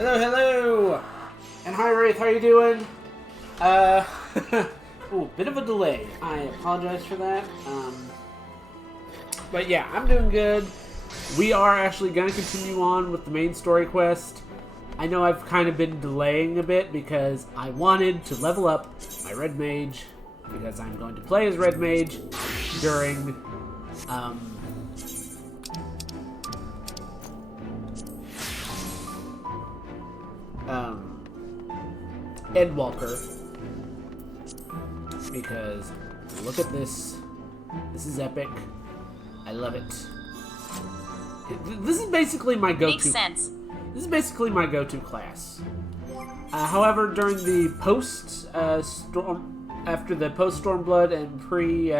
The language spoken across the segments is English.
Hello, hello! And hi, Wraith, how you doing? Ooh, bit of a delay. I apologize for that. But yeah, I'm doing good. We are actually going to continue on with the main story quest. I know I've kind of been delaying a bit because I wanted to level up my Red Mage, because I'm going to play as Red Mage during, Endwalker, because look at this. This is epic. I love it. This is basically my go-to. Makes sense. This is basically my go-to class. However, during the storm, after the post Stormblood and pre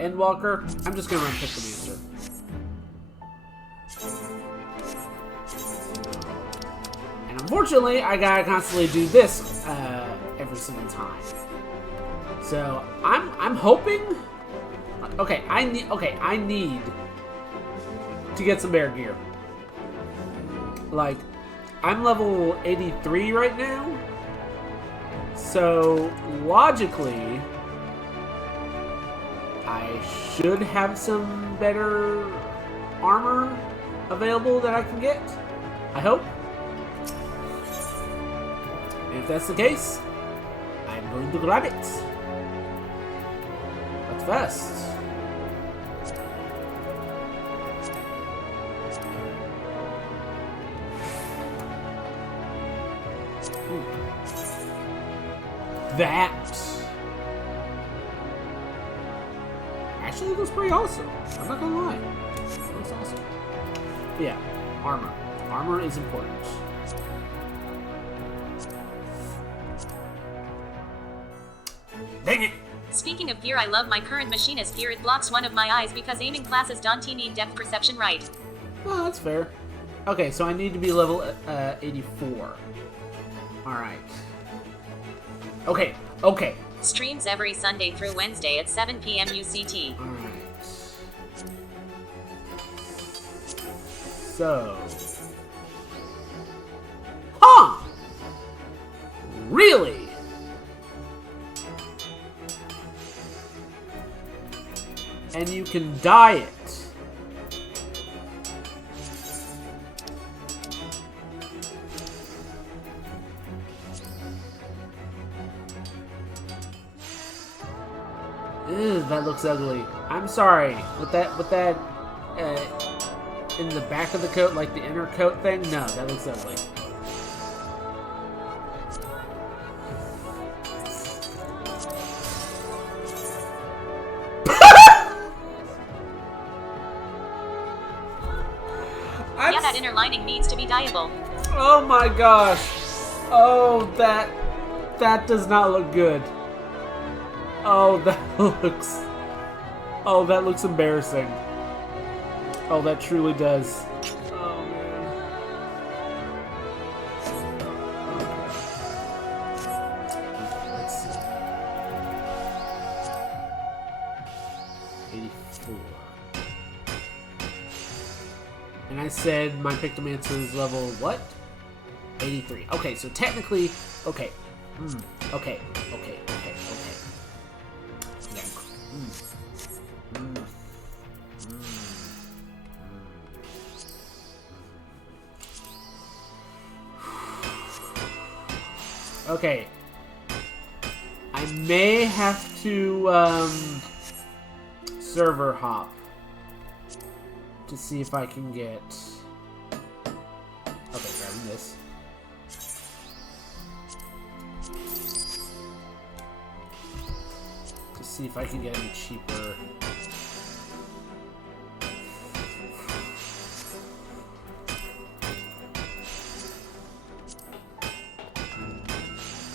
Endwalker, I'm just gonna run Pictomancer. And unfortunately, I gotta constantly do this every single time. So I'm hoping. Okay, I need to get some bear gear. Like, I'm level 83 right now, so logically, I should have some better armor available that I can get. I hope. And if that's the case, I'm going to grab it. But first, that actually looks pretty awesome. I'm not gonna lie. It looks awesome. But yeah, armor. Armor is important. Dang it! Speaking of gear, I love my current machinist gear. It blocks one of my eyes because aiming classes don't need depth perception, right? Oh, that's fair. Okay, so I need to be level 84. Alright. Okay. Streams every Sunday through Wednesday at 7 p.m. UCT. Alright. So. Huh! Really? And you can dye it. Ew, that looks ugly. I'm sorry. With that, in the back of the coat, like the inner coat thing, no, that looks ugly. Yeah, that inner lining needs to be dyeable. Oh my gosh. Oh, that does not look good. Oh, that looks embarrassing. Oh, that truly does. Oh, man. Let's see. 84. And I said my Pictomancer is level what? 83. Okay, so technically, okay. Okay. Okay. I may have to server hop to see if I can get. Okay, grabbing this. To see if I can get any cheaper.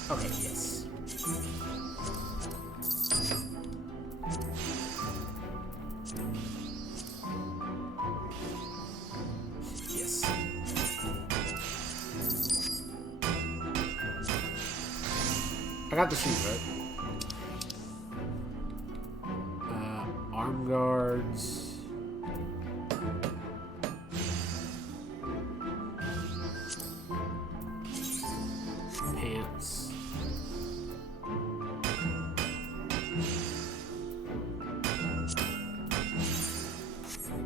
Okay, yes. Yes. I got the shoes, right? Arm guards.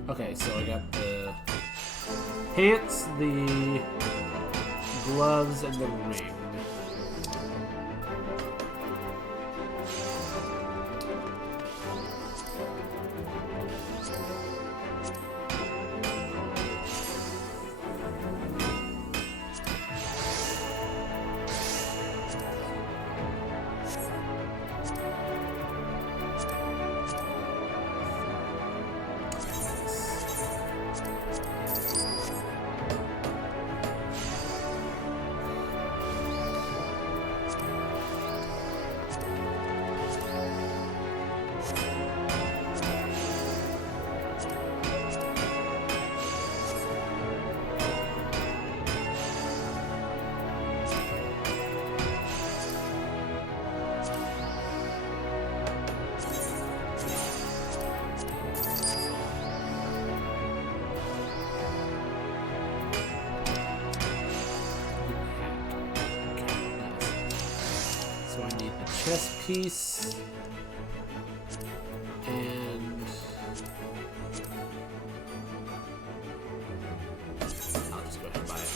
Okay, so I got the pants, the gloves, and the ring. So I need the chest piece and I'll just go ahead and buy it.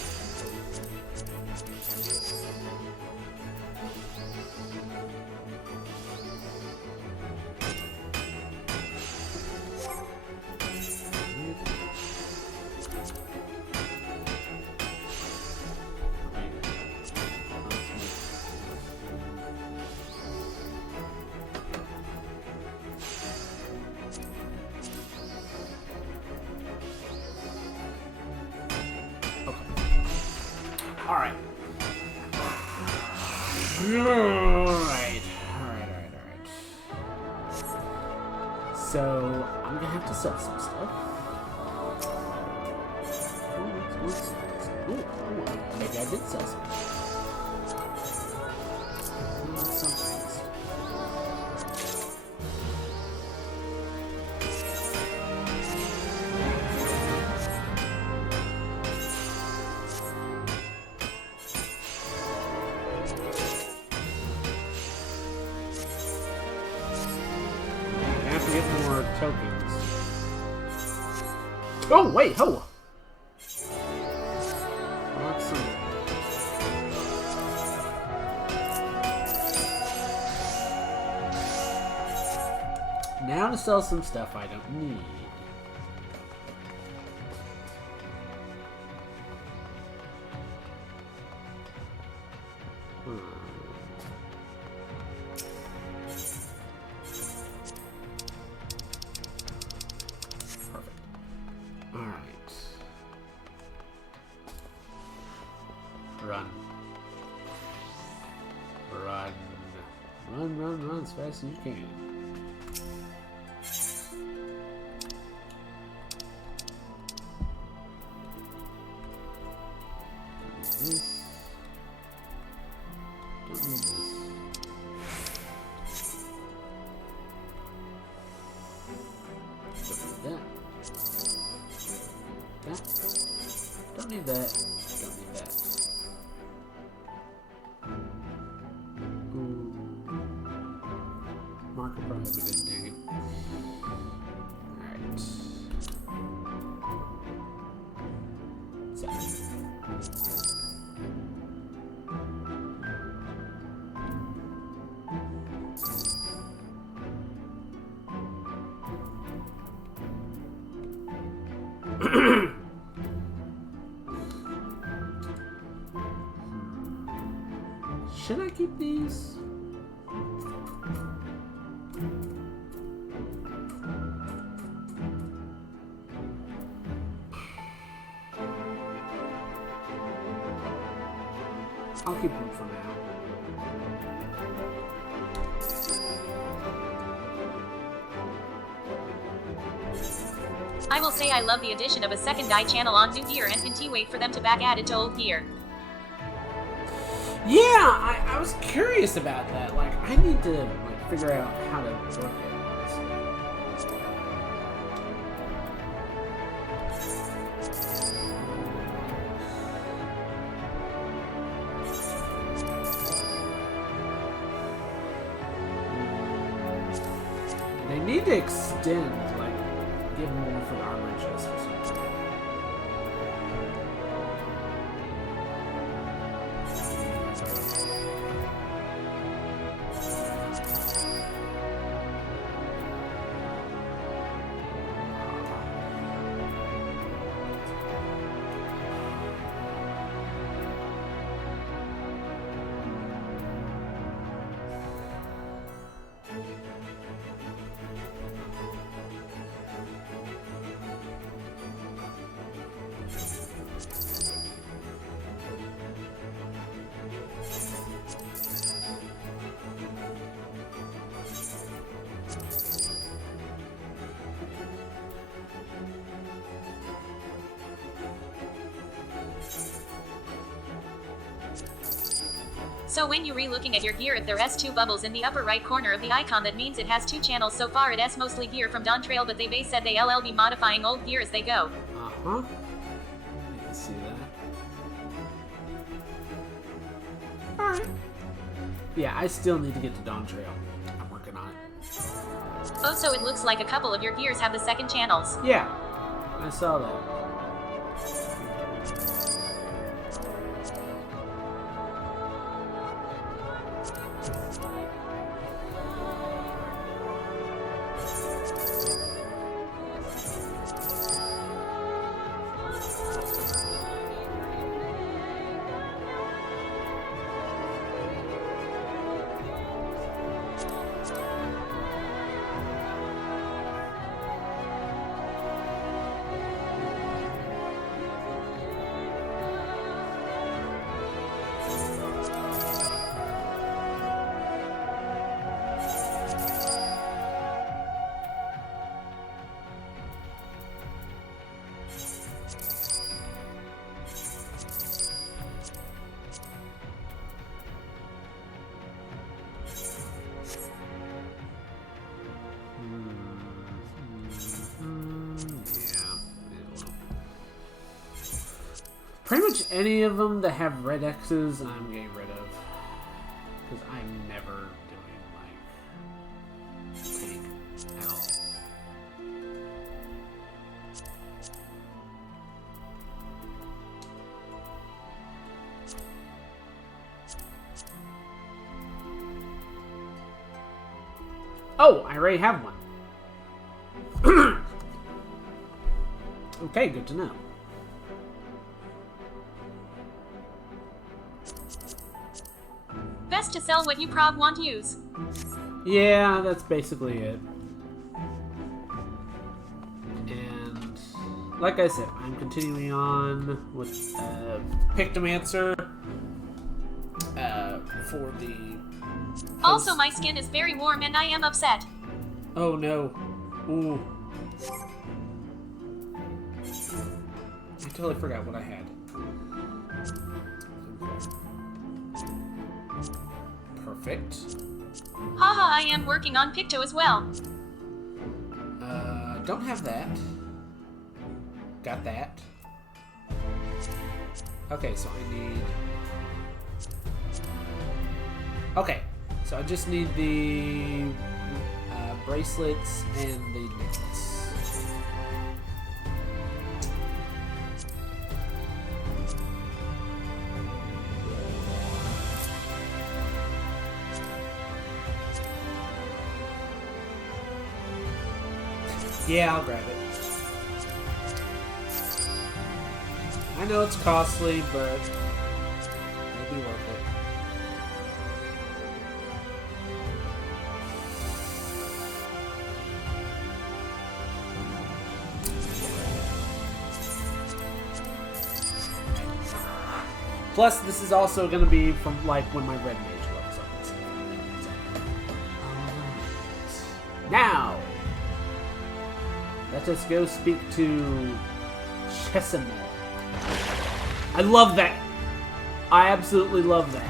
Alright. Alright. So, I'm gonna have to sell some stuff. Ooh, maybe I did sell some. Some things. Get more tokens. Oh, wait, ho! Awesome. Now to sell some stuff I don't need. Run as fast as you can. Don't need this. Don't need that. That. Don't need that. Don't need that. Marker prohibited, dang it. Alright. So. Should I keep these? I'll keep them for now. I will say I love the addition of a second dye channel on new gear and can't wait for them to back add it to old gear. Yeah, I was curious about that. Like, I need to figure out how to work it. They need to extend, like, give more for the armor chest or something. So when you're re-looking at your gear, if there's 2 bubbles in the upper right corner of the icon, that means it has 2 channels. So far it's mostly gear from Dawn Trail, but they said they'll be modifying old gear as they go. Uh-huh. You can see that. Alright. Yeah, I still need to get to Dawn Trail. I'm working on it. Oh, so it looks like a couple of your gears have the 2nd channels. Yeah, I saw that. Pretty much any of them that have red X's, I'm getting rid of. Because I'm never doing, like, tank at all. Oh, I already have one. Okay, good to know. Best to sell what you prob want to use. Yeah, that's basically it. And like I said, I'm continuing on with Pictomancer for the Also, my skin is very warm and I am upset. Oh no. Ooh. I totally forgot what I had. Perfect. Haha, I am working on Picto as well. Don't have that. Got that. Okay, so I need... Okay, so I just need the bracelets and the necklace. Yeah, I'll grab it. I know it's costly, but it'll be worth it. Plus, this is also going to be from, like, when my red mage levels up. Alright. Now, let us go speak to Chesimel. I love that. I absolutely love that.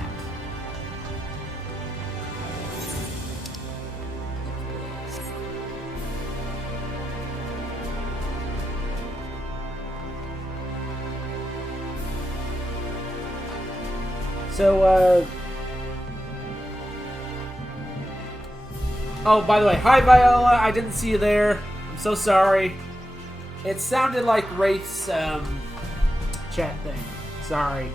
So, oh, by the way, hi Viola, I didn't see you there. I'm so sorry. It sounded like Wraith's chat thing. Sorry.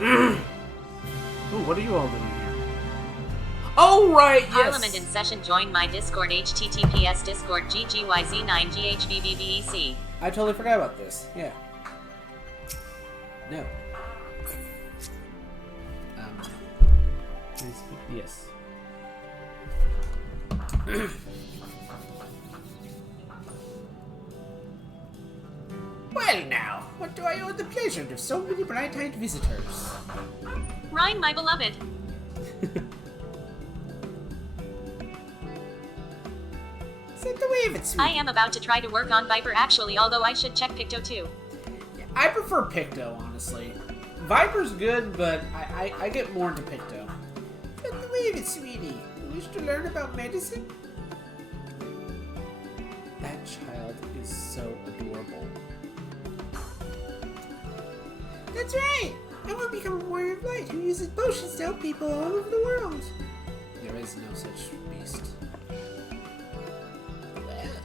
Ooh, what are you all doing here? Oh, right, yes. Parliament in session. Join my Discord. HTTPS Discord GGYZ9GHVVVEC. I totally forgot about this. Yeah. No. Yes. Well now, what do I owe the pleasure of so many bright-eyed visitors? Ryan, my beloved. Is that the way of it, sweetie? I am about to try to work on Viper actually, although I should check Picto too. Yeah, I prefer Picto, honestly. Viper's good, but I get more into Picto. Is that the way of it, sweetie? You wish to learn about medicine? That child is so adorable. That's right! I will become a warrior of light who uses potions to help people all over the world. There is no such beast. Well,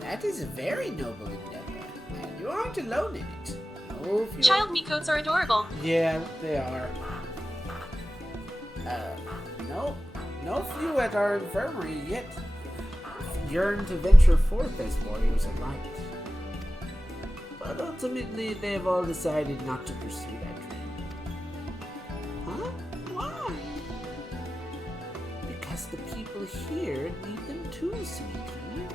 that is a very noble endeavor, and you aren't alone in it. Oh, if you... Child Mikotes are adorable. Yeah, they are. No few at our infirmary yet yearn to venture forth as warriors of light. But ultimately, they have all decided not to pursue that dream. Huh? Why? Because the people here need them too, sweetie.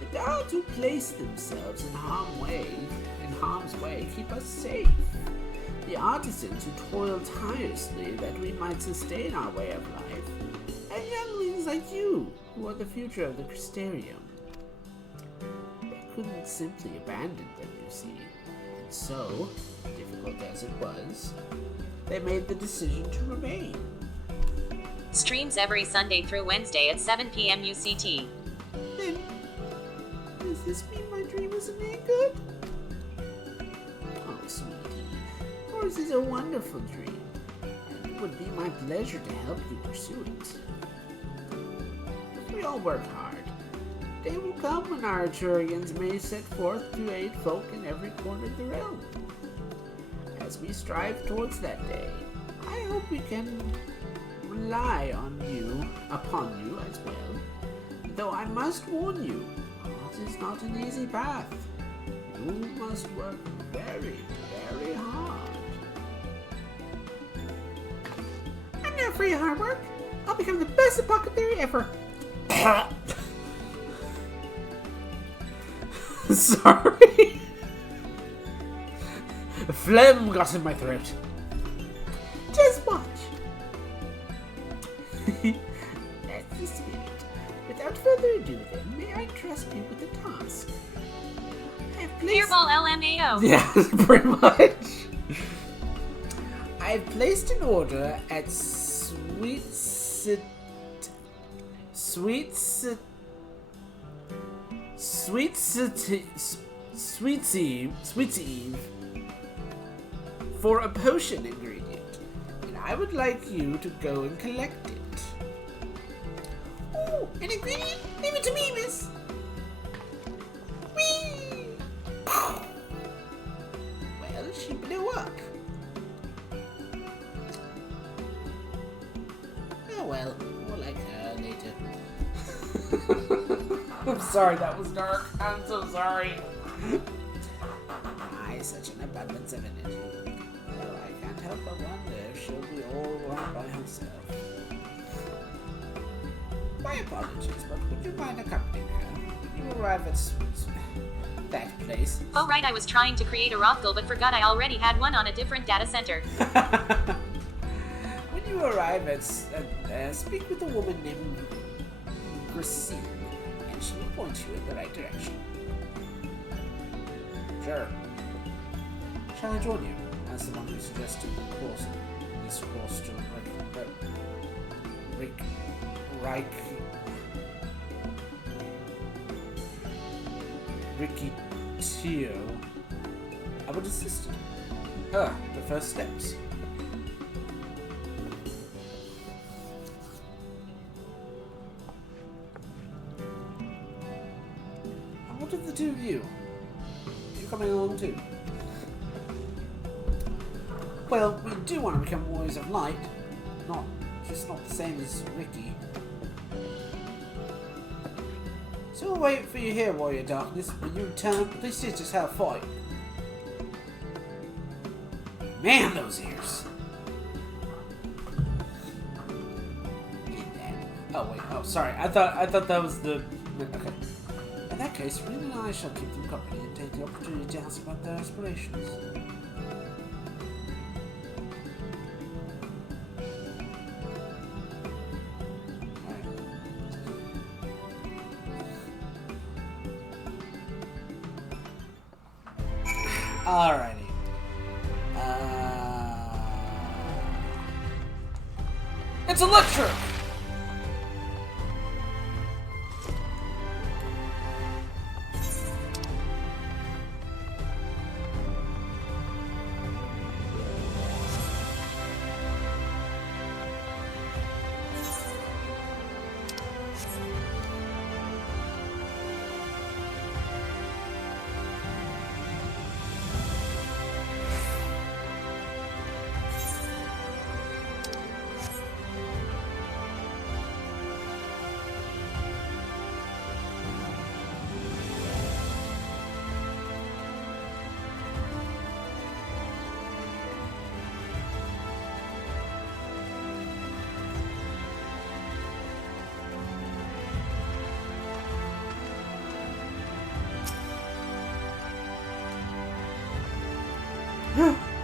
The gods who place themselves in harm's way keep us safe. The artisans who toil tirelessly that we might sustain our way of life, and younglings like you, who are the future of the Crystarium. They couldn't simply abandon them, you see. And so, difficult as it was, they made the decision to remain. Streams every Sunday through Wednesday at 7 p.m. UCT. Then, does this mean my dream wasn't any good? Oh, sweetie, yours is a wonderful dream, and it would be my pleasure to help you pursue it. If we all work hard, day will come when our Arturians may set forth to aid folk in every corner of the realm. As we strive towards that day, I hope we can rely upon you as well. Though I must warn you, it is not an easy path. You must work very, very hard. I'm not afraid of hard work. I'll become the best apothecary ever. Sorry. A phlegm got in my throat. Just watch. That's the spirit. Without further ado, then, may I trust you with the task? I have placed... Beerball LMAO. Yeah, pretty much. I've placed an order at Sweet Eve for a potion ingredient, and I would like you to go and collect it. Oh, an ingredient? Leave it to me, miss. Whee! Well, she blew up. Oh well, more like her later. I'm sorry, that was dark. I'm so sorry. Such an abundance of energy. Well, I can't help but wonder if she'll be all right by herself. My apologies, but would you mind accompanying her when you arrive at that place? Oh right, I was trying to create a Rothgal but forgot I already had one on a different data center. When you arrive at speak with a woman named Gracine, and she will point you in the right direction. Sure. Shall I join you as the one who suggested this course to Ricky Teo? I would assist you. The first steps. what of the two of you? You're coming along too. Well, we do want to become warriors of light. Just not the same as Ricky. So we'll wait for you here, Warrior Darkness. When you return, please teach us how to fight. Man, those ears! Oh wait, oh sorry. I thought that was the... Okay. In that case, Rin and I shall keep them company and take the opportunity to ask about their aspirations. Alrighty. It's a lecture!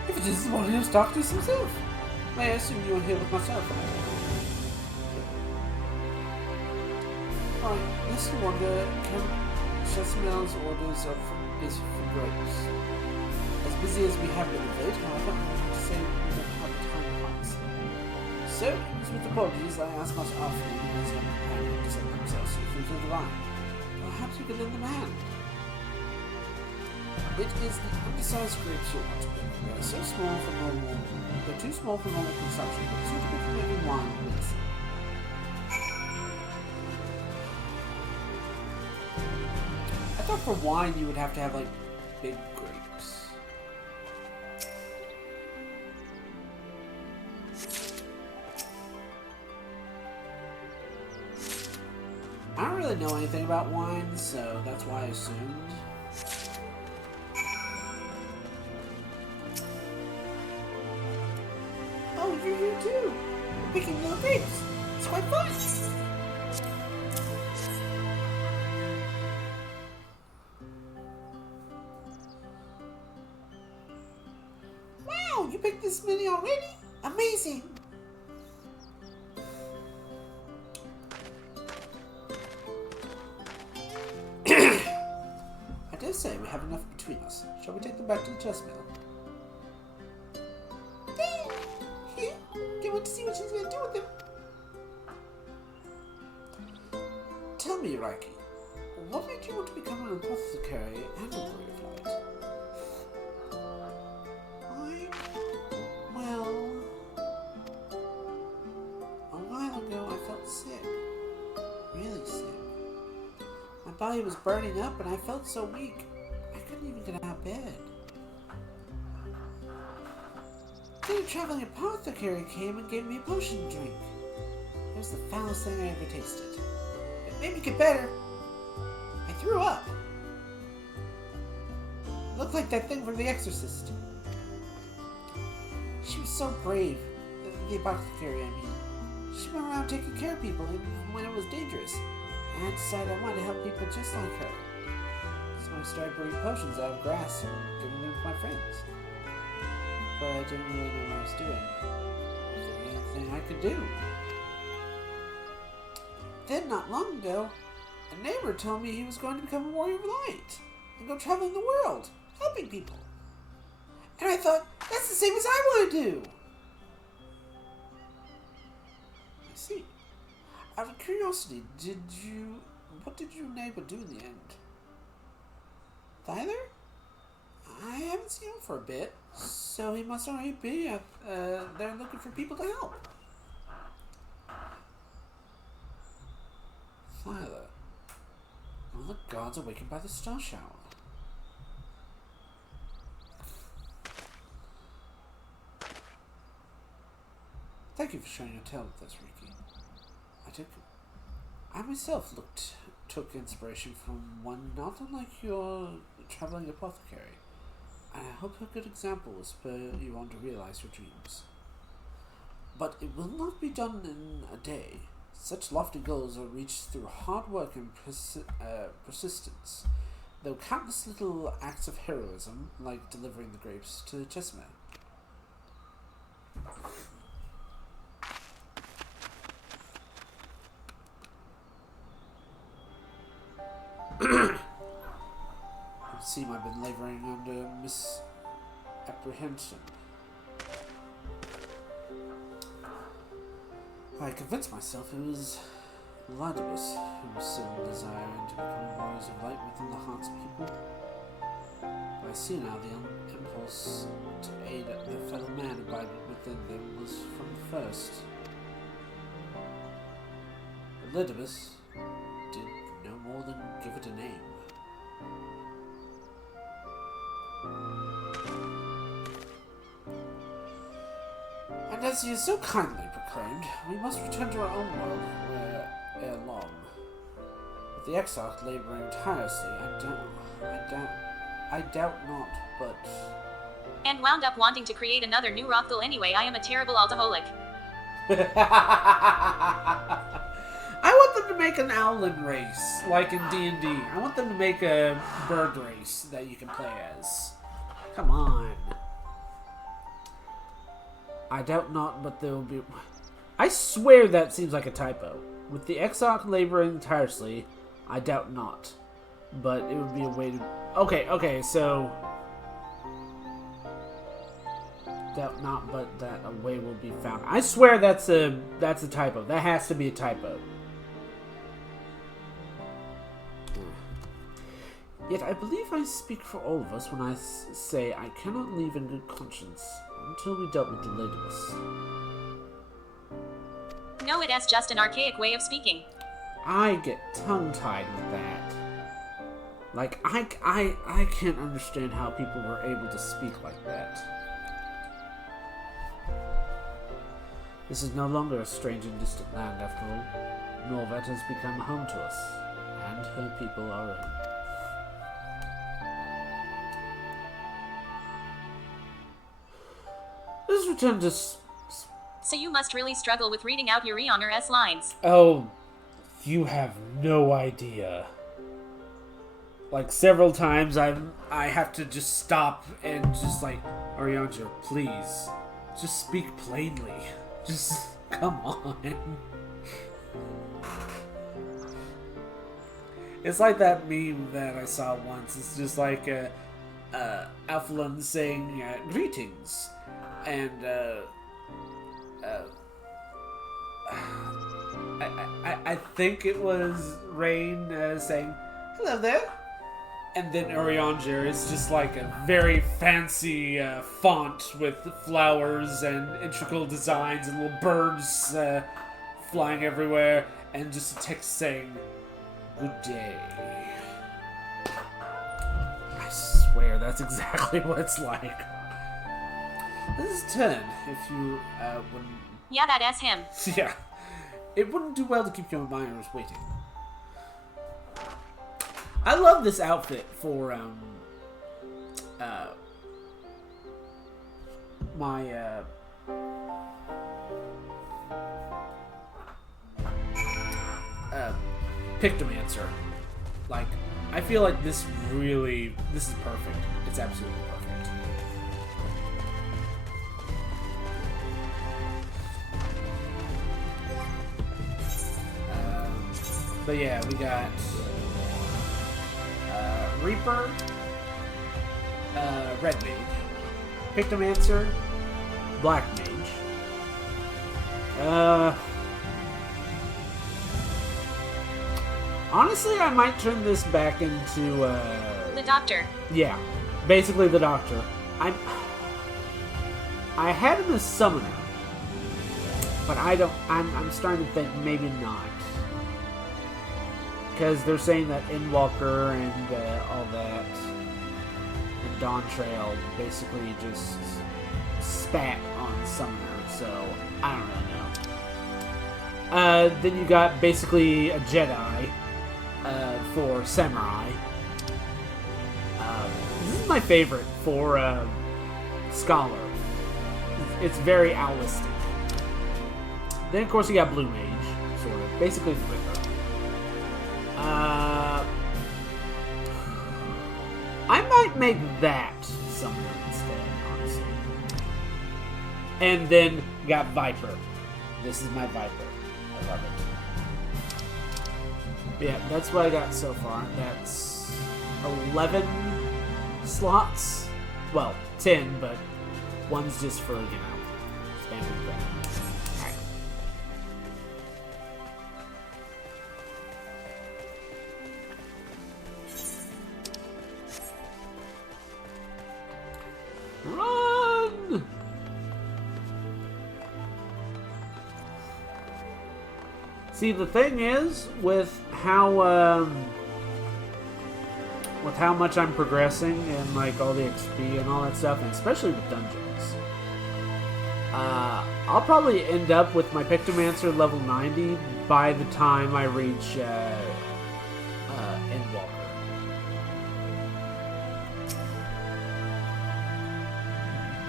If it is the one who's darkness himself. May I assume you are here with myself? Alright, lest you wonder, Chasmel's orders is for grapes. As busy as we have been of late, however, I'm to say we don't have the time to so, as with apologies, I ask much often as young companion to set themselves through to the line. Perhaps you could lend them a hand. It is the undersized grapes you want to pick. They are so small for normal. They're too small for normal consumption, but suitable for making wine and medicine. I thought for wine you would have to have like big grapes. I don't really know anything about wine, so that's why I assumed. Oh, you're here too! We're picking little grapes! It's quite fun! Wow! You picked this many already? Amazing! I dare say we have enough between us. Shall we take them back to the chess mill? Can't wait to see what she's going to do with them. Tell me, Reiki, what made you want to become an apothecary and a warrior of light? Well, a while ago I felt sick. Really sick. My body was burning up and I felt so weak, I couldn't even get out of bed. Then a traveling apothecary came and gave me a potion to drink. It was the foulest thing I ever tasted. It made me get better. I threw up. It looked like that thing from The Exorcist. She was so brave, the apothecary, I mean. She went around taking care of people even when it was dangerous. And I decided I wanted to help people just like her. So I started brewing potions out of grass and giving them to my friends. But I didn't really know what I was doing. Was there anything I could do? Then, not long ago, a neighbor told me he was going to become a warrior of light and go traveling the world, helping people. And I thought, that's the same as I want to do. I see. Out of curiosity, what did your neighbor do in the end? Tyler? I haven't seen him for a bit, so he must already be there looking for people to help. Tyler. Well, the gods awakened by the star shower. Thank you for sharing your tale with us, Riki. I myself took inspiration from one not unlike your traveling apothecary, and I hope a good example will spur you on to realize your dreams. But it will not be done in a day. Such lofty goals are reached through hard work and persistence, though countless little acts of heroism, like delivering the grapes to Jessime. It would seem I've been laboring under misapprehension. I convinced myself it was Ladibus who was still desiring to become warriors of light within the hearts of people. But I see now the impulse to aid their fellow man abided within them was from the first. But Ladibus did no more than give it a name. And as he is so kindly proclaimed, we must return to our own world ere long. With the Exarch laboring tirelessly, I doubt not, but... And wound up wanting to create another new Rothel anyway. I am a terrible alcoholic. I want them to make an owlin race, like in D&D. I want them to make a bird race that you can play as. Come on. I doubt not, but there will be... I swear that seems like a typo. With the Exarch laboring tirelessly, I doubt not. But it would be a way to... Okay, so... Doubt not, but that a way will be found. I swear that's a typo. That has to be a typo. Yet I believe I speak for all of us when I say I cannot leave in good conscience until we dealt with the Ladibus. No, it's just an archaic way of speaking. I get tongue-tied with that. Like, I can't understand how people were able to speak like that. This is no longer a strange and distant land, after all. Norvet has become home to us, and her people are own. Let's return to... So you must really struggle with reading out your Eon or S lines. Oh, you have no idea. Like, several times I have to just stop and just like, Arianja, please, just speak plainly. Just, come on. It's like that meme that I saw once. It's just like, Alphalon saying, greetings. And, I think it was Rain saying, hello there. And then Urianger is just like a very fancy font with flowers and integral designs and little birds flying everywhere. And just a text saying, good day. I swear that's exactly what it's like. This is turn, if you wouldn't... Yeah, that's him. Yeah. It wouldn't do well to keep your admirers waiting. I love this outfit for, my, Pictomancer. Like, I feel like this is perfect. It's absolutely perfect. But yeah, we got Reaper, Red Mage, Pictomancer, Black Mage. Honestly, I might turn this back into the Doctor. Yeah, basically the Doctor. I had him as Summoner, but I'm starting to think maybe not. because they're saying that Endwalker and all that, and Dawn Trail basically just spat on Summoner, so I don't really know. Then you got basically a Jedi for Samurai. This is my favorite for Scholar. It's very owlistic. Then, of course, you got Blue Mage, sort of. Basically, the Ripper. I might make that Summoner instead, honestly. And then, you got Viper. This is my Viper. I love it. Yeah, that's what I got so far. That's 11 slots. Well, 10, but one's just for, standard grab. Run! See, the thing is, with how much I'm progressing and like all the XP and all that stuff, and especially with dungeons, I'll probably end up with my Pictomancer level 90 by the time I reach Endwalker.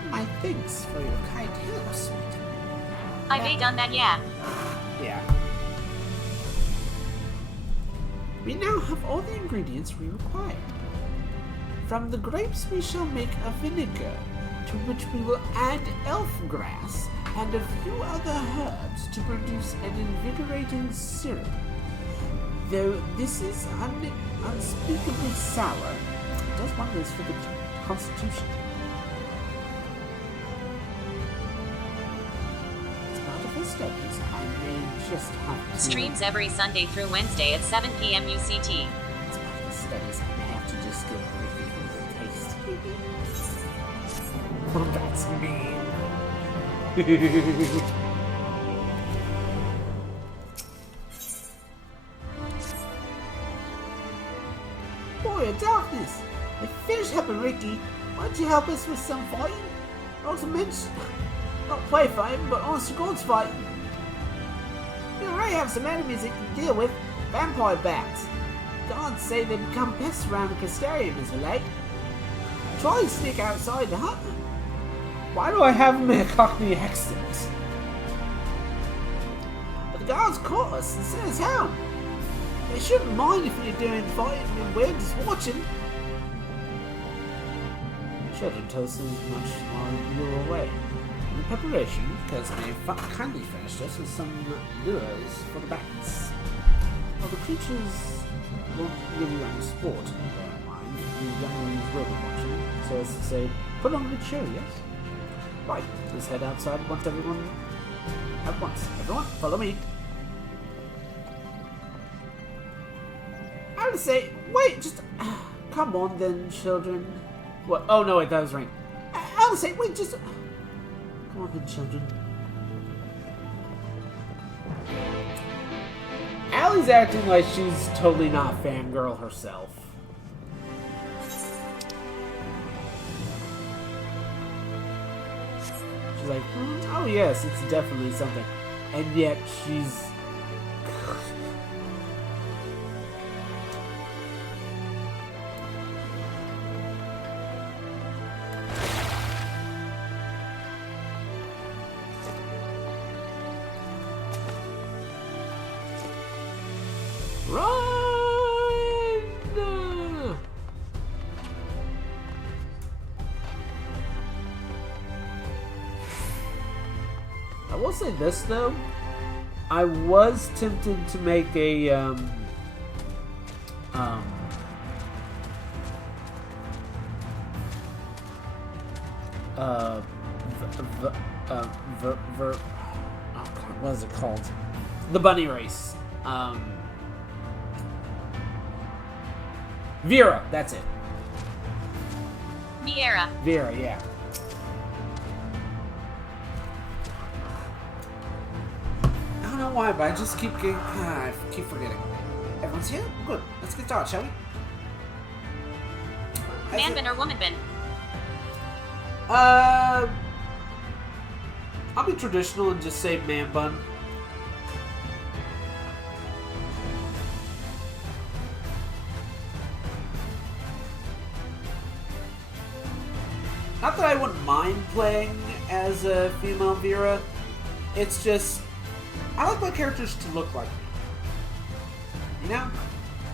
My thanks for your kind help, sweet. I've done that, yeah. Yeah. We now have all the ingredients we require. From the grapes we shall make a vinegar, to which we will add elf grass and a few other herbs to produce an invigorating syrup. Though this is unspeakably sour, it does wonders for the constitution. As part of the studies, I may just have to... Streams every Sunday through Wednesday at 7 p.m. UCT. As part of the studies, I may have to just give everything a taste. Oh, that's mean. Boy of darkness! If finish helping Ricky, why don't you help us with some fighting? Not to mention, not play fighting, but honest to God's fighting. We already have some enemies that can deal with. Vampire bats. Guards say they become pests around the Castarium as of late. Try to sneak outside to hunt them. Why do I have them in a Cockney accent? But the guards caught us and sent us home. They shouldn't mind if you're doing fighting and we're just watching. Children told us as much while you were away. In preparation, because they kindly furnished us with some lures for the bats. Well, the creatures won't give you any sport, bear in mind. You younglings will be watching, so as to say, put on a good show, yes? Right, let's head outside once everyone... at once. Everyone, follow me. I would say, wait, just... come on then, children. What? Oh, no, wait, that was right. I would say, wait, just... come on then, children. Allie's acting like she's totally not a fangirl herself. She's like, oh yes, it's definitely something. And yet she's... Run! I will say this though, I was tempted to make a what is it called? The bunny race. Vera, that's it. Viera. Vera, yeah. I don't know why, but I just keep getting... I keep forgetting. Everyone's here? Good. Let's get started, shall we? Man bin or woman bin? I'll be traditional and just say man bun. Not that I wouldn't mind playing as a female Vera. It's just, I like my characters to look like me. You know?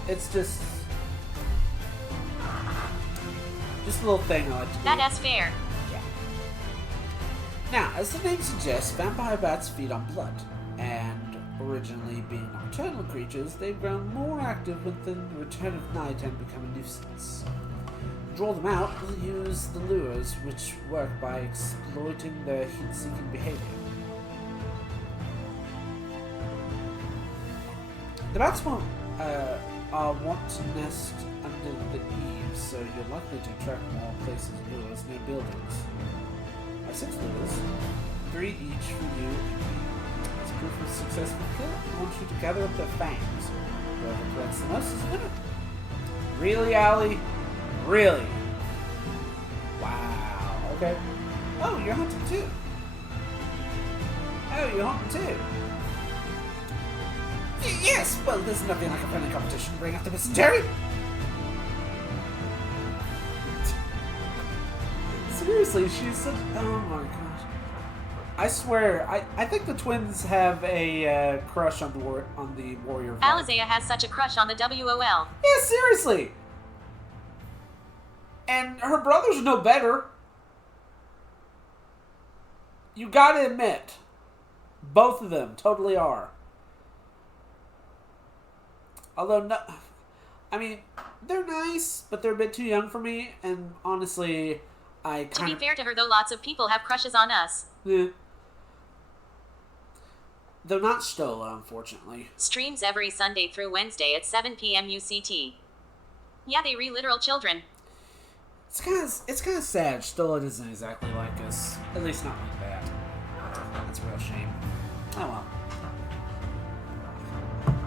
It's just a little thing I like to do. That's fair. Yeah. Now, as the name suggests, vampire bats feed on blood. And originally being nocturnal creatures, they've grown more active with the return of night and become a nuisance. To draw them out, we'll use the lures, which work by exploiting their heat-seeking behavior. The bats want to nest under the eaves, so you're likely to attract more places lures near buildings. I have 6 lures, 3 each for you and me. As proof of successful kill, I want you to gather up their fangs. Whoever collects the most is a winner. Really, Allie? Really? Wow. Okay. Oh, you're hunting too. Oh, you're hunting too. Yes, well, there's nothing like a friendly competition. Bring up the dysentery. Seriously, she's such... Oh my gosh. I swear, I think the twins have a crush on the warrior. Alizea has such a crush on the WOL. Yeah, seriously. And her brothers know better. You gotta admit, both of them totally are. Although, no, I mean, they're nice, but they're a bit too young for me, and honestly, I kind of... To be fair to her, though, lots of people have crushes on us. Yeah. Though not Stola, unfortunately. Streams every Sunday through Wednesday at 7 p.m. UCT. Yeah, they re-literal children. It's kind of sad. Stola isn't exactly like us. At least not like that. That's a real shame. Oh well.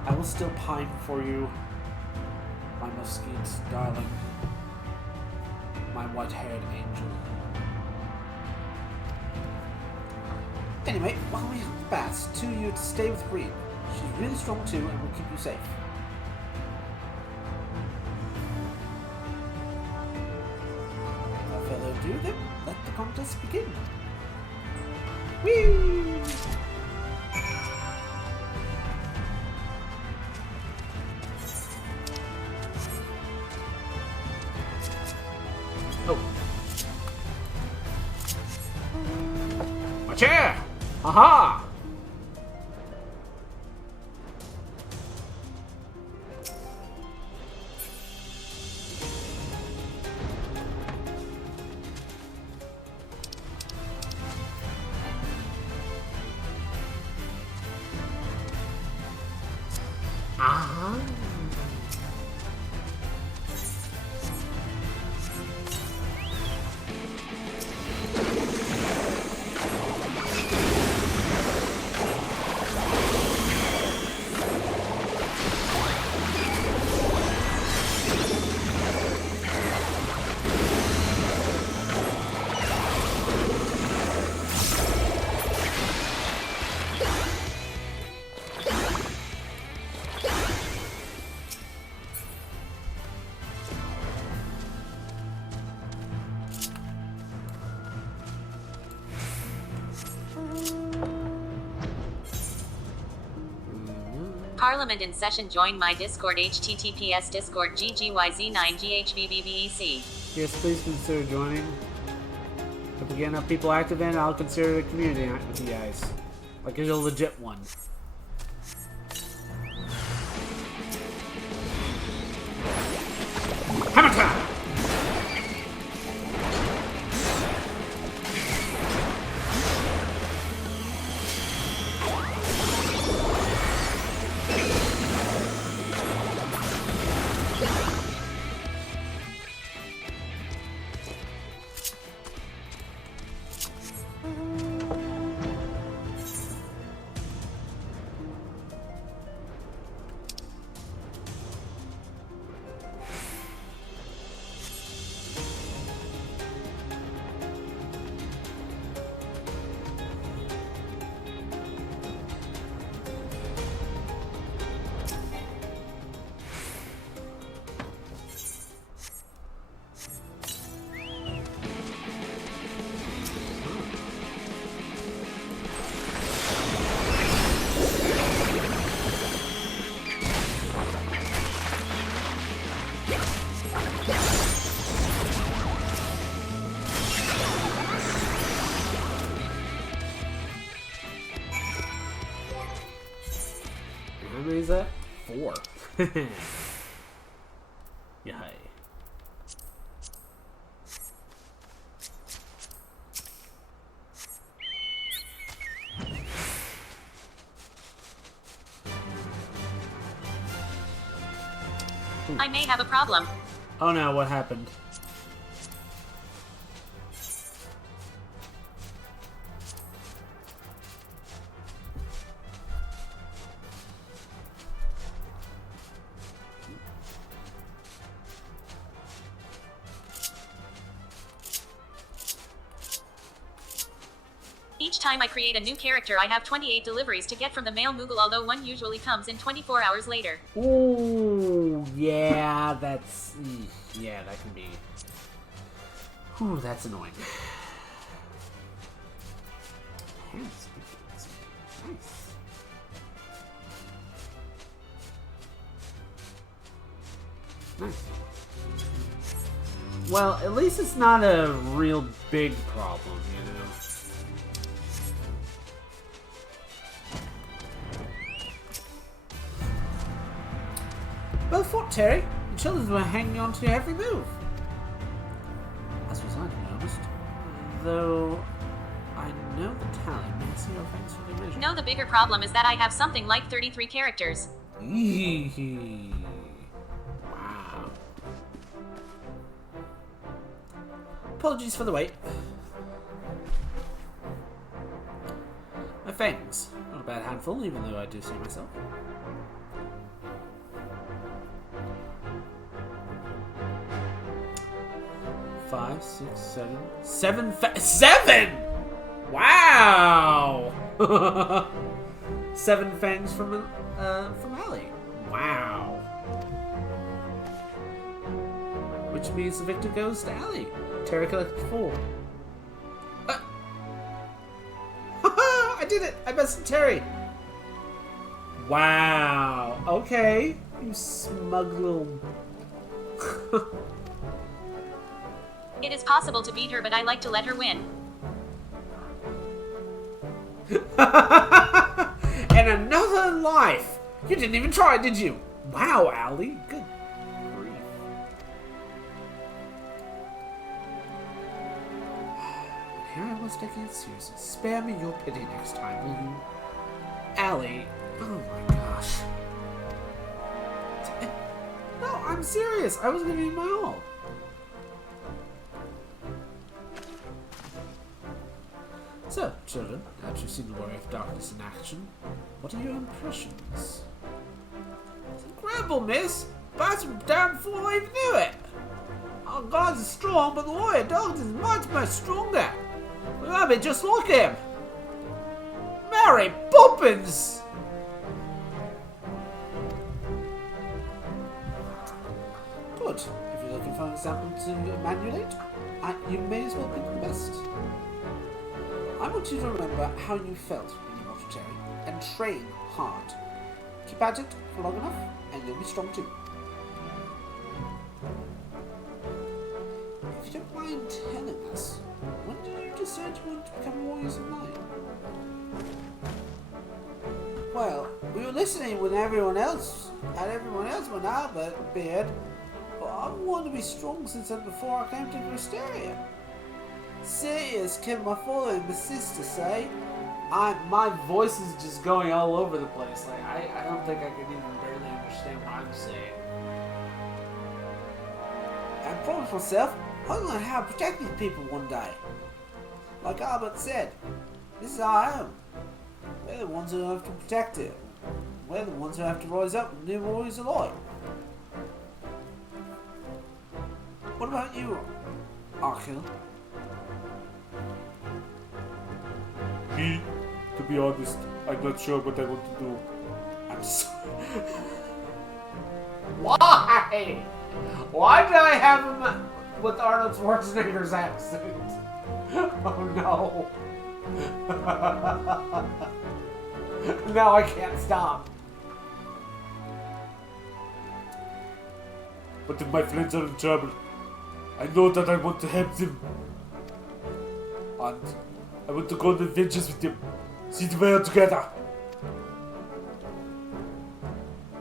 I will still pine for you, my mesquite darling, my white-haired angel. Anyway, while we hunt the bats, to you to stay with Reed. She's really strong too and will keep you safe. Without further ado then, let the contest begin. Whee! Oh. My chair! Aha! Ah. Parliament in session. Join my Discord. https discord ggYZ9GHVVVEC. Yes, please consider joining. If we get enough people active in, I'll consider it a community night with you guys. Like a legit one. Hammer time! 4. Yay. I may have a problem. Oh no, what happened? Each time I create a new character, I have 28 deliveries to get from the male Moogle, although one usually comes in 24 hours later. Ooh, yeah, that's... Yeah, that can be... Ooh, that's annoying. Nice. Nice. Well, at least it's not a real big problem, you know? Well fought, Terry. The children were hanging on to every move. As was I, to be honest. Though, I know the talent may see your offense for the measure. No, the bigger problem is that I have something like 33 characters. Eee. Wow. Apologies for the wait. My fangs. Not a bad handful, even though I do see myself. Five, 6, 7. 7! Wow! 7 fangs from Ellie. Wow. Which means the victor goes to Ellie. Terry collected 4. I did it! I bested Terry! Wow. Okay. You smug little... It is possible to beat her, but I like to let her win. And another life! You didn't even try, did you? Wow, Allie. Good grief. Here I was taking it seriously. Spare me your pity next time, will you? Allie. Oh my gosh. No, I'm serious. I was gonna need my all. So, children, now that you've seen the Warrior of Darkness in action, what are your impressions? It's incredible, miss! Bats were down before I even knew it! Our gods are strong, but the Warrior of Darkness is much stronger! We might be just like him! Mary Poppins! Good. If you're looking for an example to emulate, you may as well pick the best. I want you to remember how you felt when you watched Terry, and train hard. Keep at it for long enough, and you'll be strong too. If you don't mind telling us, when did you decide you wanted to become warriors of light? Well, we were listening when everyone else went out, but beard. But I've wanted to be strong since before I came to Wisteria. Sirius killed my father and my sister, say. My voice is just going all over the place. Like, I don't think I can even barely understand what I'm saying. I promised myself I'll learn how to protect these people one day. Like Albert said, this is our home. We're the ones who have to protect it. We're the ones who have to rise up and new warriors of light. What about you, Arkil? Me, to be honest, I'm not sure what I want to do. I'm sorry. Why? Why did I have him with Arnold Schwarzenegger's accent? Oh no. Now I can't stop. But if my friends are in trouble, I know that I want to help them. And I want to go on adventures with them. See the world together.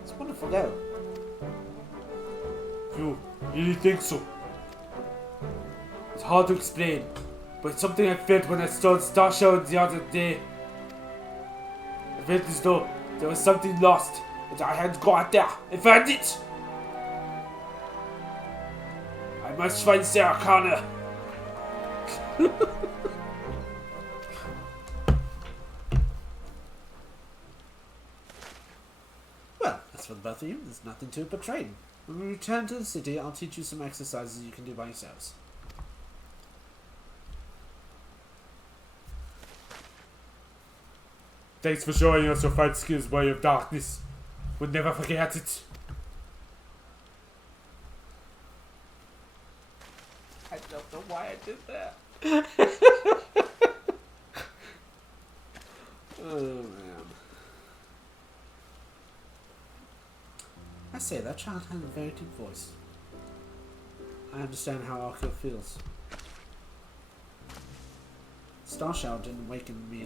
It's wonderful, go. You really think so? It's hard to explain, but it's something I felt when I saw Star Show the other day. I felt as though there was something lost, and I had to go out there and find it. I must find Sarah Connor. Well, as for the both of you, there's nothing to it but training. When we return to the city, I'll teach you some exercises you can do by yourselves. Thanks for showing us your fight skills, Way of Darkness. We'll never forget it. I don't know why I did that. Oh, man. I say, that child has a very deep voice. I understand how Akio feels. Star Shower didn't awaken me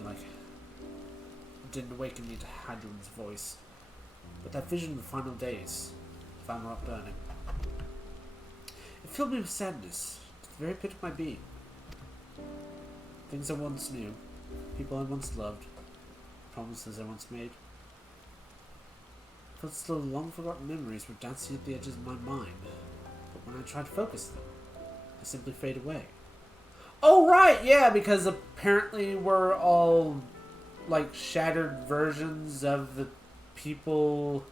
to Hadron's voice. But that vision of the final days, final upburning, it filled me with sadness, to the very pit of my being. Things I once knew, people I once loved, promises I once made. I felt as though long forgotten memories were dancing at the edges of my mind, but when I tried to focus them, they simply fade away. Oh right, yeah, because apparently we're all like shattered versions of the people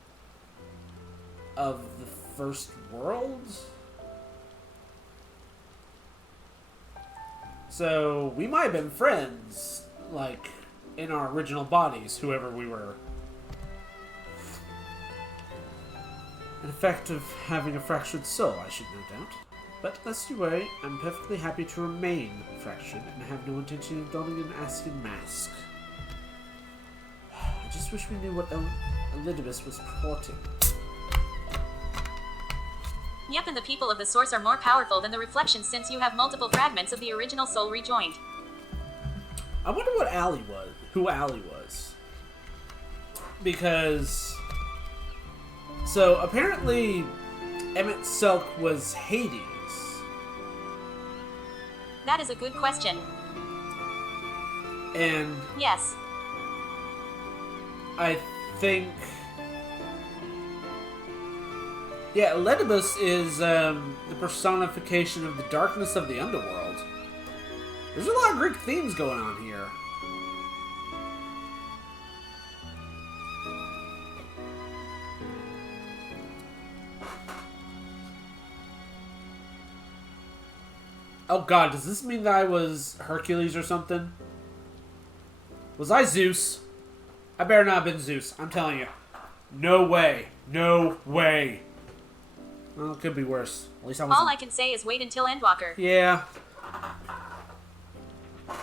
of the first world. So we might have been friends, like, in our original bodies, whoever we were. An effect of having a fractured soul, I should no doubt. But lest you worry, I'm perfectly happy to remain fractured and have no intention of donning an asking mask. I just wish we knew what Elidibus was purporting. Yep, and the people of the source are more powerful than the reflections since you have multiple fragments of the original soul rejoined. I wonder what Allie was. Who Allie was. Because... So, apparently, Emmett Silk was Hades. That is a good question. And... Yes. I think... Yeah, Elidibus is the personification of the darkness of the underworld. There's a lot of Greek themes going on here. Oh god, does this mean that I was Hercules or something? Was I Zeus? I better not have been Zeus, I'm telling you. No way. No way. Well, it could be worse. At least I wasn't. All I can say is wait until Endwalker. Yeah.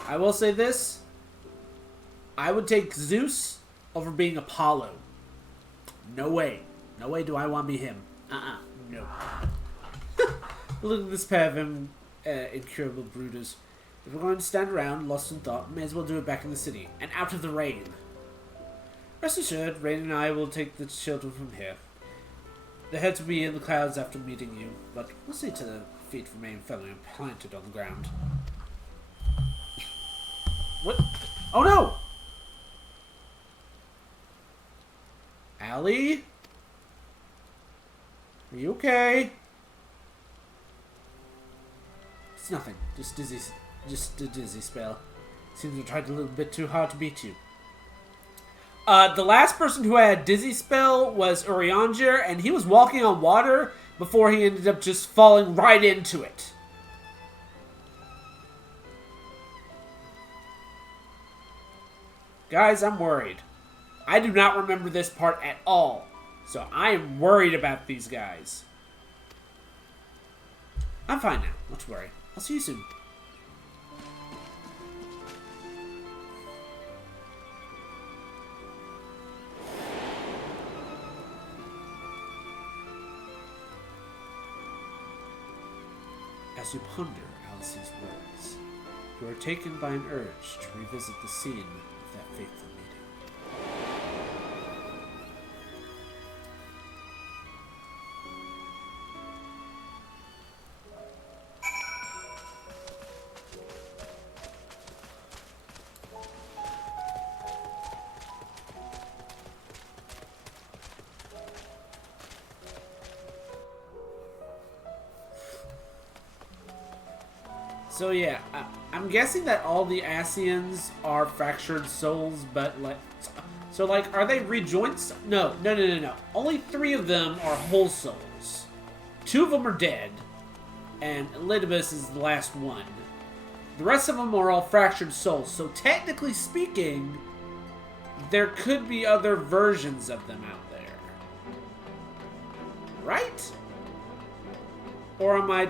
I will say this. I would take Zeus over being Apollo. No way. No way do I want to be him. No. Look at this pair of incurable brooders. If we're going to stand around, lost in thought, may as well do it back in the city, and out of the rain. Rest assured, Rain and I will take the children from here. The heads will be in the clouds after meeting you, but we'll see to the feet remain firmly planted on the ground. What? Oh no! Allie? Are you okay? It's nothing. Just a dizzy spell. Seems I tried a little bit too hard to beat you. The last person who had a dizzy spell was Urianger, and he was walking on water before he ended up just falling right into it. Guys, I'm worried. I do not remember this part at all, so I am worried about these guys. I'm fine now, not to worry. I'll see you soon. As you ponder Alice's words, you are taken by an urge to revisit the scene of that fateful meeting. So yeah, I'm guessing that all the Asians are fractured souls, but like, so like, are they rejoined? No. Only 3 of them are whole souls. 2 of them are dead, and Elidibus is the last one. The rest of them are all fractured souls. So technically speaking, there could be other versions of them out there, right? Or am I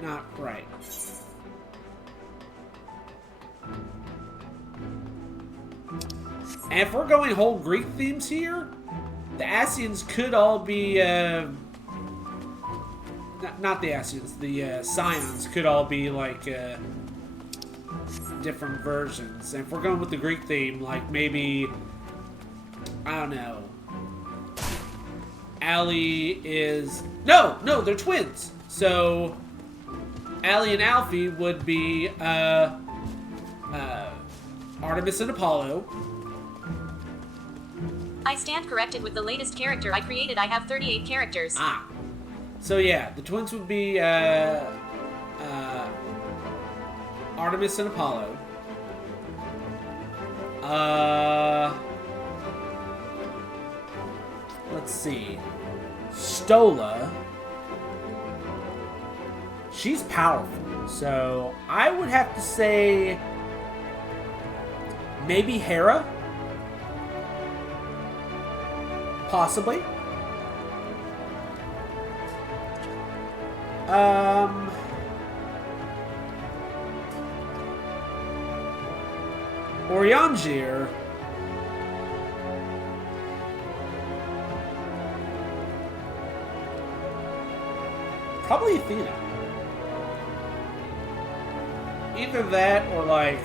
not right? And if we're going whole Greek themes here, the Asians could all be, not the Asians, the Scions could all be like different versions. And if we're going with the Greek theme, like maybe, I don't know, Allie is, no, they're twins. So Allie and Alfie would be Artemis and Apollo. I stand corrected with the latest character I created. I have 38 characters. Ah. So yeah, the twins would be Artemis and Apollo. Let's see. Stola. She's powerful. So I would have to say maybe Hera. Possibly. Oriangir. Probably Athena. Either that or like,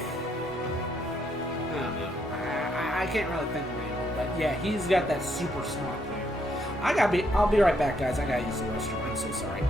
I don't know. I can't really think of anyone, but yeah, he's got that super smart thing. I'll be right back, guys. I gotta use the restroom. I'm so sorry.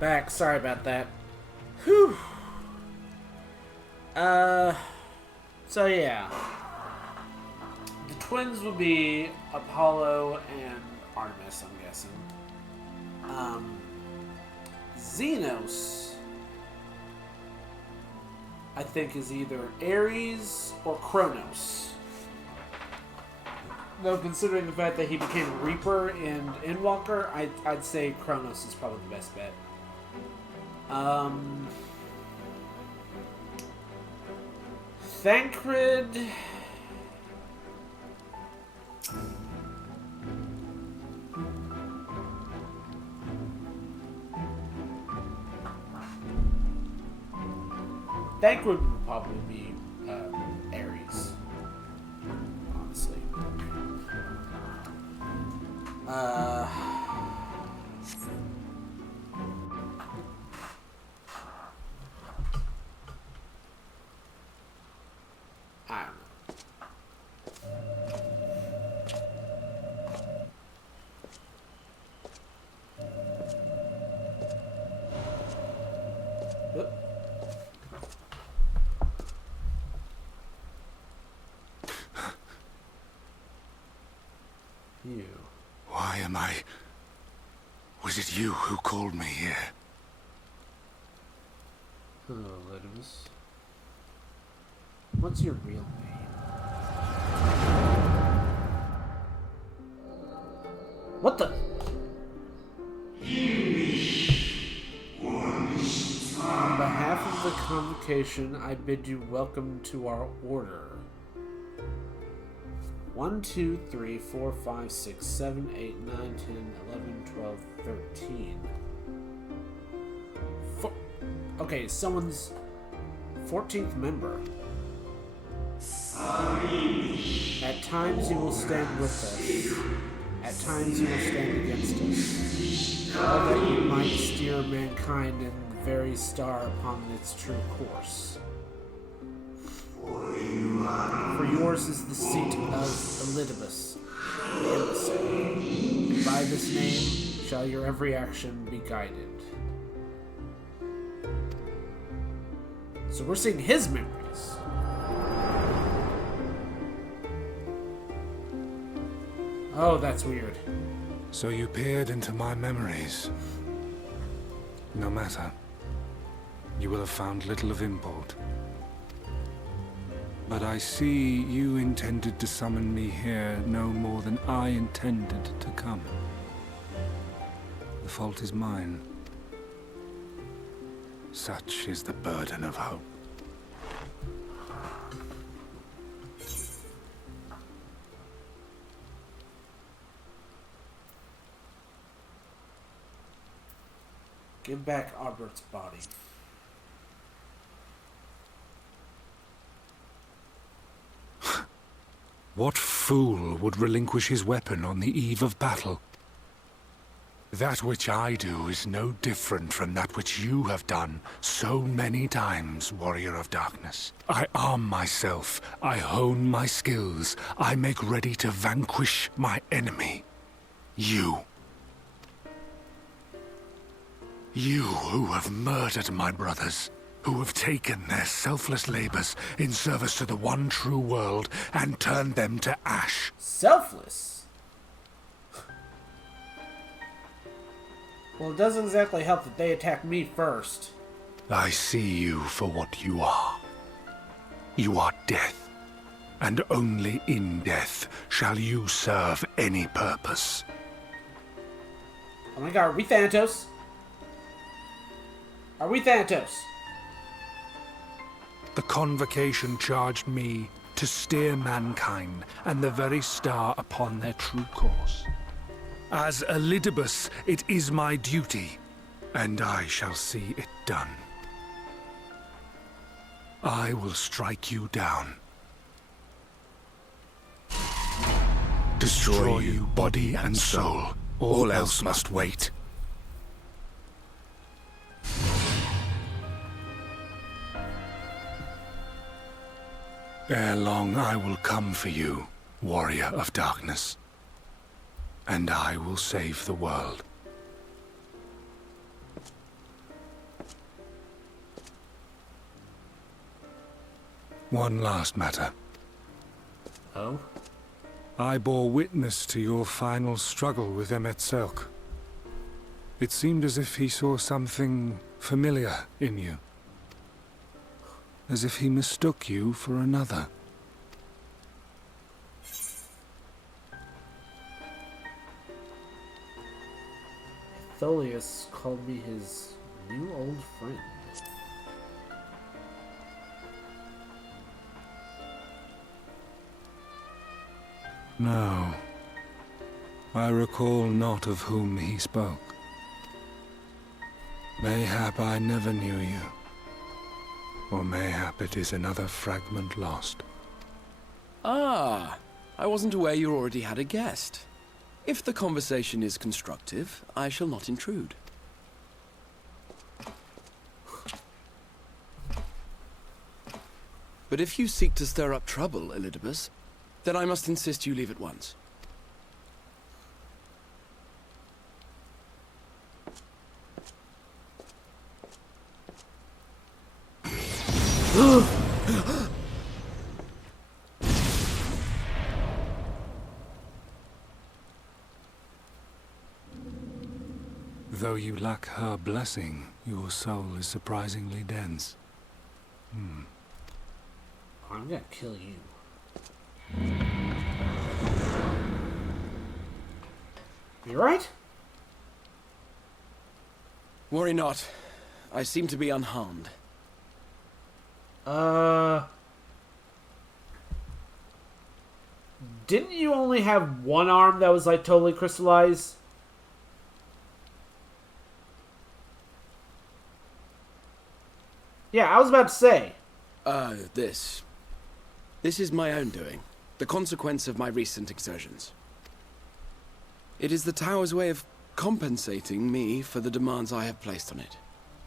Back. Sorry about that. Whew. So yeah. The twins will be Apollo and Artemis, I'm guessing. Xenos, I think, is either Ares or Kronos. Though, considering the fact that he became Reaper and Endwalker, I'd say Kronos is probably the best bet. Thancred. Thancred would probably be Ares. Honestly. I don't know. Oop. You. Why am I... Was it you who called me here? Hello, Lydimus. What's your real name? What the? On behalf of the convocation, I bid you welcome to our order. 1, 2, 3, 4, 5, 6, 7, 8, 9, 10, 11, 12, 13. Okay, someone's 14th member. At times you will stand with us. At times you will stand against us. All that you might steer mankind and the very star upon its true course. For yours is the seat of Elidibus, the emissary. And by this name shall your every action be guided. So we're seeing his memories. Oh, that's weird. So you peered into my memories. No matter. You will have found little of import. But I see you intended to summon me here no more than I intended to come. The fault is mine. Such is the burden of hope. Give back Albert's body. What fool would relinquish his weapon on the eve of battle? That which I do is no different from that which you have done so many times, Warrior of Darkness. I arm myself, I hone my skills, I make ready to vanquish my enemy. You. You who have murdered my brothers, who have taken their selfless labors in service to the one true world and turned them to ash. Selfless? Well, it doesn't exactly help that they attacked me first. I see you for what you are. You are death, and only in death shall you serve any purpose. Oh my god, are we Thanatos? Are we Thanatos? The convocation charged me to steer mankind and the very star upon their true course. As Elidibus, it is my duty, and I shall see it done. I will strike you down. Destroy you body and soul. All else must wait. Ere long I will come for you, Warrior of Darkness. And I will save the world. One last matter. Oh? I bore witness to your final struggle with Emetselk. It seemed as if he saw something familiar in you. As if he mistook you for another. Aetholius called me his new old friend. No. I recall not of whom he spoke. Mayhap I never knew you. Or mayhap it is another fragment lost. Ah, I wasn't aware you already had a guest. If the conversation is constructive, I shall not intrude. But if you seek to stir up trouble, Elidibus, then I must insist you leave at once. Though you lack her blessing, your soul is surprisingly dense. I'm gonna kill you. You right? Worry not. I seem to be unharmed. Didn't you only have one arm that was like totally crystallized? Yeah, I was about to say. This is my own doing. The consequence of my recent exertions. It is the tower's way of compensating me for the demands I have placed on it.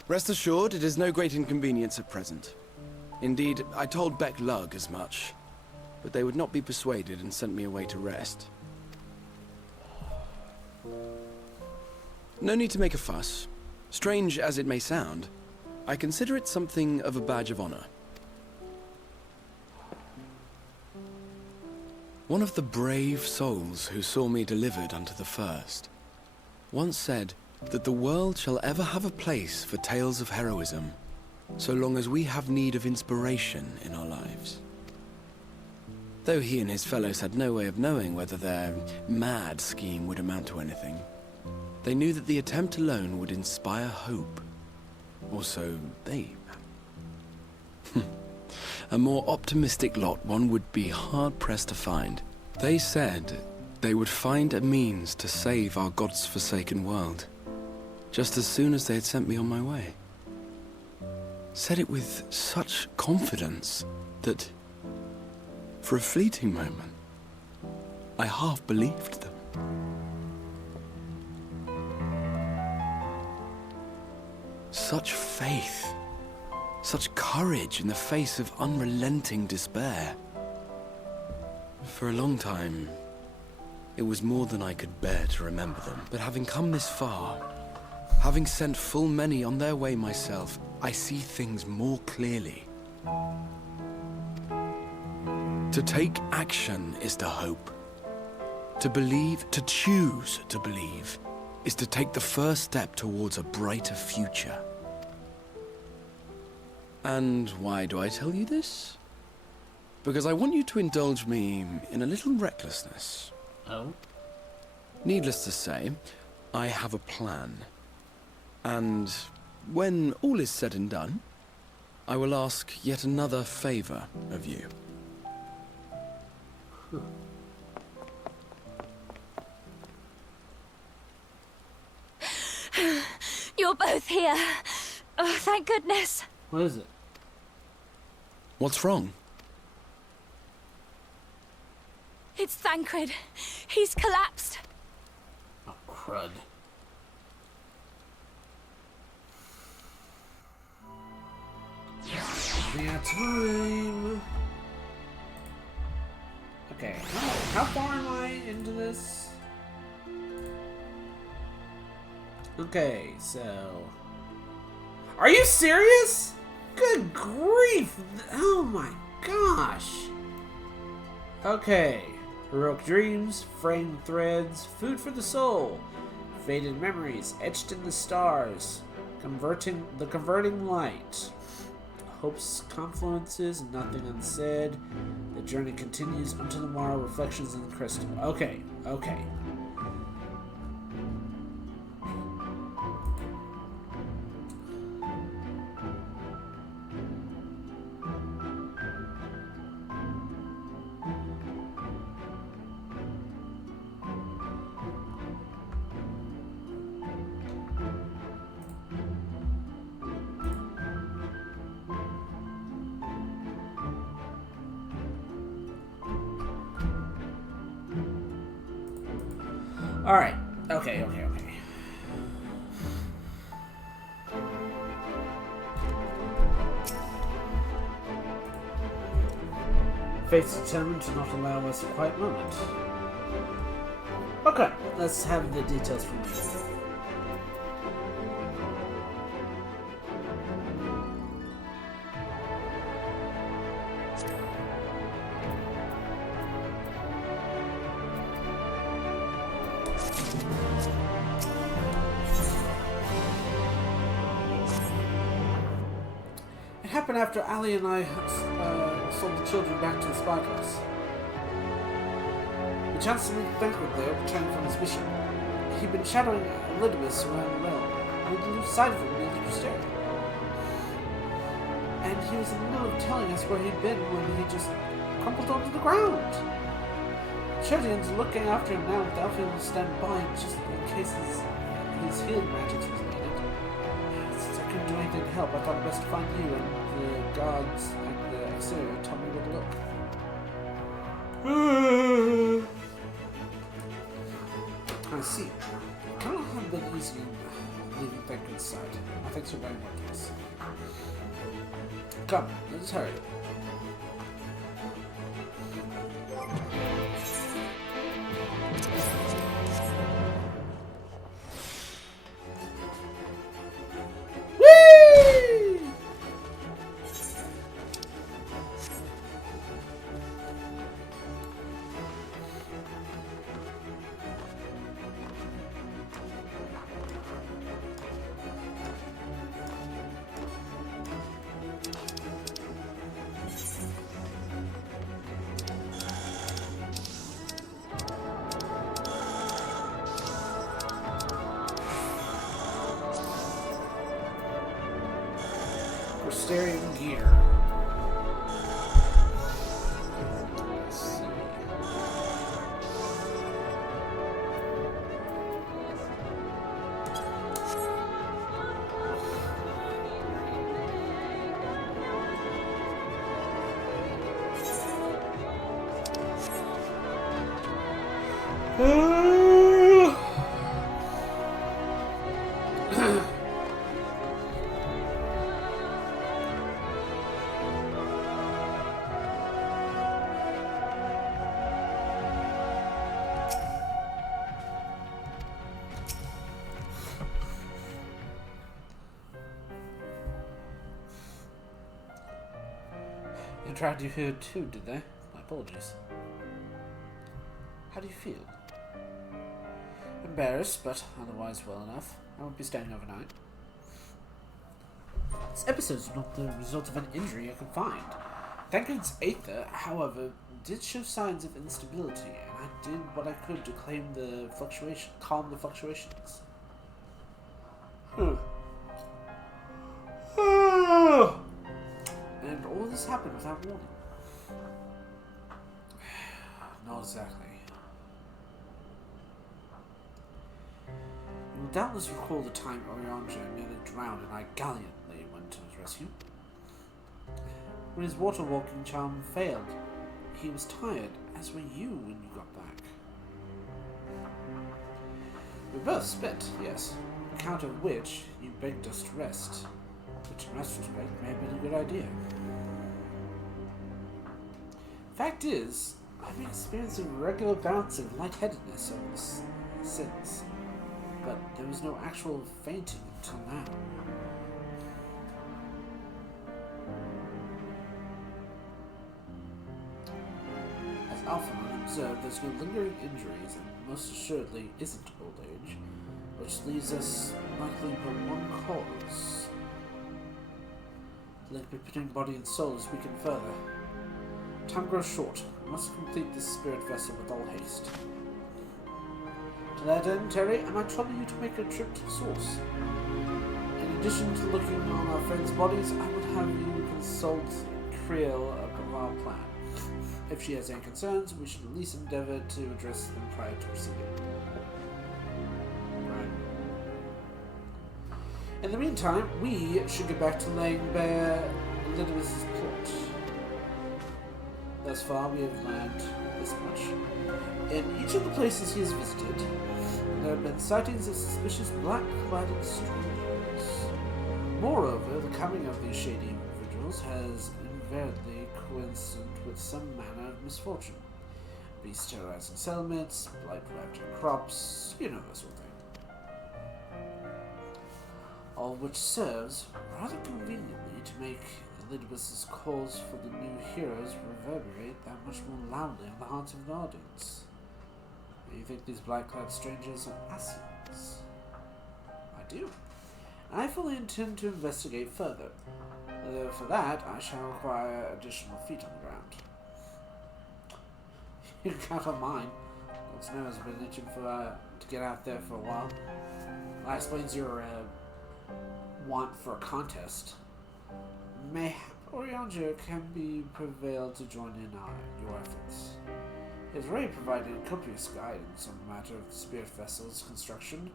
Rest assured, it is no great inconvenience at present. Indeed, I told Beck Lug as much, but they would not be persuaded and sent me away to rest. No need to make a fuss. Strange as it may sound, I consider it something of a badge of honor. One of the brave souls who saw me delivered unto the first once said that the world shall ever have a place for tales of heroism, so long as we have need of inspiration in our lives. Though he and his fellows had no way of knowing whether their mad scheme would amount to anything, they knew that the attempt alone would inspire hope. Or so they... A more optimistic lot one would be hard-pressed to find. They said they would find a means to save our God's forsaken world, just as soon as they had sent me on my way. Said it with such confidence that, for a fleeting moment, I half believed them. Such faith, such courage in the face of unrelenting despair. For a long time, it was more than I could bear to remember them. But having come this far, having sent full many on their way myself, I see things more clearly. To take action is to hope. To believe, to choose to believe, is to take the first step towards a brighter future. And why do I tell you this? Because I want you to indulge me in a little recklessness. Oh? Needless to say, I have a plan. And when all is said and done, I will ask yet another favor of you. You're both here. Oh, thank goodness. What is it? What's wrong? It's Thancred. He's collapsed. Oh, crud. Yeah, time. Okay, how far am I into this? Okay, so... Are you serious? Good grief! Oh my gosh. Okay. Heroic dreams, framed threads, food for the soul, faded memories etched in the stars, converting light, hopes, confluences, nothing unsaid. The journey continues until tomorrow. Reflections in the crystal. Okay. Alright. Okay. Fate's determined to not allow us a quiet moment. Okay, let's have the details from you. It happened after Ali and I sold the children back to the spyglass. We chanced to meet Banquet there, returning from his mission. He'd been shadowing Elidibus around the realm, and we'd lose sight of him near the Crystarium. And he was in the middle of telling us where he'd been when he just crumpled onto the ground. Churdian's looking after him now without being able to stand by just in case his healing magic was needed. Since I couldn't do anything to help, I thought it best to find you, and the guards at the exterior told me where to look. I see. It cannot have been easy leaving Thancred's side. I think so very much, yes. Come, let's hurry. Crystarium gear. Let's see. They dragged you here too, did they? My apologies. How do you feel? Embarrassed, but otherwise well enough. I won't be staying overnight. This episode is not the result of an injury I could find. Thancred's Aether, however, did show signs of instability, and I did what I could to calm the fluctuations. And all this happened without warning. Not exactly. You will doubtless recall the time Orianjo nearly drowned and I gallantly went to his rescue. When his water walking charm failed, he was tired, as were you when you got back. We both spent, yes, on account of which you begged us to rest, which in retrospect may have been a good idea. Fact is, I've been experiencing regular bouts of lightheadedness ever since, but there was no actual fainting until now. observe, there's no lingering injuries, and most assuredly isn't old age, which leaves us likely but one cause. The link between body and soul is weakened further. Time grows short. We must complete this spirit vessel with all haste. To that end, Terry, I might trouble you to make a trip to the source. In addition to looking on our friends' bodies, I would have you consult Creel about our plan. If she has any concerns, we should at least endeavor to address them prior to proceeding. Right. In the meantime, we should get back to laying bare Elizabeth's plot. Thus far, we have learned this much. In each of the places he has visited, there have been sightings of suspicious black-cladded strangers. Moreover, the coming of these shady individuals has invariably coincided with some manner of misfortune. Beasts terrorizing settlements, blight ravaging crops, you know that sort of thing. All which serves, rather conveniently, to make Elidibus's calls for the new heroes reverberate that much more loudly in the hearts of the audience. Do you think these black-clad strangers are assassins? I do. And I fully intend to investigate further. Though for that, I shall require additional feet on the ground. You can count on mine. Snow has been itching to get out there for a while. That explains your want for a contest. Mayhap Orianger can be prevailed to join in your efforts. He has already provided copious guidance on the matter of the spirit vessel's construction.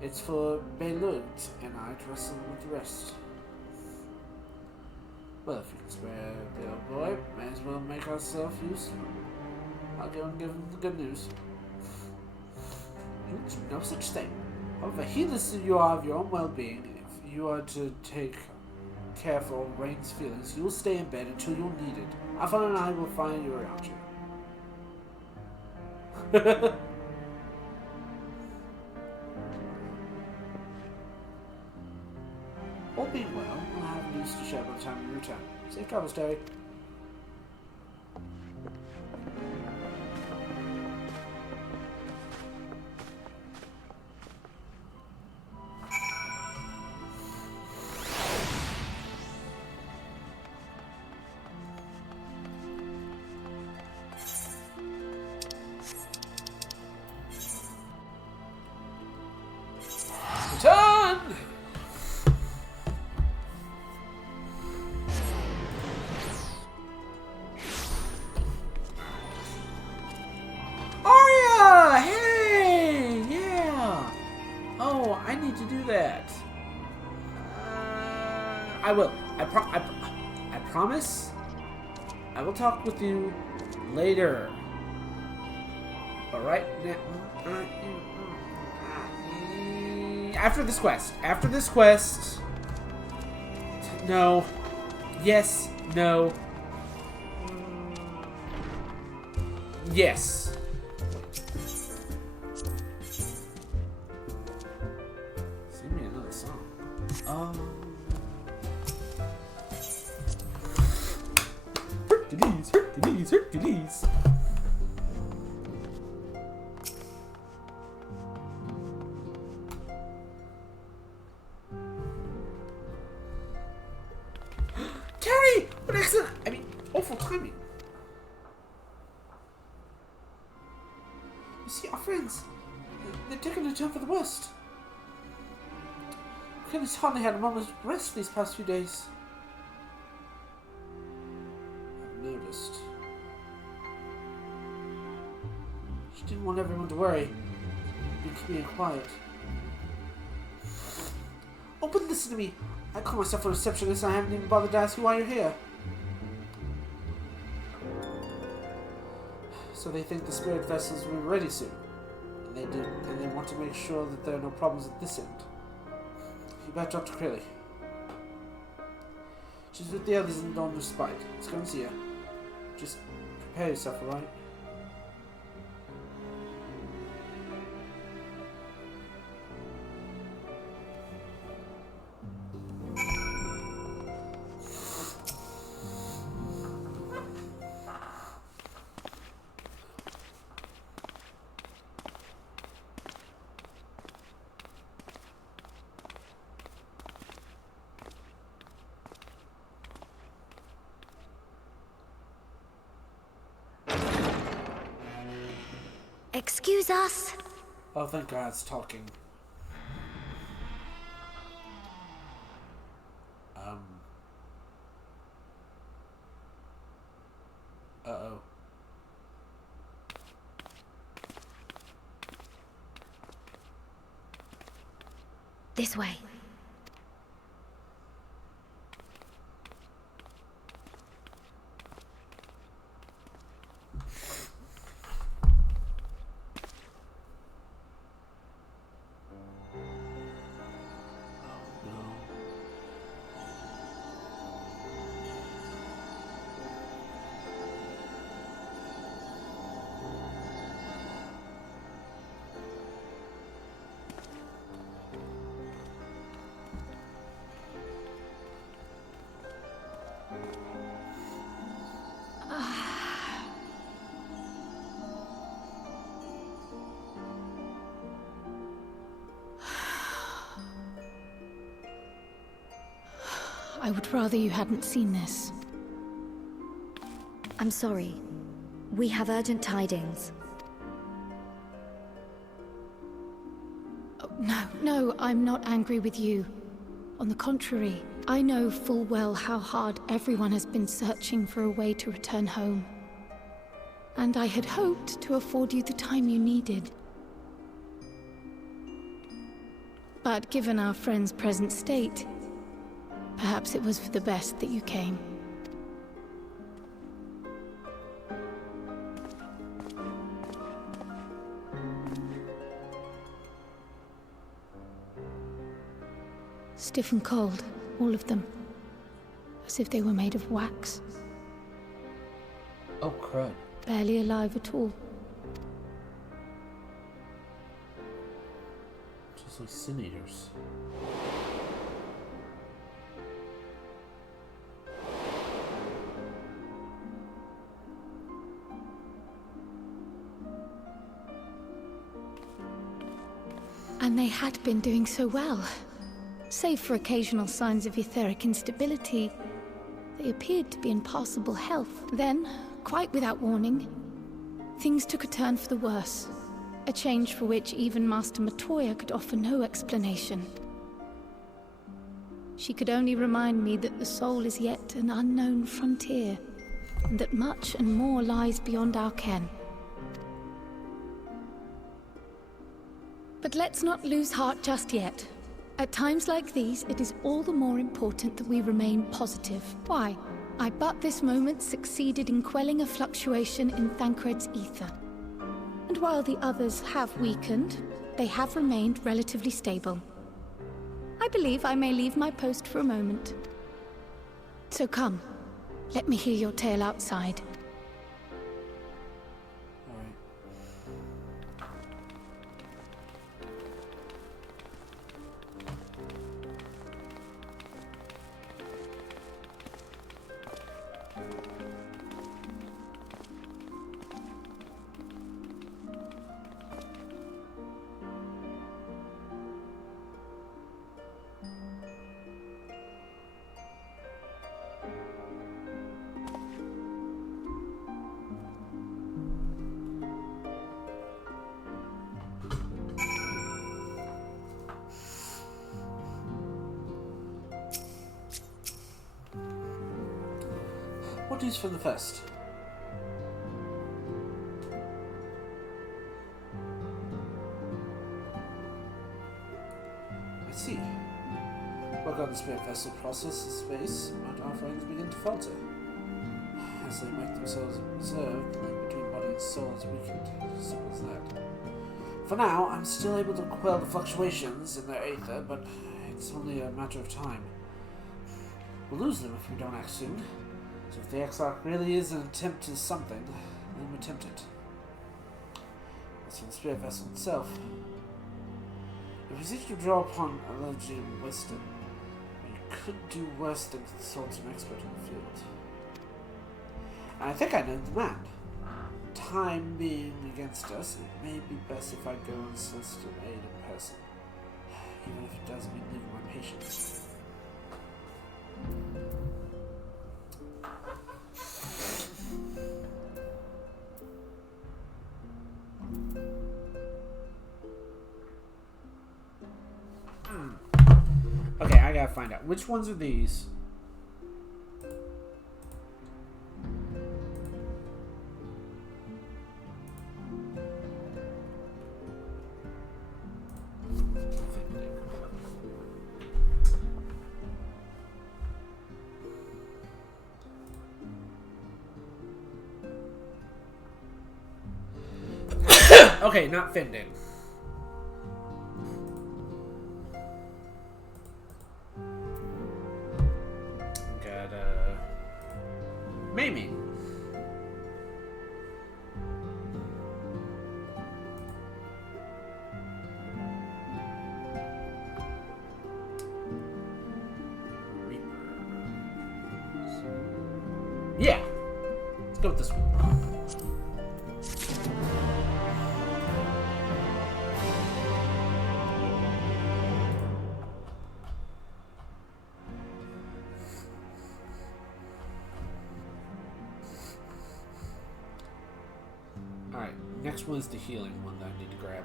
It's for Beilud and I to wrestle with the rest. Well, if you can spare the old boy, may as well make ourselves useful. I'll go and give him the good news. You do no such thing. However heedless you are of your own well-being, if you are to take care for Rain's feelings, you will stay in bed until you're needed. Afan and I will find you around you. All being well, we'll have news to share by the time we return. Safe travels, Terry. Return! Arya! Hey! Yeah! Oh, I need to do that. I will. I promise. I will talk with you later. Alright? After this quest. After this quest. No. Yes. No. Yes. Sing me another song. Hercules, Hercules, Hercules. Terry! What accident? I mean, awful timing. You see, our friends, they're taking a turn for the worst. Achilles hardly had a moment's rest these past few days. I've noticed. She didn't want everyone to worry. Been keeping quiet. Oh, but listen to me. I call myself a receptionist and I haven't even bothered to ask you why you're here. So they think the spirit vessels will be ready soon. And they do, and they want to make sure that there are no problems at this end. You better talk to Crilly. She's with the others in Dawn Respite. Let's go and see her. Just prepare yourself, alright? Excuse us? Oh, thank God it's talking. Uh-oh. This way. I would rather you hadn't seen this. I'm sorry. We have urgent tidings. Oh, no, I'm not angry with you. On the contrary, I know full well how hard everyone has been searching for a way to return home. And I had hoped to afford you the time you needed. But given our friend's present state, perhaps it was for the best that you came. Stiff and cold, all of them. As if they were made of wax. Oh, crud. Barely alive at all. Just like sin eaters. And they had been doing so well. Save for occasional signs of etheric instability, they appeared to be in passable health. Then, quite without warning, things took a turn for the worse. A change for which even Master Matoya could offer no explanation. She could only remind me that the soul is yet an unknown frontier, and that much and more lies beyond our ken. But let's not lose heart just yet. At times like these, it is all the more important that we remain positive. Why? I but this moment succeeded in quelling a fluctuation in Thancred's ether. And while the others have weakened, they have remained relatively stable. I believe I may leave my post for a moment. So come, let me hear your tale outside. What is from the first? I see. Work on the spirit vessel process in space, but offerings begin to falter. As they make themselves observed, the link between body and soul is weakened. Simple as that. For now, I'm still able to quell the fluctuations in their aether, but it's only a matter of time. We'll lose them if we don't act soon. So if the X-Arc really is an attempt to something, then we attempt it. As for the spirit vessel itself, if we seek to draw upon allergy and wisdom, we could do worse than consult an expert in the field. And I think I know the man. Time being against us, it may be best if I go and solicit aid in person, even if it does mean leaving my patients. gotta find out. Which ones are these? Okay, not Fending. Got Maiming. Yeah. Let's go with this one. Alright, next one is the healing one that I need to grab.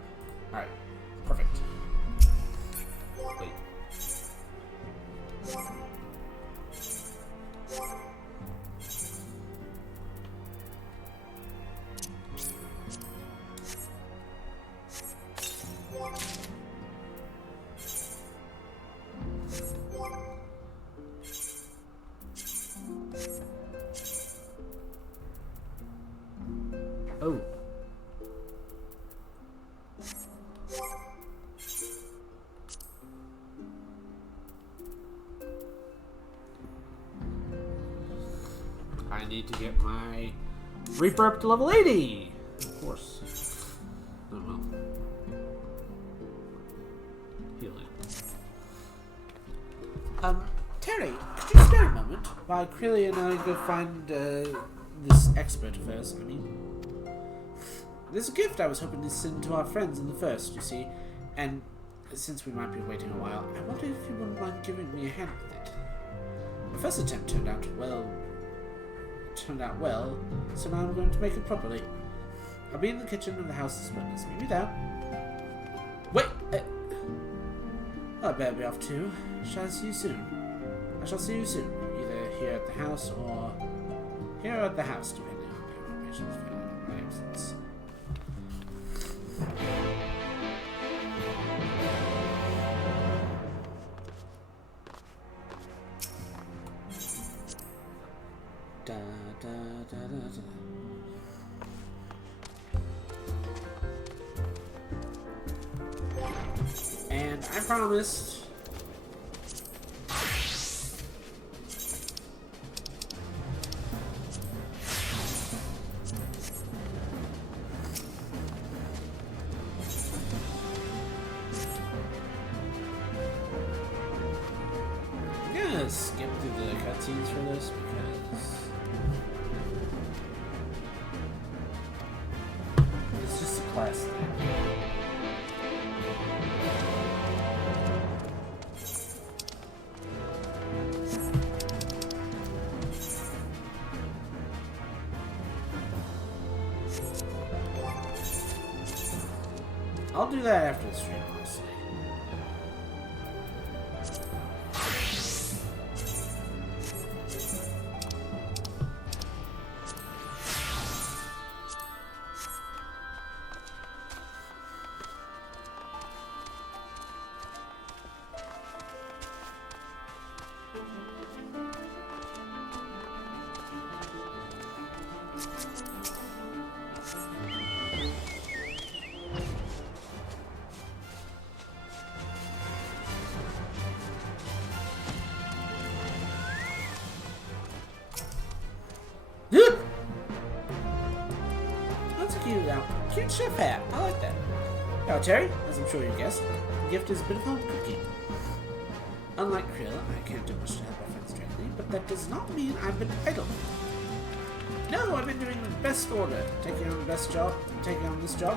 Alright, perfect. Wait. Oh. I need to get my Reaper up to level 80! Of course. Oh well. Healing. Terry, could you spare a moment while Crilly and I go find, this expert of hers, I mean? There's a gift I was hoping to send to our friends in the first, you see, and since we might be waiting a while, I wonder if you wouldn't mind giving me a hand with it. The first attempt turned out well, so now I'm going to make it properly. I'll be in the kitchen of the house this minute, so meet me there. Wait! I better be off too. Shall I see you soon? I shall see you soon, either here at the house or here at the house, depending on your patience for my absence. Da, da, da, da, da. And I promised. I'm gonna skip through the cutscenes for this because it's just a class thing. I'll do that after the stream, honestly. That's a cute chef hat. I like that. Now, Terry, as I'm sure you guessed, the gift is a bit of home cooking. Unlike Krill, I can't do much to help my friends directly, but that does not mean I've been idle. No, I've been doing the best order, taking on this job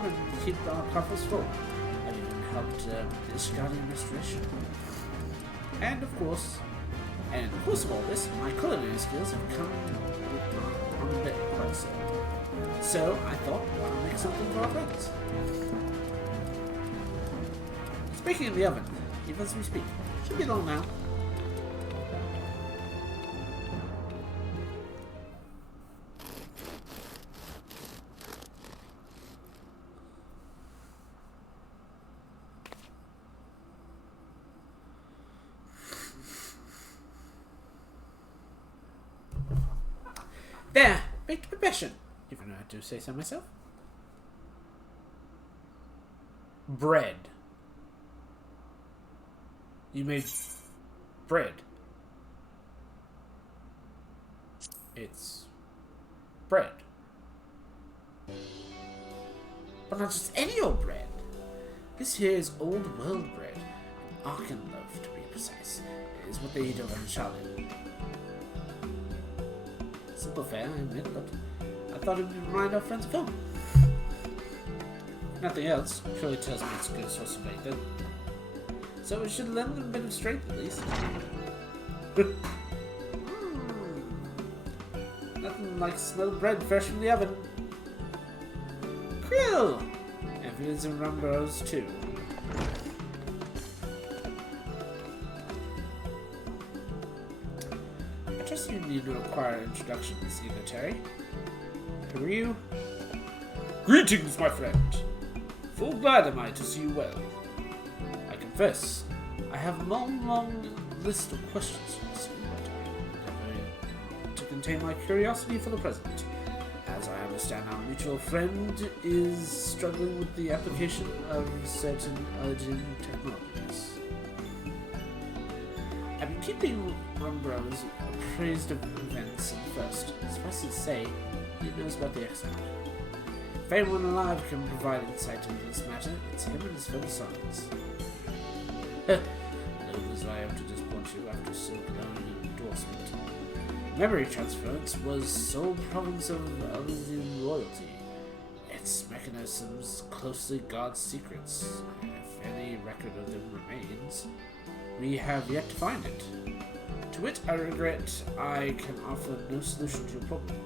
and keep our coffers full. I've even helped the Ishgarian restoration. And of course of all this, my culinary skills have come on a bit closer. So I thought, why not make something for our friends? Speaking of the oven, even as we speak, should be long now. There, baked perfection. If I know how to say so myself. Bread. You made bread. It's bread. But not just any old bread. This here is old world bread. Arkan loaf, to be precise. It is what they eat over in Charlotte. Simple fare, I admit, but I thought it would remind our friends of home. Nothing else. Surely tells me it's a good source of faith. So it should lend them a bit of strength at least. Nothing like smell bread fresh from the oven. Krill! Evidence and rum bros too. I trust you need to acquire introductions, either Terry. Who are you? Greetings, my friend. Full glad am I to see you well. I confess, I have a long list of questions to ask you, but I endeavor to contain my curiosity for the present. As I understand, our mutual friend is struggling with the application of certain urgent technologies. I've been keeping Rumbros appraised of events at first. Suffice it to say, he knows about the exile. If anyone alive can provide insight into this matter, it's him and his fellow sons. No desire to disappoint you after so glowing an endorsement. Memory transference was sole province of Elysian royalty. Its mechanisms closely guard secrets. If any record of them remains, we have yet to find it. To which I regret I can offer no solution to your problem.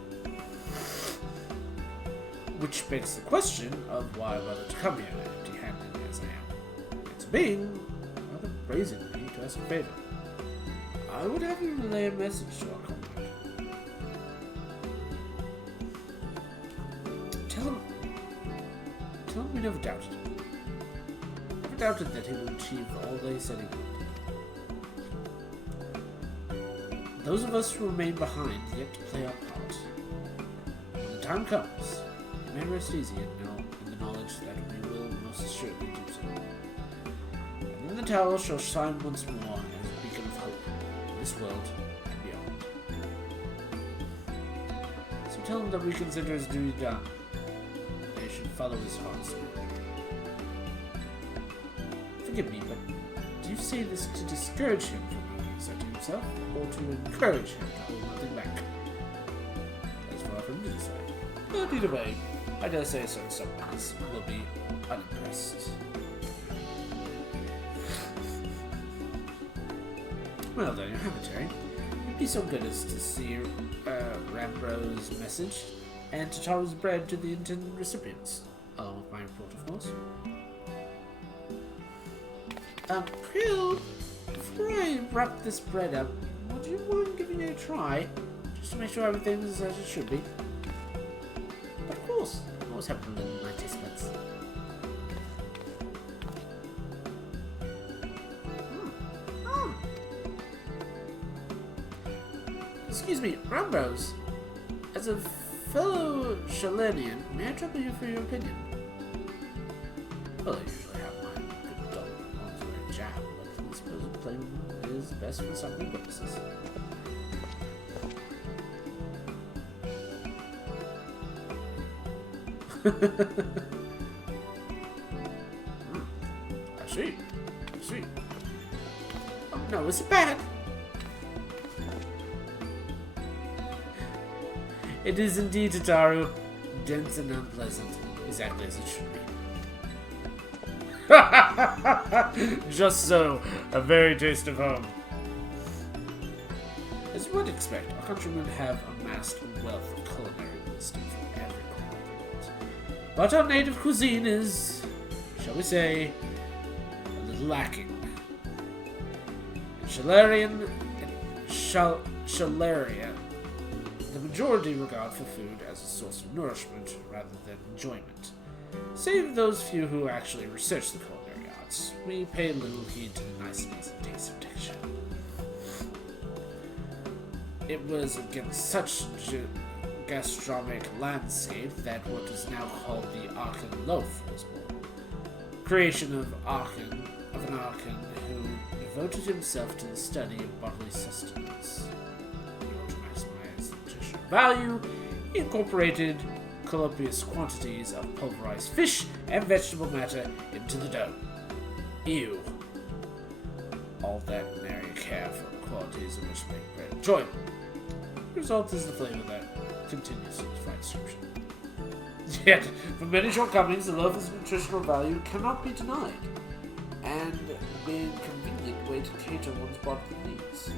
Which begs the question of why I bothered to come here, empty-handed as I am. It's being rather brazen of me to ask a favor. I would have you relay a message to our comrade. Tell him we never doubted him. Never doubted that he would achieve all they said he would. Those of us who remain behind yet to play our part. When the time comes, you may rest easy in the knowledge that we will most assuredly do so. And then the tower shall shine once more as a beacon of hope in this world and beyond. So tell him that we consider his duty done. They should follow his heart's will. Forgive me, but do you say this to discourage him from exerting himself, or to encourage him to hold nothing back? That's far from me to decide. But either way, I dare say certain someones will be unimpressed. Well, there you have it, Terry. You'd be so good as to see Rambro's message and Tataru's bread to the intended recipients, along with my report, of course. Krill, before I wrap this bread up, would you mind giving it a try, just to make sure everything is as it should be? But of course, I always have a little in my taste buds. Excuse me, Rambros. As a fellow Shalenian, may I trouble you for your opinion? Well, I usually have my good dog ones very jam, but I suppose a plain one is best for some purposes. I see. Oh no, is it bad? It is indeed, Tataru. Dense and unpleasant. Exactly as it should be. Just so. A very taste of home. As you would expect, our countrymen have amassed a wealth of culinary wisdom from every corner of the world. But our native cuisine is, shall we say, a little lacking. In Shalaria, the majority regard for food as a source of nourishment rather than enjoyment. Save those few who actually research the culinary arts, we pay little heed to the niceties and taste of texture. It was against such gastronomic landscape that what is now called the Arkan Loaf was born. Creation of an Arkan who devoted himself to the study of bodily sustenance. In order to maximize nutritional value, he incorporated copious quantities of pulverized fish and vegetable matter into the dough. Ew. All that nary care for the qualities of which make bread enjoyable. The result is the flavor that continues to defy description. Yet, for many shortcomings, the loaf's nutritional value cannot be denied, and being a convenient way to cater one's bodily needs.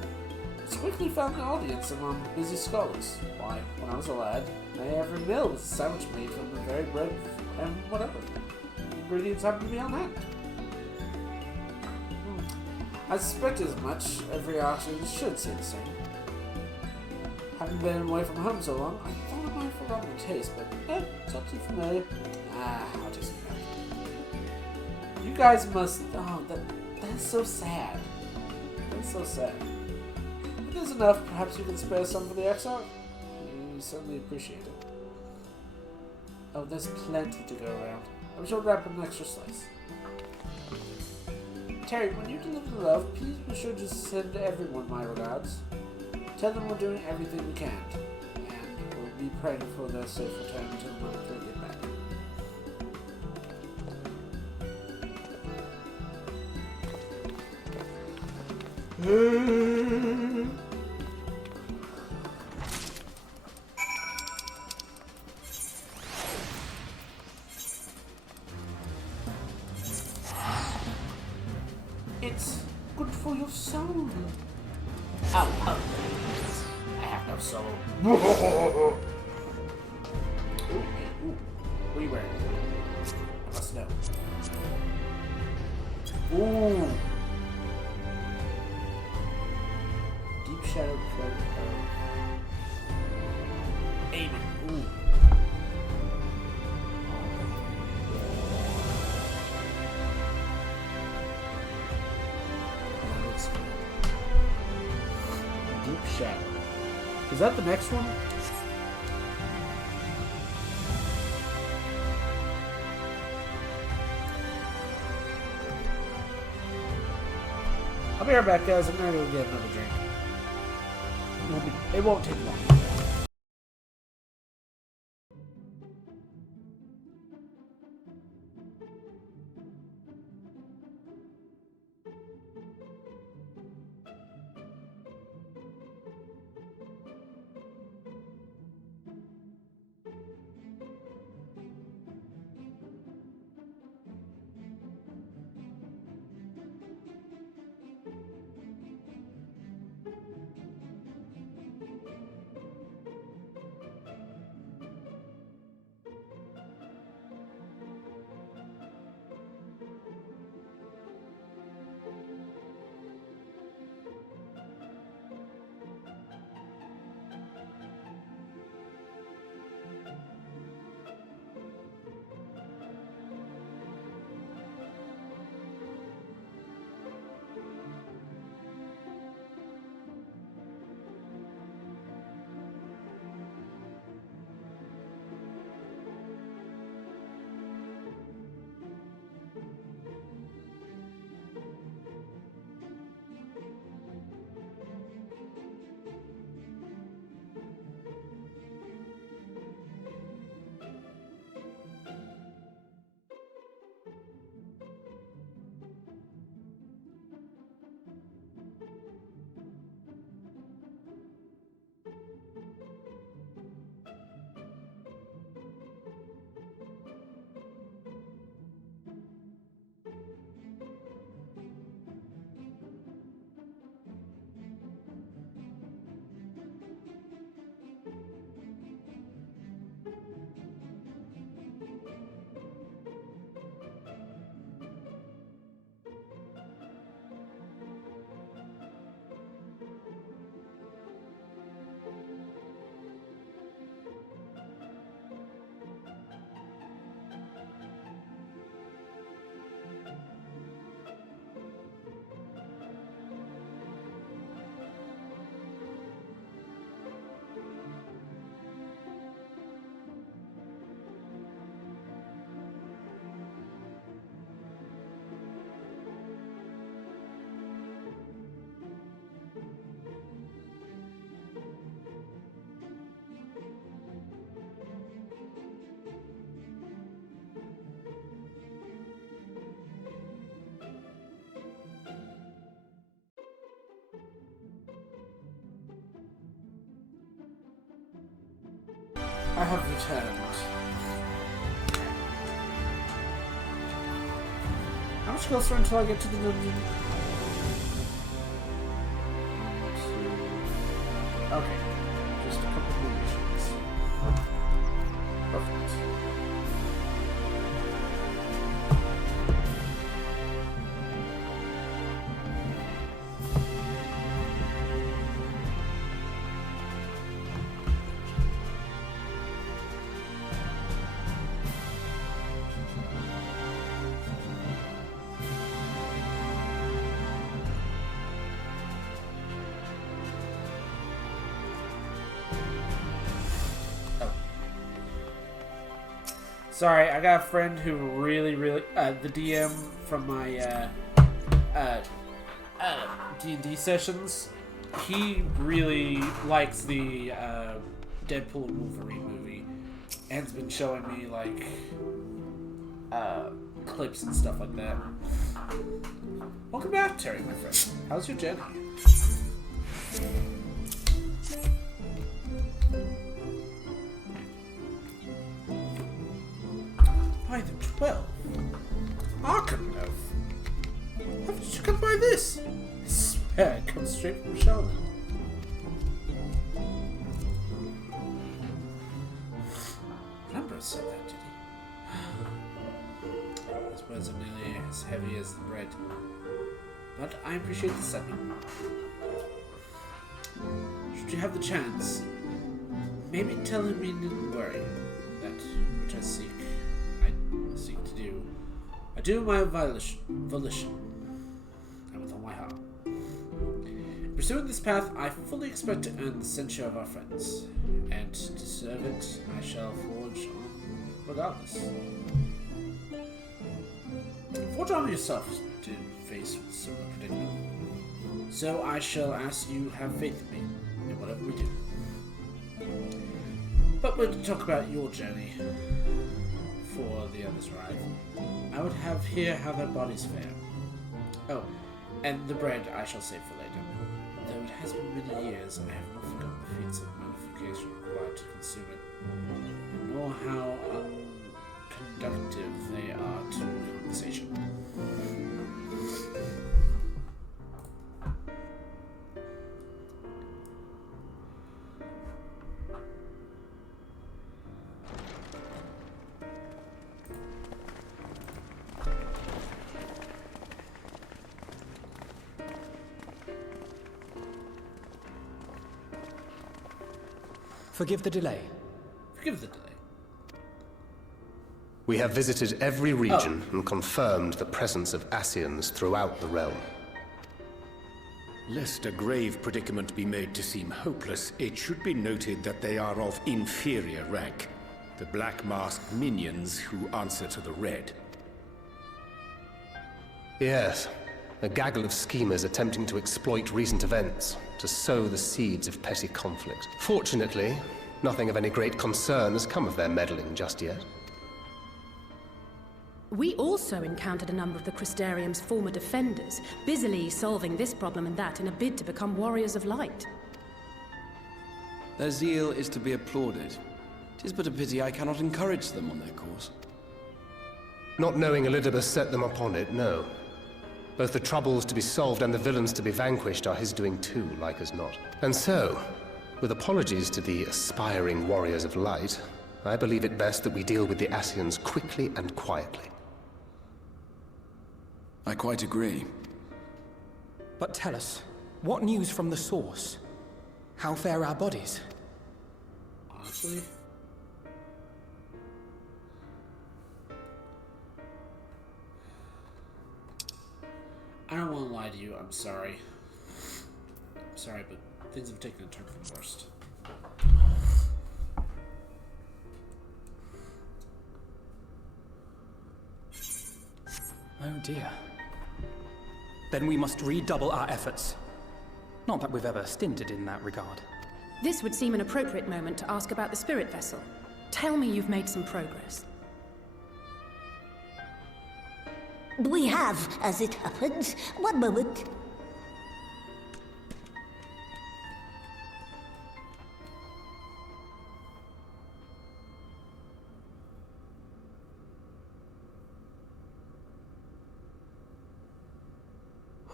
It's quickly found an audience among busy scholars. Why, when I was a lad, every meal was a sandwich made from the very bread and whatever. The ingredients happened to be on hand. I suspected as much. Every artist should say the same. Having been away from home so long, I thought I might have forgotten the taste, but it's not too familiar. I'll taste it back. You guys must... Oh, that's so sad. That's so sad. If there's enough, perhaps you can spare some for the exile? We certainly appreciate it. Oh, there's plenty to go around. I'm sure to wrap an extra slice. Terry, when you deliver the loaf, please be sure to send everyone my regards. Tell them we're doing everything we can, and we'll be praying for their safe return until the moment they get back. It's good for your soul. Oh. I have no soul. Ooh. What are you wearing? I must know. Ooh. Deep shadow cloak of aiming. Ooh. That looks good. Deep shadow. Is that the next one? I'll be right back, guys. I'm gonna go get another drink. It won't take long. I have returned. How much closer until I get to the dungeon? Okay. Just a couple more missions. Perfect. Sorry, I got a friend who really, the DM from my, D&D sessions, he really likes the, Deadpool and Wolverine movie, and has been showing me, like, clips and stuff like that. Welcome back, Terry, my friend. How's your journey? By the 12. Arkham. How did you come by this? I swear it comes straight from Sheldon. Remember said that, did he? His words are nearly as heavy as the bread. But I appreciate the sentiment. Should you have the chance, maybe tell him he needn't worry. That which I seek to do. I do my volition, and with all my heart. In pursuing this path, I fully expect to earn the censure of our friends, and to serve it, I shall forge on regardless. Forge on yourself to face similar predicament. So I shall ask you have faith in me, in whatever we do. But we'll talk about your journey. Before the others arrive, I would have hear how their bodies fare. Oh, and the bread I shall save for later. Though it has been many years, I have not forgotten the feats of modification required to consume it, nor how unconductive they are to conversation. Forgive the delay. Forgive the delay. We have visited every region and confirmed the presence of Ascians throughout the realm. Lest a grave predicament be made to seem hopeless, it should be noted that they are of inferior rank. The black-masked minions who answer to the Red. Yes, a gaggle of schemers attempting to exploit recent events, to sow the seeds of petty conflict. Fortunately, nothing of any great concern has come of their meddling just yet. We also encountered a number of the Crystarium's former defenders, busily solving this problem and that in a bid to become warriors of light. Their zeal is to be applauded. 'Tis but a pity I cannot encourage them on their course. Not knowing Elidibus set them upon it, no. Both the troubles to be solved and the villains to be vanquished are his doing too, like as not. And so, with apologies to the aspiring warriors of light, I believe it best that we deal with the Ascians quickly and quietly. I quite agree. But tell us, what news from the source? How fare our bodies? Honestly? I don't want to lie to you, I'm sorry. I'm sorry, but things have taken a turn for the worst. Oh dear. Then we must redouble our efforts. Not that we've ever stinted in that regard. This would seem an appropriate moment to ask about the spirit vessel. Tell me you've made some progress. We have, as it happens. One moment.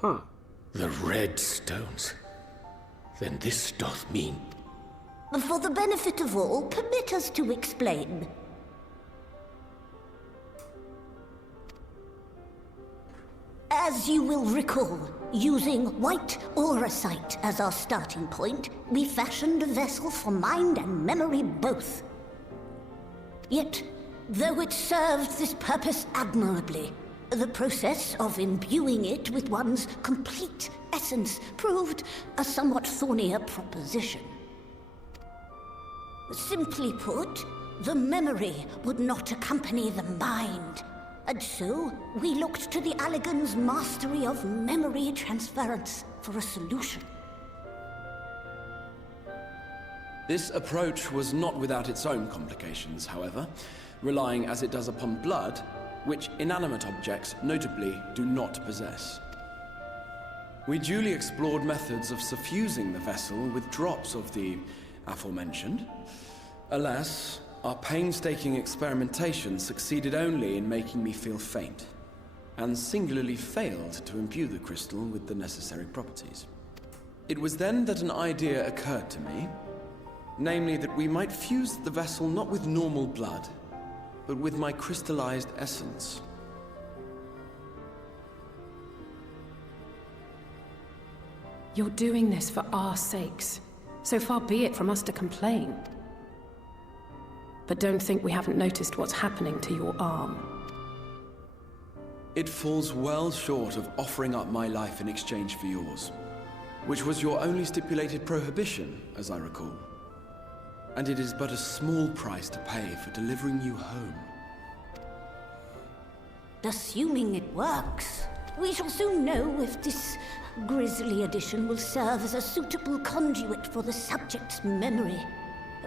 Huh. The red stones. Then this doth mean... For the benefit of all, permit us to explain. As you will recall, using white auracite as our starting point, we fashioned a vessel for mind and memory both. Yet, though it served this purpose admirably, the process of imbuing it with one's complete essence proved a somewhat thornier proposition. Simply put, the memory would not accompany the mind. And so, we looked to the Allegan's mastery of memory transference for a solution. This approach was not without its own complications, however, relying as it does upon blood, which inanimate objects, notably, do not possess. We duly explored methods of suffusing the vessel with drops of the aforementioned. Alas, our painstaking experimentation succeeded only in making me feel faint, and singularly failed to imbue the crystal with the necessary properties. It was then that an idea occurred to me, namely that we might fuse the vessel not with normal blood, but with my crystallized essence. You're doing this for our sakes, so far be it from us to complain. But don't think we haven't noticed what's happening to your arm. It falls well short of offering up my life in exchange for yours, which was your only stipulated prohibition, as I recall. And it is but a small price to pay for delivering you home. Assuming it works, we shall soon know if this grisly addition will serve as a suitable conduit for the subject's memory.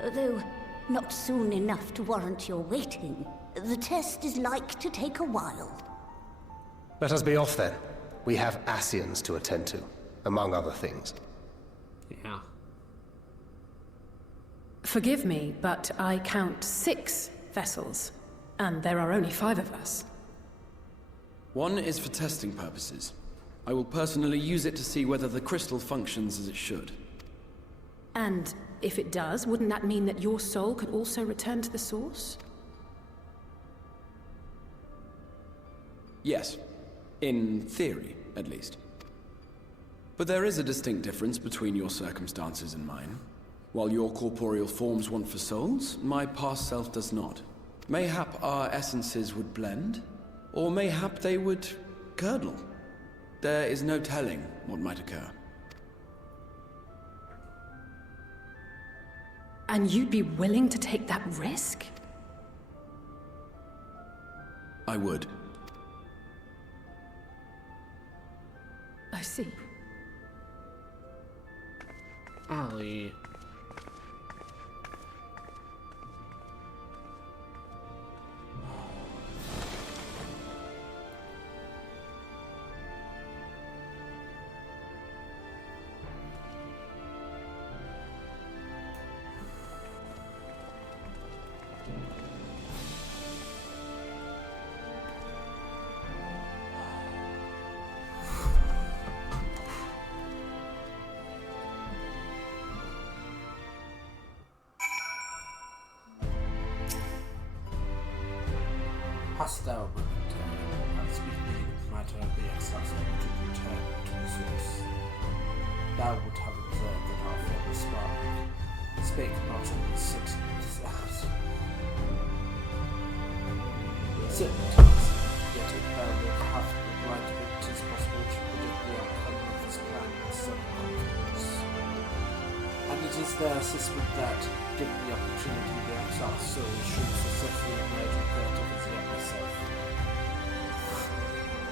Although not soon enough to warrant your waiting. The test is like to take a while. Let us be off then. We have Ascians to attend to, among other things. Yeah. Forgive me, but I count 6 vessels, and there are only 5 of us. One is for testing purposes. I will personally use it to see whether the crystal functions as it should. And if it does, wouldn't that mean that your soul could also return to the source? Yes. In theory, at least. But there is a distinct difference between your circumstances and mine. While your corporeal forms want for souls, my past self does not. Mayhap our essences would blend, or mayhap they would curdle. There is no telling what might occur. And you'd be willing to take that risk? I would. I see. Allie. Hast thou as we need matter be accessible to return to the source? Thou would have observed that our famous spark spake not only 6 minutes out. Certain times, yet if thou wilt have the right of it is possible to predict the outcome of this plan with some confidence. And it is their assessment that, given the opportunity, the exiled soul should successfully emerge with of his younger self.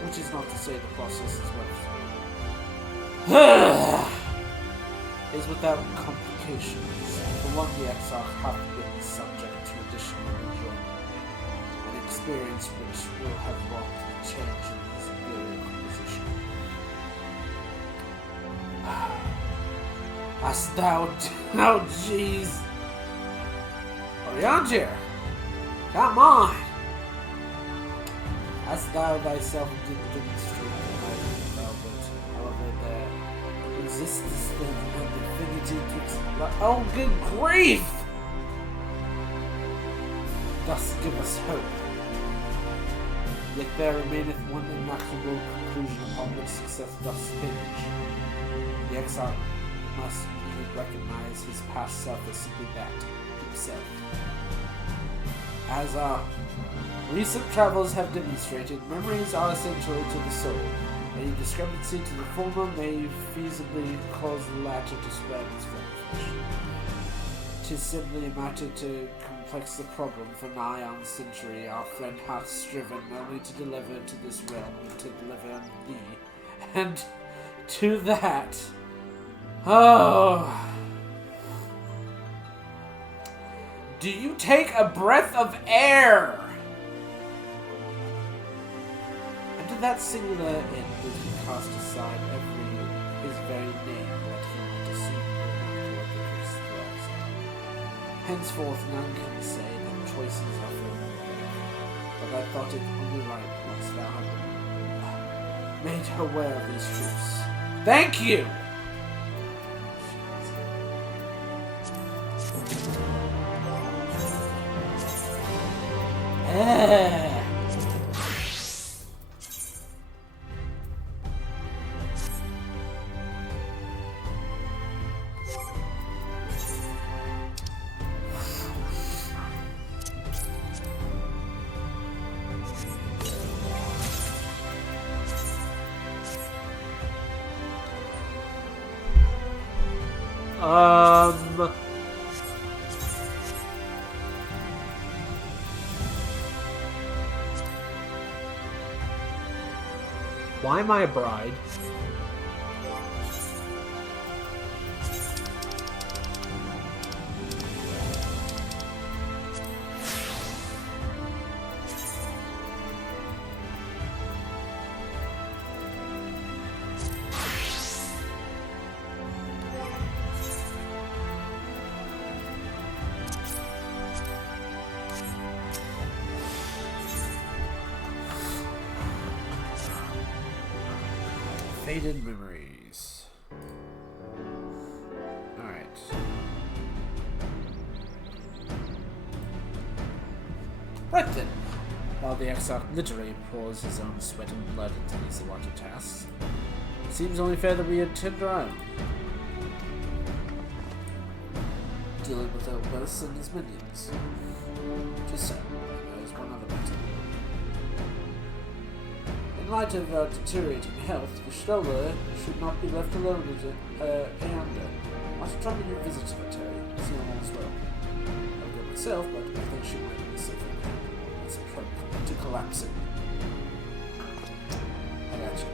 Which is not to say the process is is without complications. For one, the exile hath been subject to additional enjoyment, an experience which will have wrought the change in his imperial composition. Hast thou... Oh, jeez! Oriandir! Come on! Hast thou thyself did demonstrate the might of thou wilt, I existence then and infinity twixt. Oh, good grief! Thus give us hope. Yet there remaineth one inexorable conclusion upon which success doth hinge. The exile must recognize his past self as simply that, himself. As our recent travels have demonstrated, memories are essential to the soul. A discrepancy to the former may feasibly cause the latter to spread its flesh. 'Tis simply a matter to complex the problem, for nigh on a century our friend hath striven only to deliver to this realm and to deliver unto thee. And to that... Oh... Do you take a breath of air? And to that singular end did he cast aside his very name that he might assume the mantle of the priest's thralls. Henceforth none can say that choices are for me, but I thought it only right once thou had made her aware of these truths. Thank you! Why am I a bride? Faded memories. Alright. Right then. While the exarch literally pours his own sweat and blood into these allotted tasks, it seems only fair that we attend our own. Dealing with Elbus and his minions. Just so, there's one other matter. In light of our deteriorating health, Vishtola should not be left alone at Aeander. I should try to do a visit to her, Terry, see how all is well. I'll go myself, but I think she might be suffering as prone to collapsing. I got you.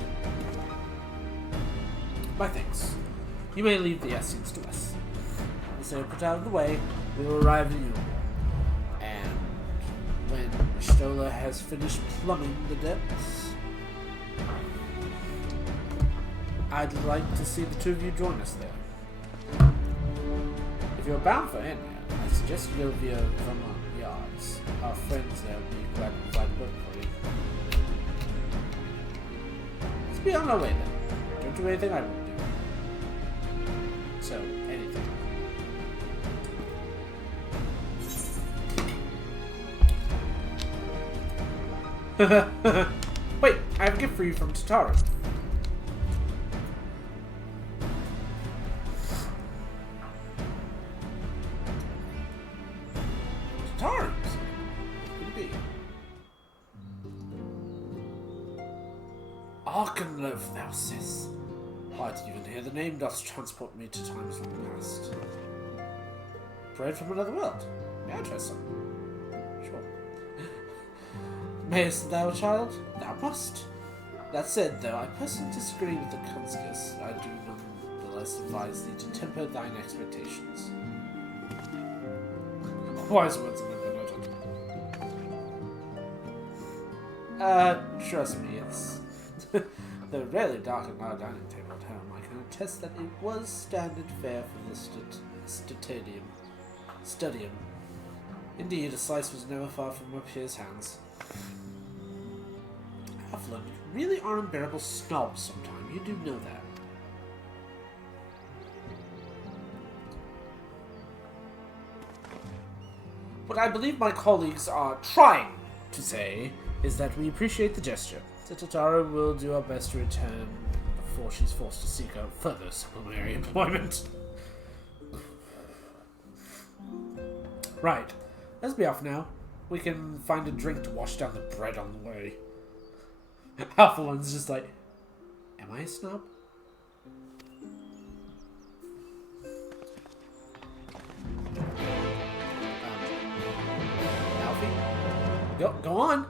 My thanks. You may leave the essence to us. As they are put out of the way, we will arrive in Europe. And when Vishtola has finished plumbing the depths, I'd like to see the two of you join us there. If you're bound for Enya, I suggest you go via Vermont Yards. Our friends there will be glad to provide work for you. Let's be on our way then. Don't do anything I wouldn't do. So, anything. Wait, I have a gift for you from Tataru. Arkenloaf, thou sayest. Why did you even hear the name doth transport me to times long past? Bread from another world. May I try some? Sure. Mayest thou, child? Thou must. That said, though I personally disagree with the Kunzgas, I do nonetheless advise thee to temper thine expectations. Wise words have been noted. Trust me, it's... Though rarely dark at our dining table at home, I can attest that it was standard fare for the studium. Indeed, a slice was never far from my peer's hands. Halfland, you really are unbearable snobs sometimes. You do know that. What I believe my colleagues are trying to say is that we appreciate the gesture. Tatara will do our best to return before she's forced to seek out further supplementary employment. Right. Let's be off now. We can find a drink to wash down the bread on the way. Alpha One's just like, am I a snob? Alfie? Go on.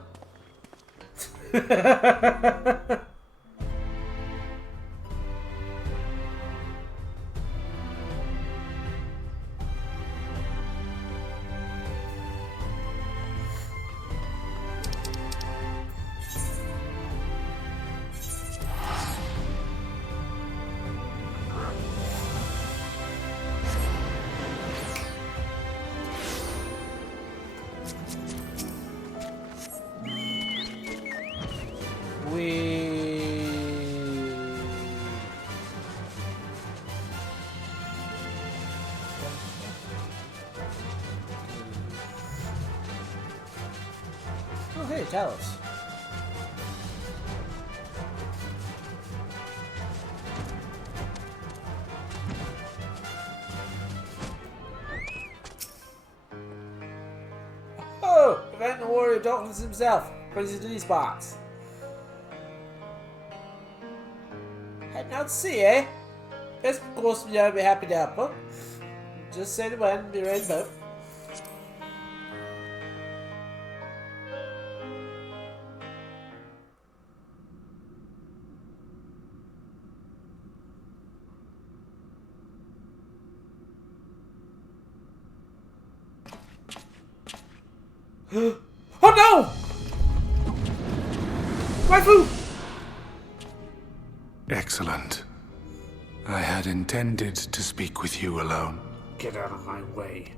Oh, hey, Talos. Oh, Event Warrior Dalton's himself. Crazy to these spots. Heading out to sea, eh? Yes, of course, I'll be happy to help her. Just say the when, be ready to vote. Oh no! My food! Excellent. I had intended to speak with you alone. Get out of my way.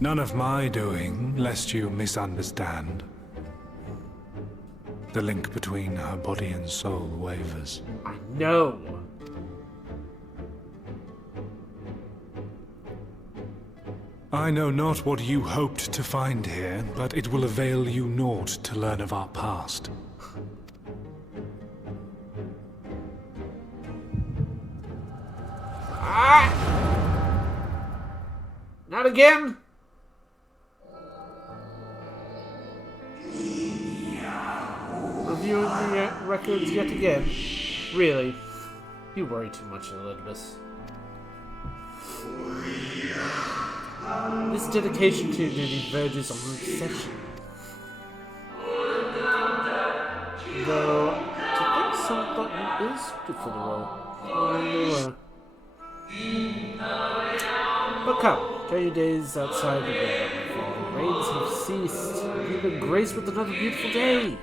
None of my doing, lest you misunderstand. The link between her body and soul wavers. I know. I know not what you hoped to find here, but it will avail you naught to learn of our past. Ah! Not again! Reviewing the records yet again? Really? You worry too much, Elizabeth. This dedication to your duty verges on obsession. Though, to think something is good for the role. But come, try your days outside the window, my friend. The rains have ceased. You've been graced with another beautiful day.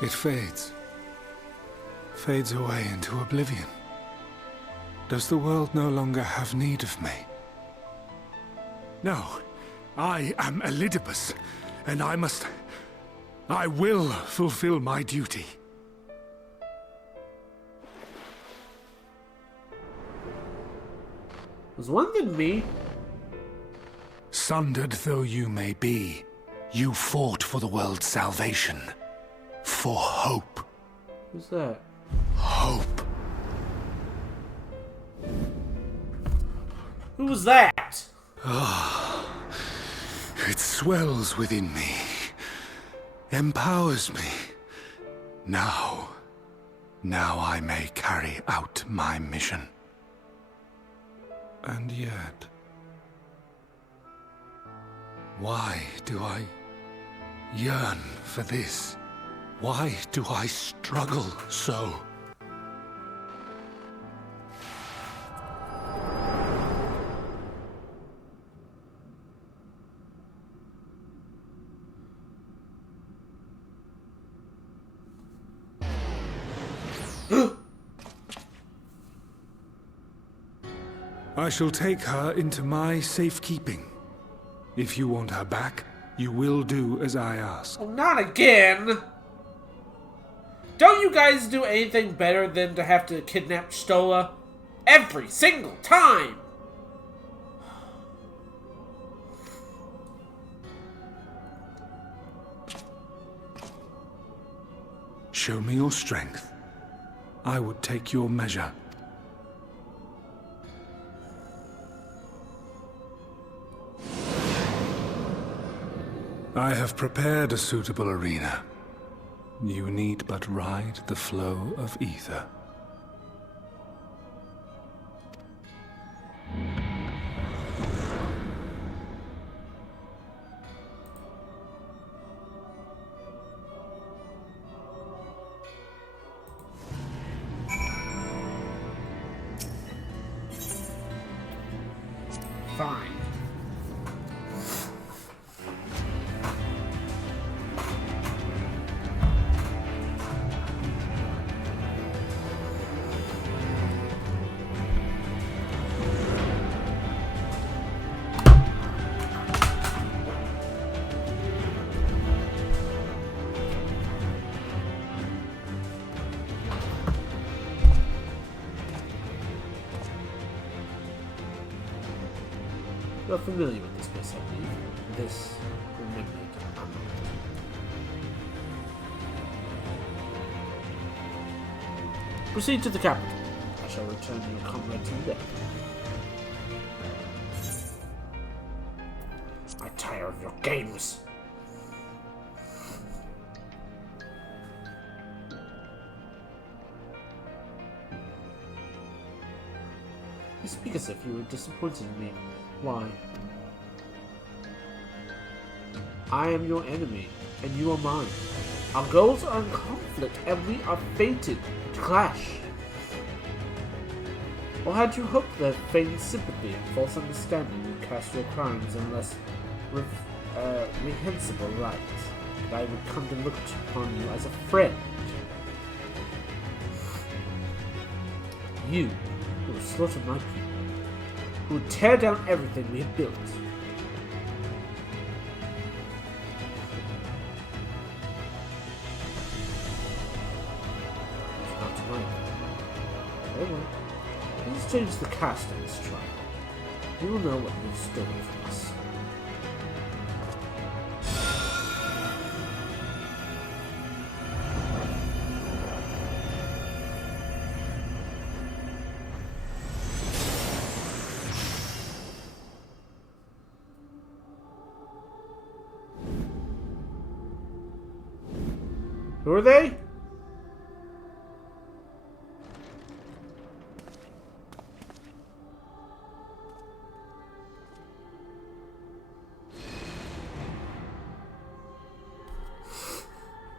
It fades. Fades away into oblivion. Does the world no longer have need of me? No. I am Elidibus, and I will fulfill my duty. Was one than me? Sundered though you may be, you fought for the world's salvation. For hope. Who's that? Hope. Who was that? Ah, it swells within me. Empowers me. Now I may carry out my mission. And yet, why do I yearn for this? Why do I struggle so? I shall take her into my safekeeping. If you want her back, You will do as I ask. Oh, not again! Don't you guys do anything better than to have to kidnap Stola? Every single time! Show me your strength. I would take your measure. I have prepared a suitable arena. You need but ride the flow of ether. Fine. You're familiar with this place, I believe. This remembered ammo. Proceed to the capital. I shall return your comrades in there. I tire of your games. You speak as if you were disappointed in me. Why? I am your enemy, and you are mine. Our goals are in conflict, and we are fated to clash. Or had you hoped that feigned sympathy and false understanding would cast your crimes in less reprehensible light, that I would come to look upon you as a friend? You who have slaughtered my people, who would tear down everything we have built. It's not tonight. Very well. Let's change the cast of this trial. You will know what you've stolen from us. Who are they?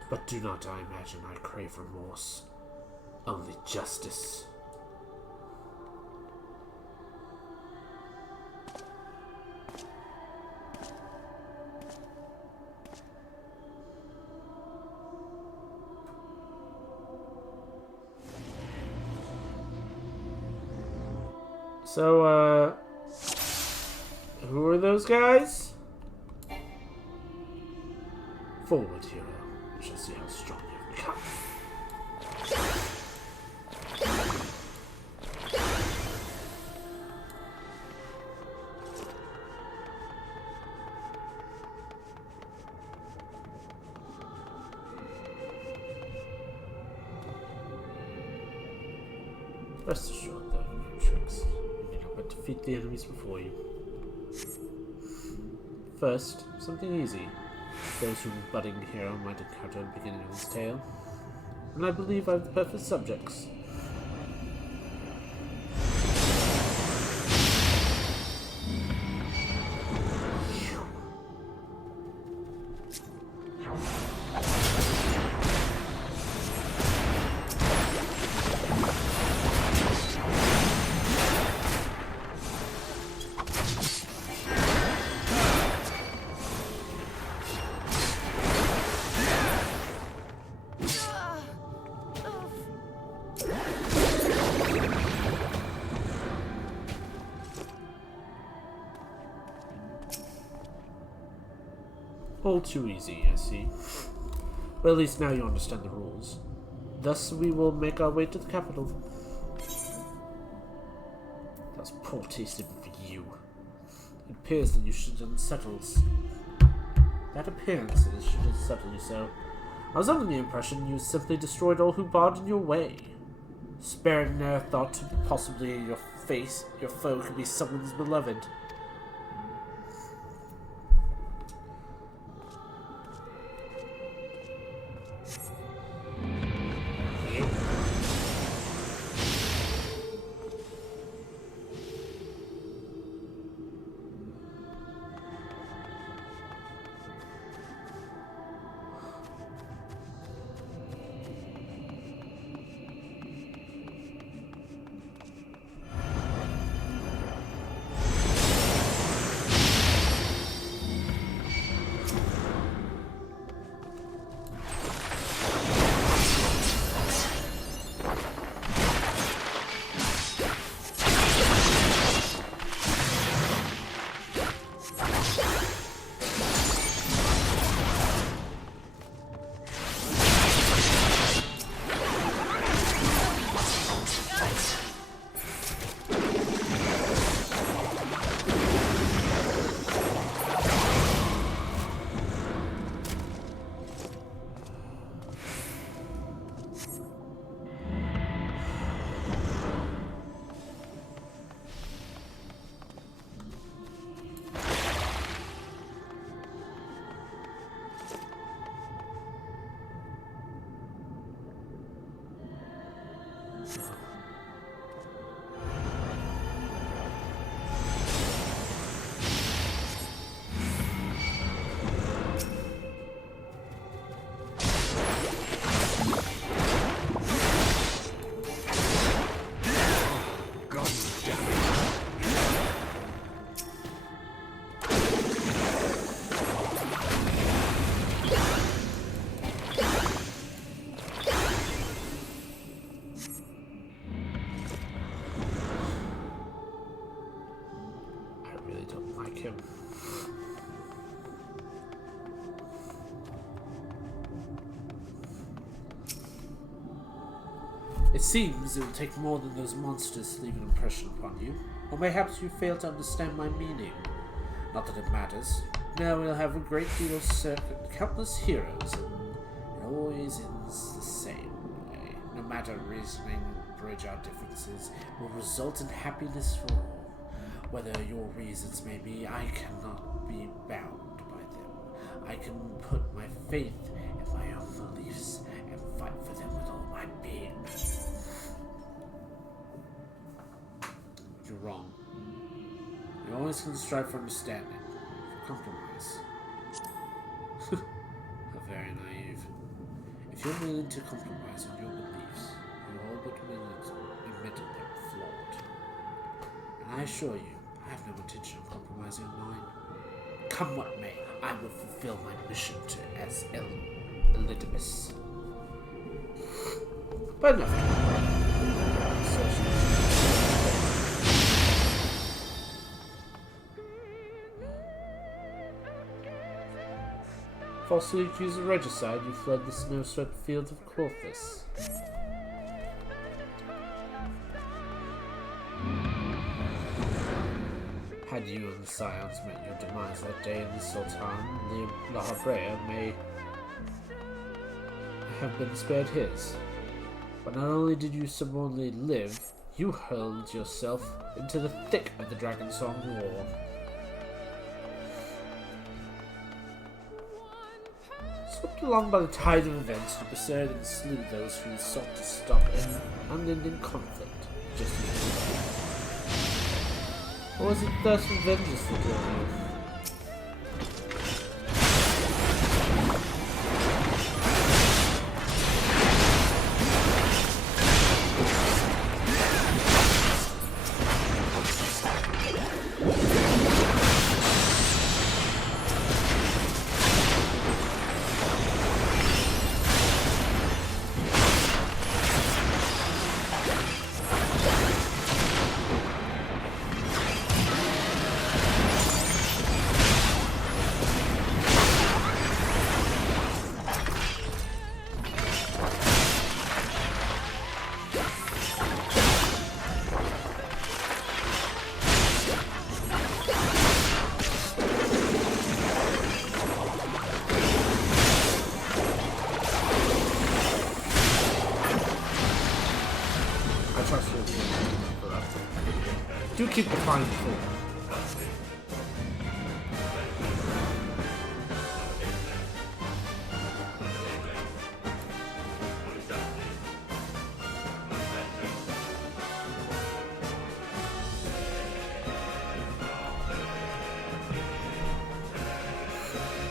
But do not, I imagine, I crave remorse. Only justice. So, who are those guys? Forward, hero. We shall see how strong you have become. Rest assured, though, no tricks. You cannot but defeat the enemies before you. First, something easy. Those whom budding hero might encounter at the beginning of his tale. And I believe I have the perfect subjects. All too easy, I see. But at least now you understand the rules. Thus, we will make our way to the capital. That's poor taste for you. It appears that you should unsettle. That appearances should unsettle you so. I was under the impression you simply destroyed all who barred in your way, sparing no thought to possibly your foe could be someone's beloved. It seems it will take more than those monsters to leave an impression upon you. Or mayhaps you fail to understand my meaning. Not that it matters. No, we'll have a great deal of countless heroes, and it always ends the same way. No matter reasoning, bridge our differences will result in happiness for all. Whether your reasons may be, I cannot be bound by them. I can put my faith in my own beliefs and fight for them with all my being. You're wrong. You always can strive for understanding, for compromise. How very naive. If you're willing to compromise on your beliefs, you're all but admitted they're flawed. And I assure you, I have no intention of compromising on mine. Come what may, I will fulfill my mission as Elidibus. But enough. Falsely accused of regicide, you fled the snow-swept fields of Clothis. Had you and the Scions met your demise that day in the Sultan, La Habrea may have been spared his. But not only did you subornedly live, you hurled yourself into the thick of the Dragonsong War. Swept along by the tide of events, you pursued and slew those who sought to stop an unending conflict, just as you did. Or was it thirst for vengeance that drove you? do keep declining food.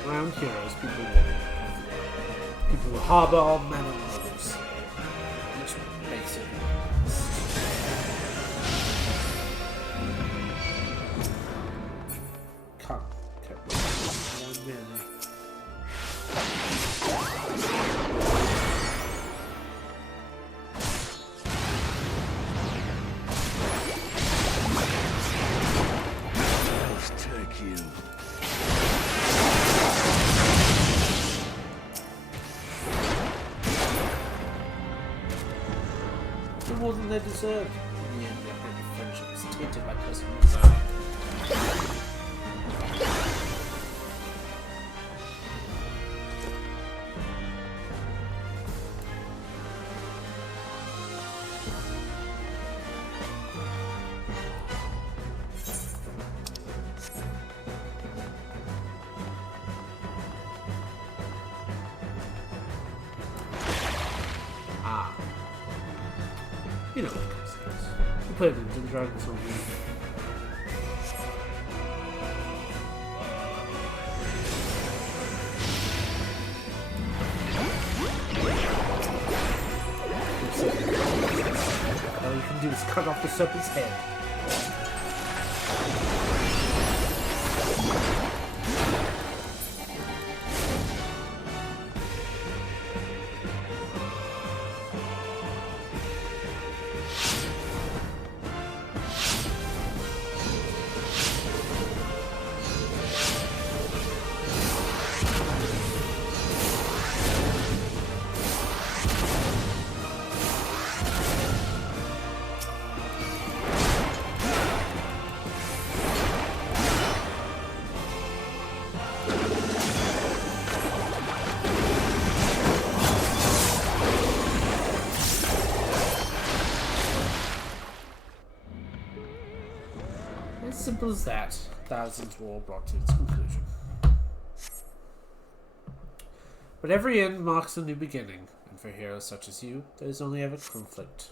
Around heroes, people will harbor all manner of motives, which makes it come. One minute. Let's take you. More than they deserved. In the end, their perfect friendship was tainted by personal desire. Ah. You know what comes next. You put it into the Dragon's Soul game. All you can do is cut off the serpent's head. As simple as that, thousands were all brought to its conclusion. But every end marks a new beginning, and for heroes such as you, there is only ever conflict.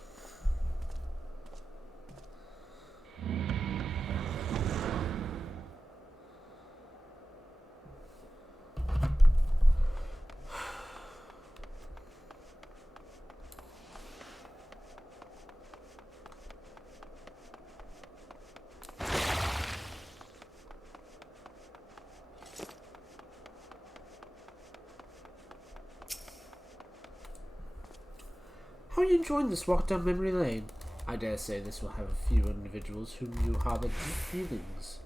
How are you enjoying this walk down memory lane? I dare say this will have a few individuals whom you harbor deep feelings.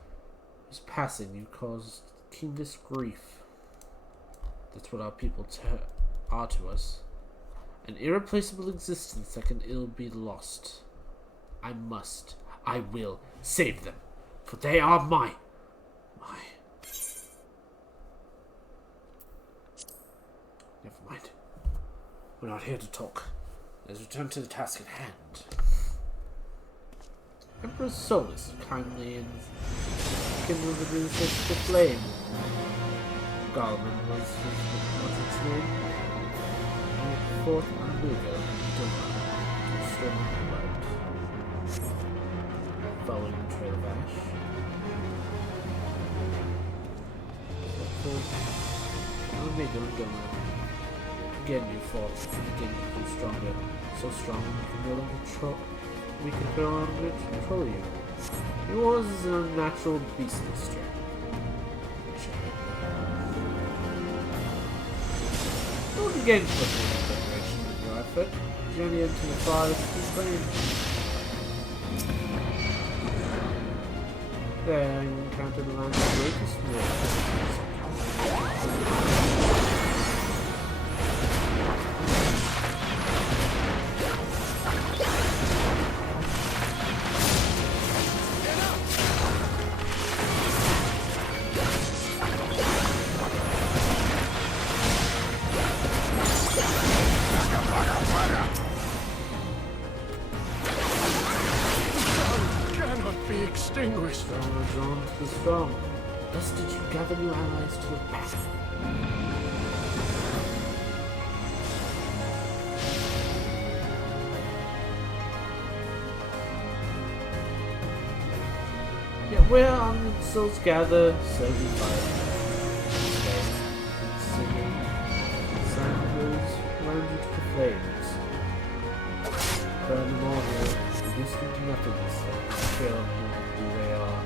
Whose passing you caused keenest grief. That's what our people are to us. An irreplaceable existence that can ill be lost. I will save them, for they are my. Never mind. We're not here to talk. Let's return to the task at hand. Emperor Solus kindly and kindled the resist the flame. Garland was its name. And fourth Amigo, Storm Blood. Following the trail of ash. Amigo and Doma. Again you fought, again you grew stronger. So strong we can no longer control you. Yours is an unnatural beastly strength. Don't again put in preparation in your effort. Journey into the forest is plain. There you encounter the land's greatest war. Cannot be. was strong. Thus did you gather new allies to your back. Yet where on the souls gather, so we fight. Singing, sounds round you to the flames. Burn them all here, reduce them to nothingness, kill who they are.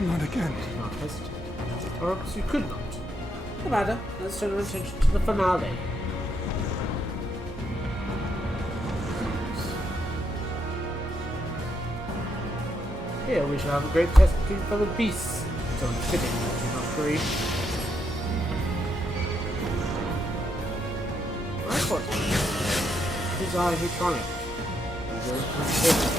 Not again. Do not hesitate. Or else you could not. No matter, let's turn our attention to the finale. Here we shall have a great test between fellow beasts. It's only fitting, would you not agree? I thought it is I who triumphed. You were mistaken.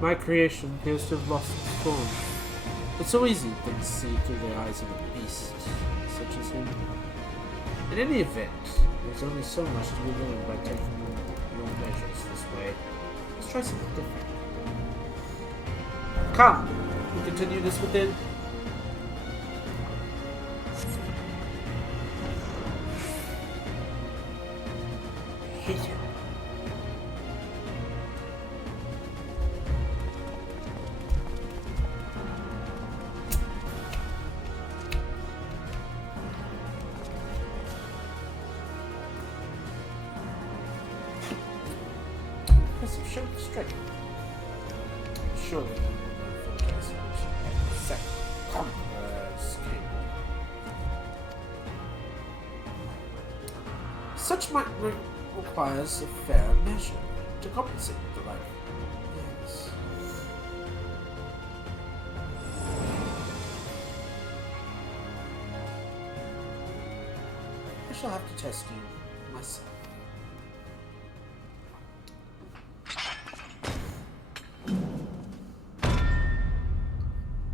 My creation appears to have lost its form. It's so easy then to see through the eyes of a beast such as him. In any event, there's only so much to be learned by taking your measures this way. Let's try something different. Come, we continue this within. I hate you. Show straight. Surely, such might requires a fair measure to compensate the like. Yes. I shall have to test you myself.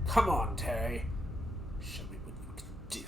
Come on, Terry. Show me what you can do.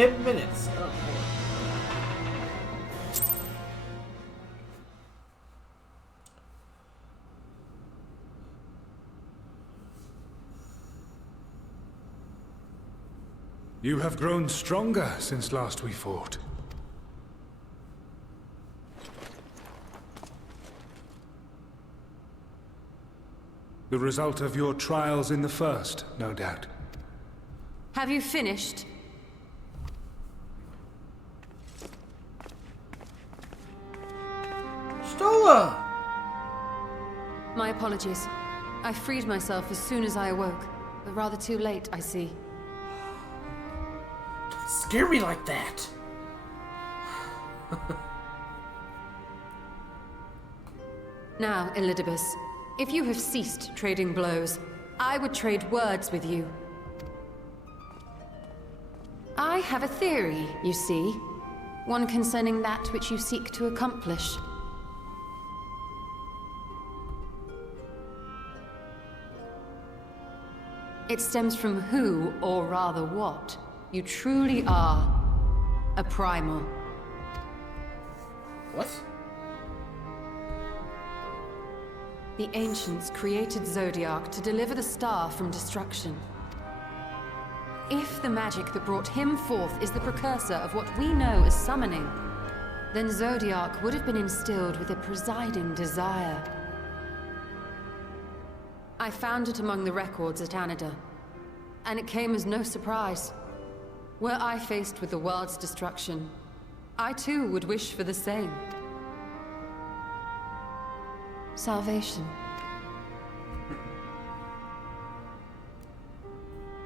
10 minutes. Oh, Lord. You have grown stronger since last we fought. The result of your trials in the first, no doubt. Have you finished? Stola! My apologies. I freed myself as soon as I awoke, but rather too late, I see. Don't scare me like that! Now, Elidibus, if you have ceased trading blows, I would trade words with you. I have a theory, you see. One concerning that which you seek to accomplish. It stems from who, or rather what, you truly are. A primal. What? The ancients created Zodiac to deliver the star from destruction. If the magic that brought him forth is the precursor of what we know as summoning, then Zodiac would have been instilled with a presiding desire. I found it among the records at Anida, and it came as no surprise. Were I faced with the world's destruction, I too would wish for the same. Salvation.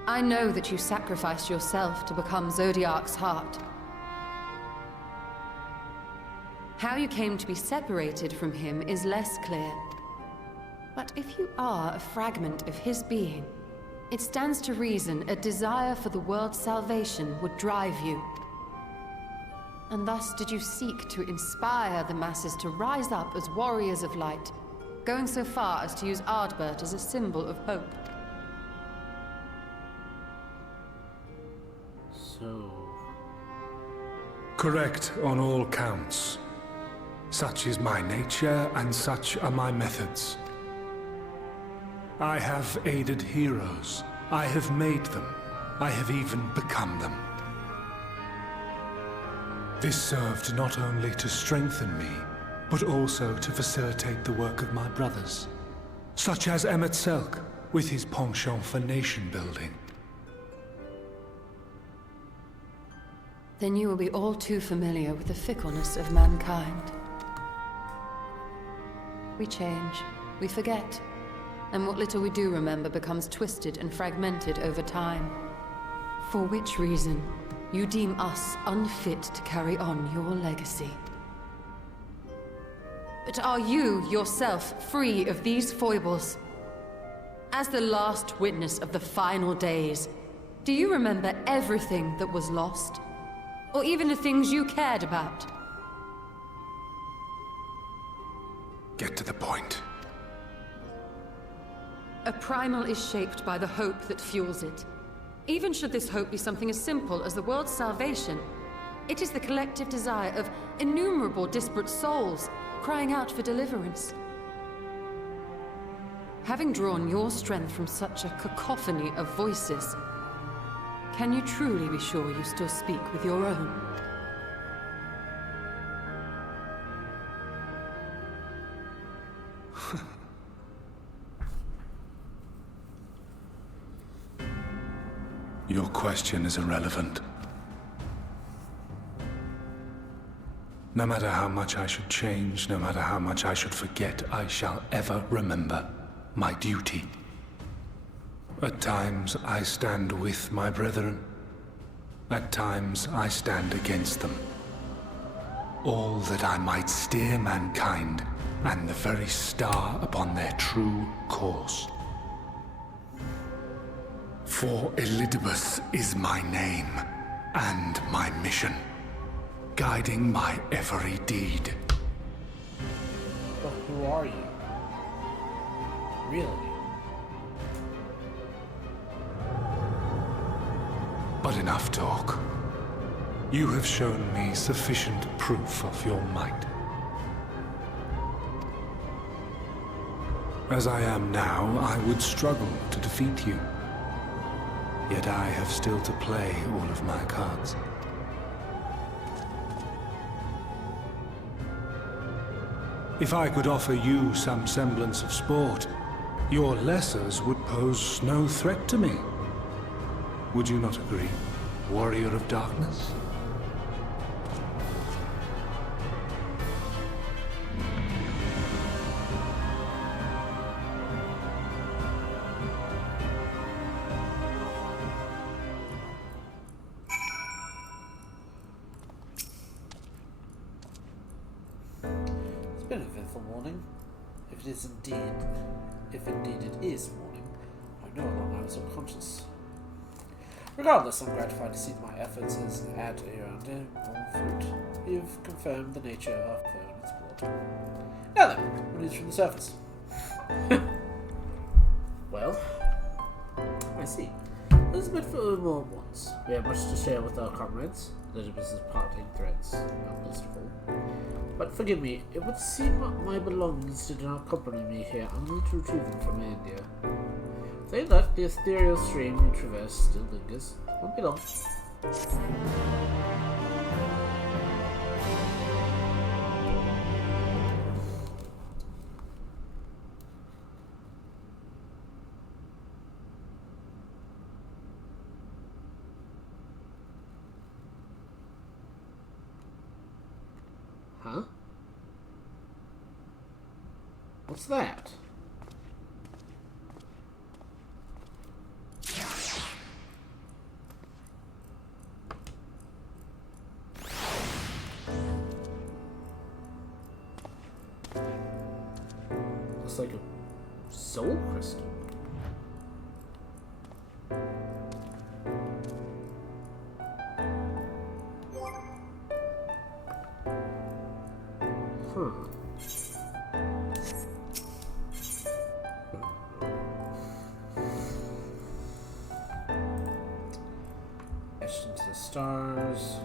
I know that you sacrificed yourself to become Zodiac's heart. How you came to be separated from him is less clear. But if you are a fragment of his being, it stands to reason a desire for the world's salvation would drive you. And thus did you seek to inspire the masses to rise up as warriors of light, going so far as to use Ardbert as a symbol of hope. So... Correct on all counts. Such is my nature, and such are my methods. I have aided heroes. I have made them. I have even become them. This served not only to strengthen me, but also to facilitate the work of my brothers, such as Emmett Selk, with his penchant for nation building. Then you will be all too familiar with the fickleness of mankind. We change, we forget, and what little we do remember becomes twisted and fragmented over time. For which reason, you deem us unfit to carry on your legacy. But are you, yourself, free of these foibles? As the last witness of the final days, do you remember everything that was lost? Or even the things you cared about? Get to the point. A primal is shaped by the hope that fuels it. Even should this hope be something as simple as the world's salvation, it is the collective desire of innumerable disparate souls crying out for deliverance. Having drawn your strength from such a cacophony of voices, can you truly be sure you still speak with your own? Your question is irrelevant. No matter how much I should change, no matter how much I should forget, I shall ever remember my duty. At times I stand with my brethren. At times I stand against them. All that I might steer mankind and the very star upon their true course. For Elidibus is my name and my mission, guiding my every deed. But who are you? Really? But enough talk. You have shown me sufficient proof of your might. As I am now, I would struggle to defeat you. Yet I have still to play all of my cards. If I could offer you some semblance of sport, your lessers would pose no threat to me. Would you not agree, warrior of darkness? It's been an eventful morning. If indeed it is morning, I know how long I was unconscious. Regardless, I'm gratified to see that my efforts as at around borne fruit. You've confirmed the nature of our foe and its blood. Now then, what news from the surface? Well, I see. There's a bit for more at once. We have much to share with our comrades. Elizabeth's parting threats, not least of all. But forgive me, it would seem my belongings did not accompany me here. I'm going to retrieve them from India. If they left, the ethereal stream you traverse still lingers. Won't be long. Huh? What's that? Looks like a soul crystal. Etched into the stars.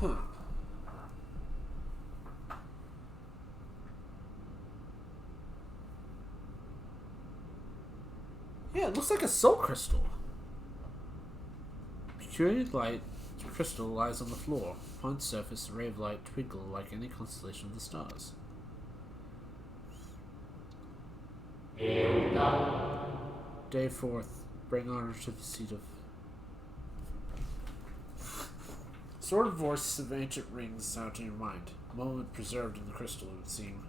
Huh. Yeah, it looks like a soul crystal. Peculiar light crystal lies on the floor. Upon its surface, a ray of light twinkle like any constellation of the stars. Day 4th. Bring honor to the seat of... Sort of voice of ancient rings sound in your mind. A moment preserved in the crystal, it would seem.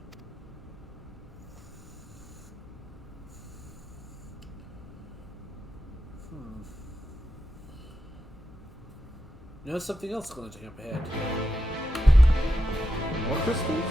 You know something else glinting up ahead. More crystals?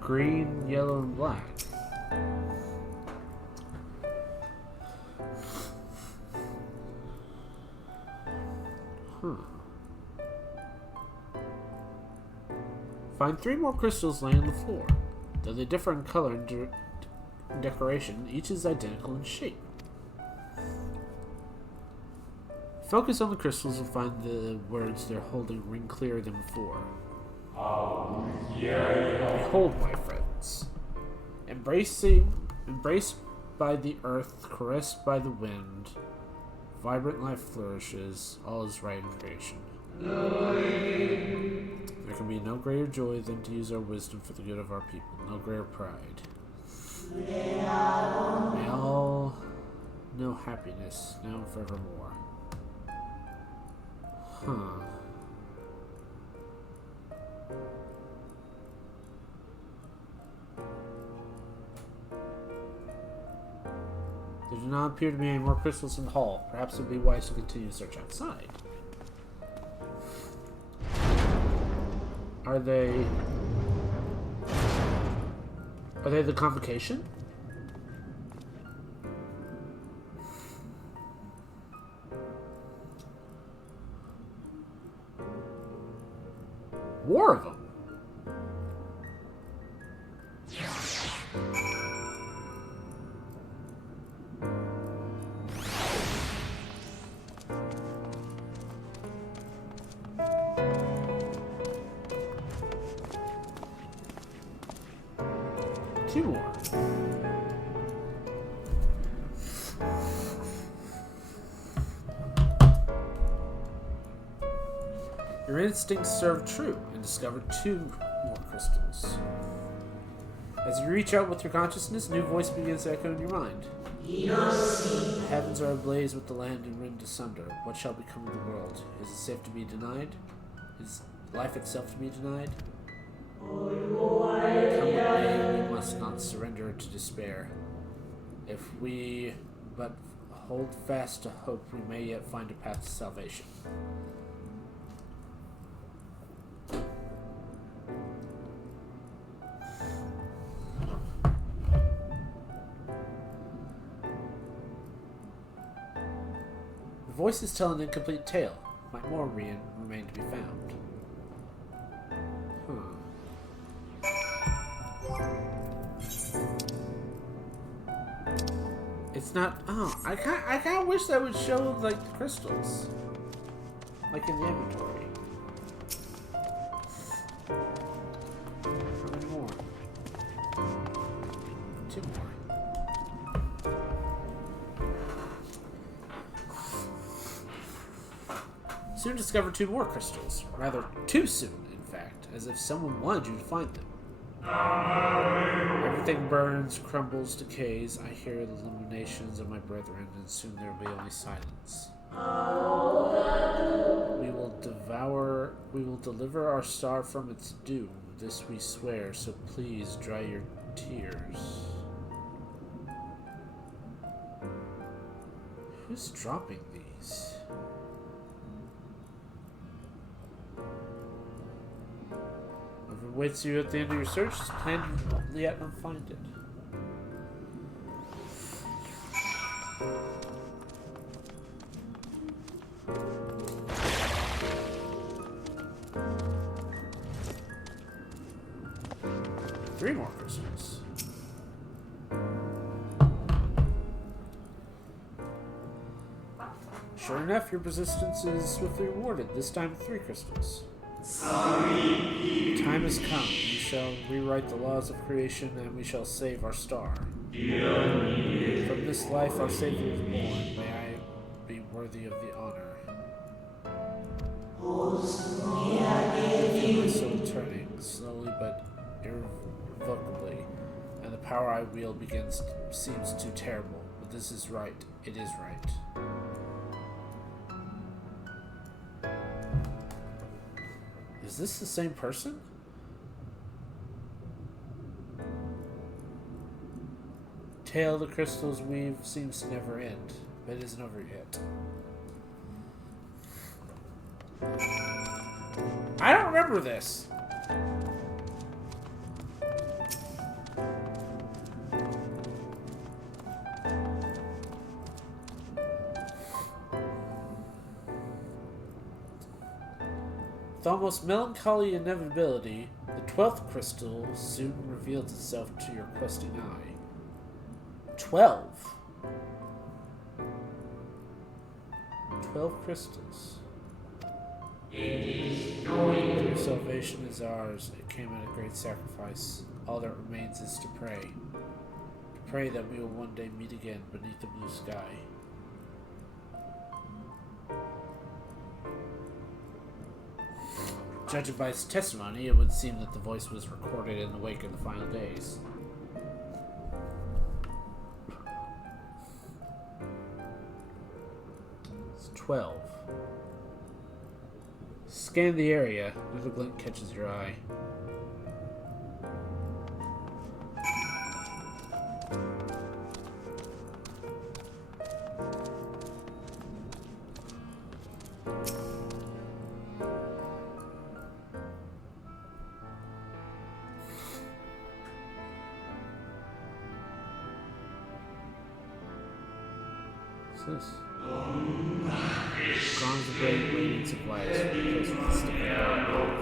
Green, yellow, and black. Find 3 more crystals laying on the floor. Though they differ in color and decoration, each is identical in shape. Focus on the crystals and find the words they're holding ring clearer than before. Behold, my friends. Embraced by the earth, caressed by the wind, vibrant life flourishes, all is right in creation. There can be no greater joy than to use our wisdom for the good of our people, no greater pride. May all know happiness, now and forevermore. Huh. There do not appear to be any more crystals in the hall. Perhaps it would be wise to continue to search outside. Are they the convocation? War of them. Two more. Your instincts served true and discovered 2 more crystals. As you reach out with your consciousness, a new voice begins to echo in your mind. The heavens are ablaze with the land and rend asunder. What shall become of the world? Is it safe to be denied? Is life itself to be denied? Come what may, we must not surrender to despair. If we but hold fast to hope, we may yet find a path to salvation. The voices tell an incomplete tale. Might more remain to be found. It's not. Oh, I kind of wish that would show like the crystals, like in the inventory. How many more? 2 more. Soon discover 2 more crystals. Rather, too soon, in fact, as if someone wanted you to find them. Everything burns, crumbles, decays. I hear the illuminations of my brethren, and soon there will be only silence. We will deliver our star from its doom. This we swear, so please dry your tears. Who's dropping these? Whoever waits you at the end of your search is planning to yet not find it. Three more crystals. Sure enough, your persistence is swiftly rewarded, this time with 3 crystals. The time has come. We shall rewrite the laws of creation, and we shall save our star. From this life our Savior is born. May I be worthy of the honor. I feel my soul turning, slowly but irrevocably, and the power I wield seems too terrible. But this is right. It is right. Is this the same person? Tale the crystals weave seems to never end, but it isn't over yet. I don't remember this. With almost melancholy inevitability, the 12th crystal soon reveals itself to your questing eye. 12? 12 crystals. Your salvation is ours. It came at a great sacrifice. All that remains is to pray. To pray that we will one day meet again beneath the blue sky. Judging by its testimony, it would seem that the voice was recorded in the wake of the final days. It's 12. Scan the area. Another glint catches your eye. What's this? Bronze braid radiance of light is replaced with a stick of light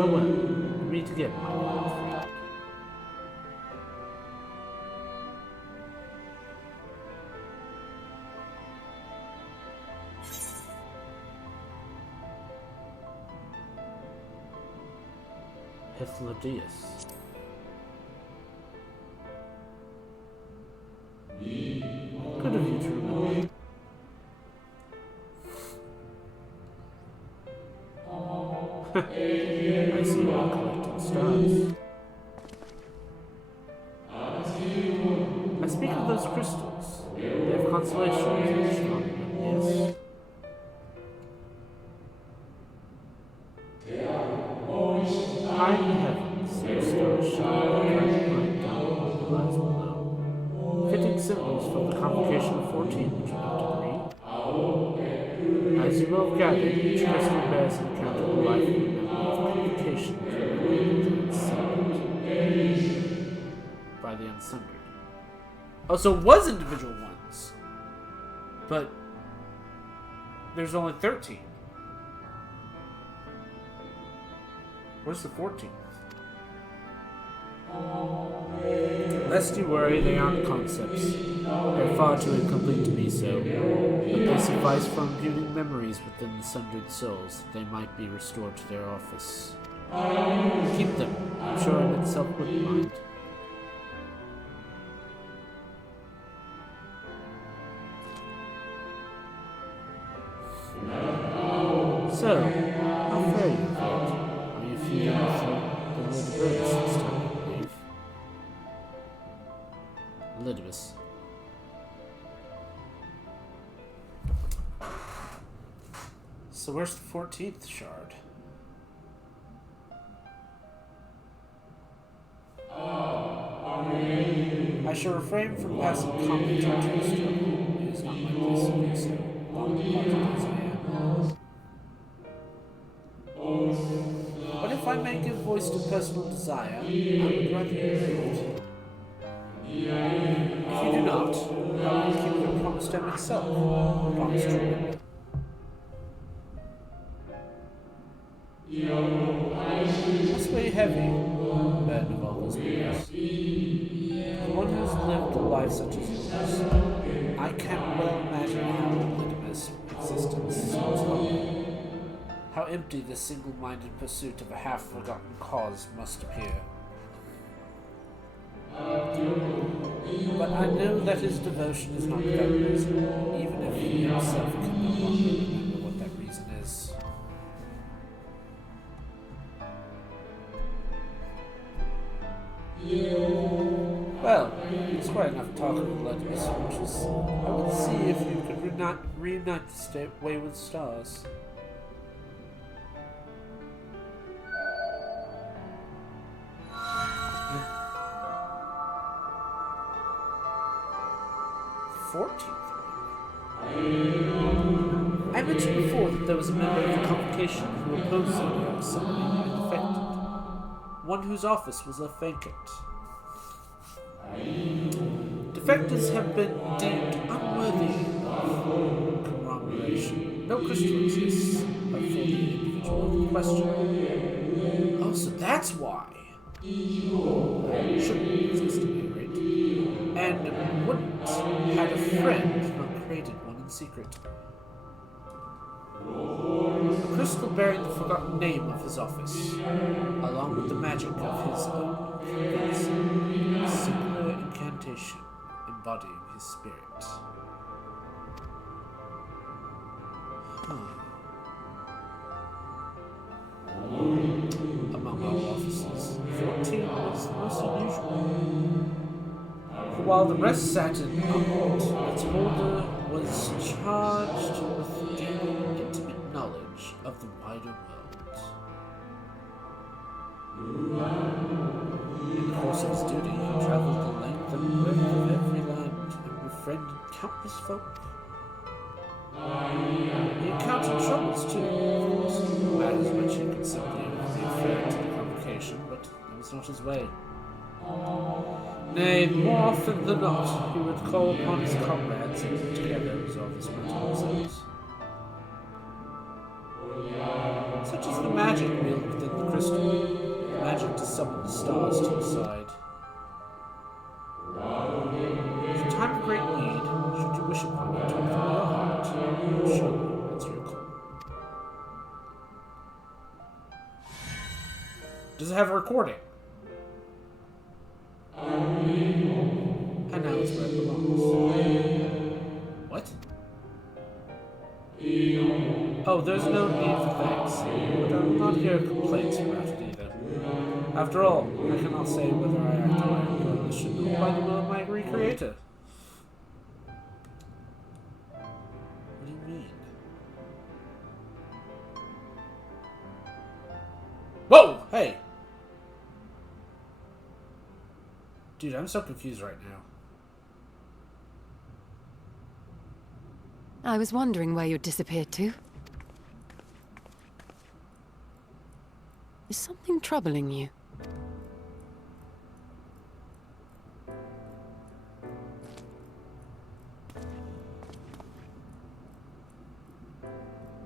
Oh well, meet again, my old friend. Hythlodeus. Good of you to remember. I see you are collecting stars. I speak of those crystals. They have constellations each one, yes. High in the heavens, those stars shine bright down the lights below. Fitting symbols from the Convocation of 14, would you not agree? As you will have gathered, each crystal bears an account of the life and memory of the Convocation by the Unsundered. Oh, so it was individual ones. But there's only 13. Where's the 14th? Lest you worry, they aren't concepts. They're far too incomplete to be so. But they suffice for imbuing memories within the sundered souls, that they might be restored to their office. Keep them. I'm sure it itself wouldn't mind. So, how fare you, Fred? Are you feeling with the Lord of Birds this time, I believe? Elidibus. So where's the 14th shard? I shall refrain from passing comment on to this struggle. It is not my place to do so, long-hearted as I am. But if I may give voice to personal desire, I would rather you moved. If you do not, how will you keep your promise to myself? Promise to remember. Must weigh heavy, burden of all those memories. For one who has lived a life such as yours, I can't well imagine how Elidibus' existence seems like. How empty the single-minded pursuit of a half-forgotten cause must appear. But I know that his devotion is not without reason, even if he himself can no longer remember what that reason is. Well, it's quite enough talking with Elidibus, Soldiers. I will see if you could reunite the wayward stars. I mentioned before that there was a member of the Convocation who opposed Zodiac's summoning and defected. One whose office was a vacant. Defectors have been deemed unworthy of commemoration. No crystal exists for the individual in question. Oh, so that's why. Shouldn't exist at any rate. And wouldn't had a friend not created one in secret. A crystal bearing the forgotten name of his office, along with the magic of his own convincing, a singular incantation embodying his spirit. Among all offices, 14 was was most unusual. For while the rest sat in unlocked, its holder was charged with gaining intimate knowledge of the wider world. In the course of his duty, he traveled the length and breadth of every land and befriended countless folk. He encountered troubles too, of course, matters which he could simply refer to the convocation, but that was not his way. Nay, more often than not, he would call upon his comrades and together resolve his problems. Such is the magic wielded within the crystal, the magic to summon the stars to his side. In time of great need, should you wish upon it, from your heart, he will surely answer your call. Does it have a recording? And now it's where it belongs. What? Oh, there's no need for thanks, but I will not hear complaints about it either. After all, I cannot say whether I act on my own volition or by the will of my recreator. What do you mean? Whoa! Hey! Dude, I'm so confused right now. I was wondering where you'd disappeared to. Is something troubling you?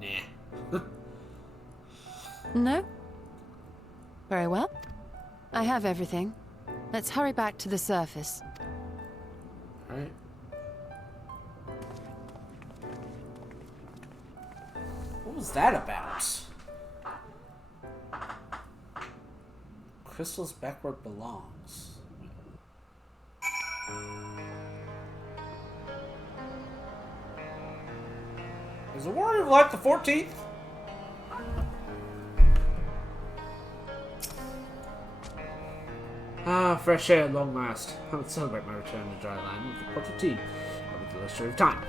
Nah. No? Very well. I have everything. Let's hurry back to the surface. Alright. What was that about? Crystal's back where it belongs. Is the Warrior of Light the 14th? Ah, fresh air at long last. I would celebrate my return to dry land with a pot of tea and with the luxury of time.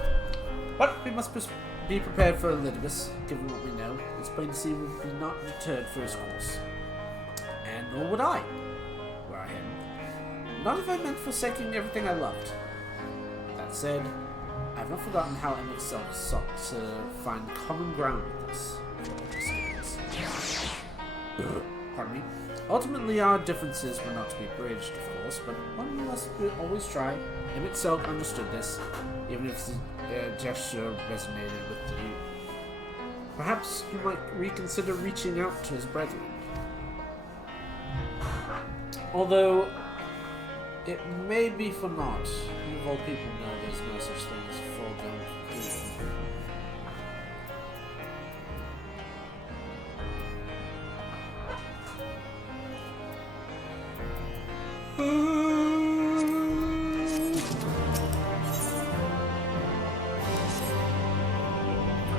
But we must be prepared for Elidibus, given what we know. It's plain to see we will be not deterred for his course. And nor would I, where I am. Not if I meant forsaking everything I loved. That said, I have not forgotten how Emmett sought to find common ground with us. Pardon me. Ultimately, our differences were not to be bridged, of course, but one must always try. Emmett Selk understood this, even if his gesture resonated with you. Perhaps you might reconsider reaching out to his brethren. Although, it may be for naught. You of all people know there's no such thing as foregone conclusion.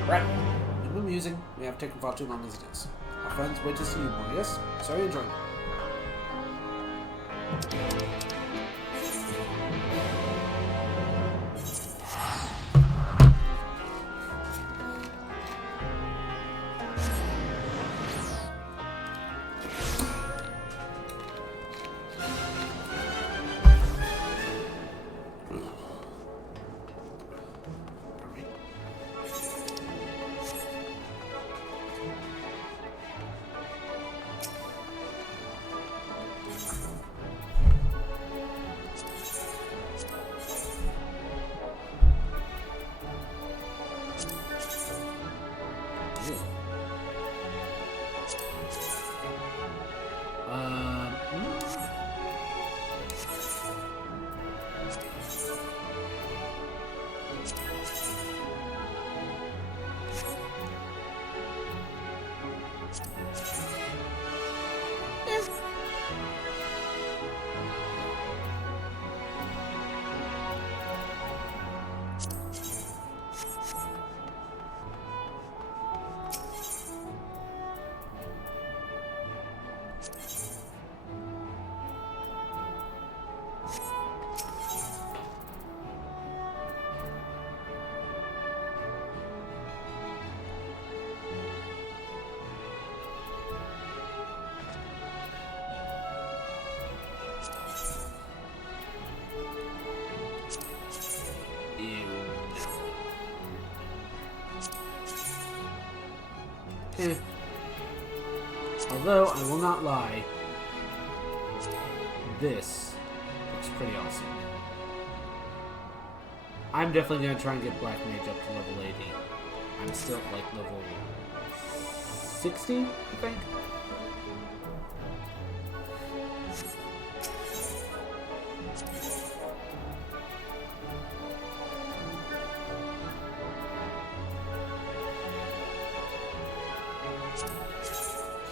Right. I'm amusing. We have taken far too long as it is. Our friends wait to see you more, yes? Sorry you enjoyed it. Although, I will not lie. This looks pretty awesome. I'm definitely going to try and get Black Mage up to level 80. I'm still at, like, level 60, I think?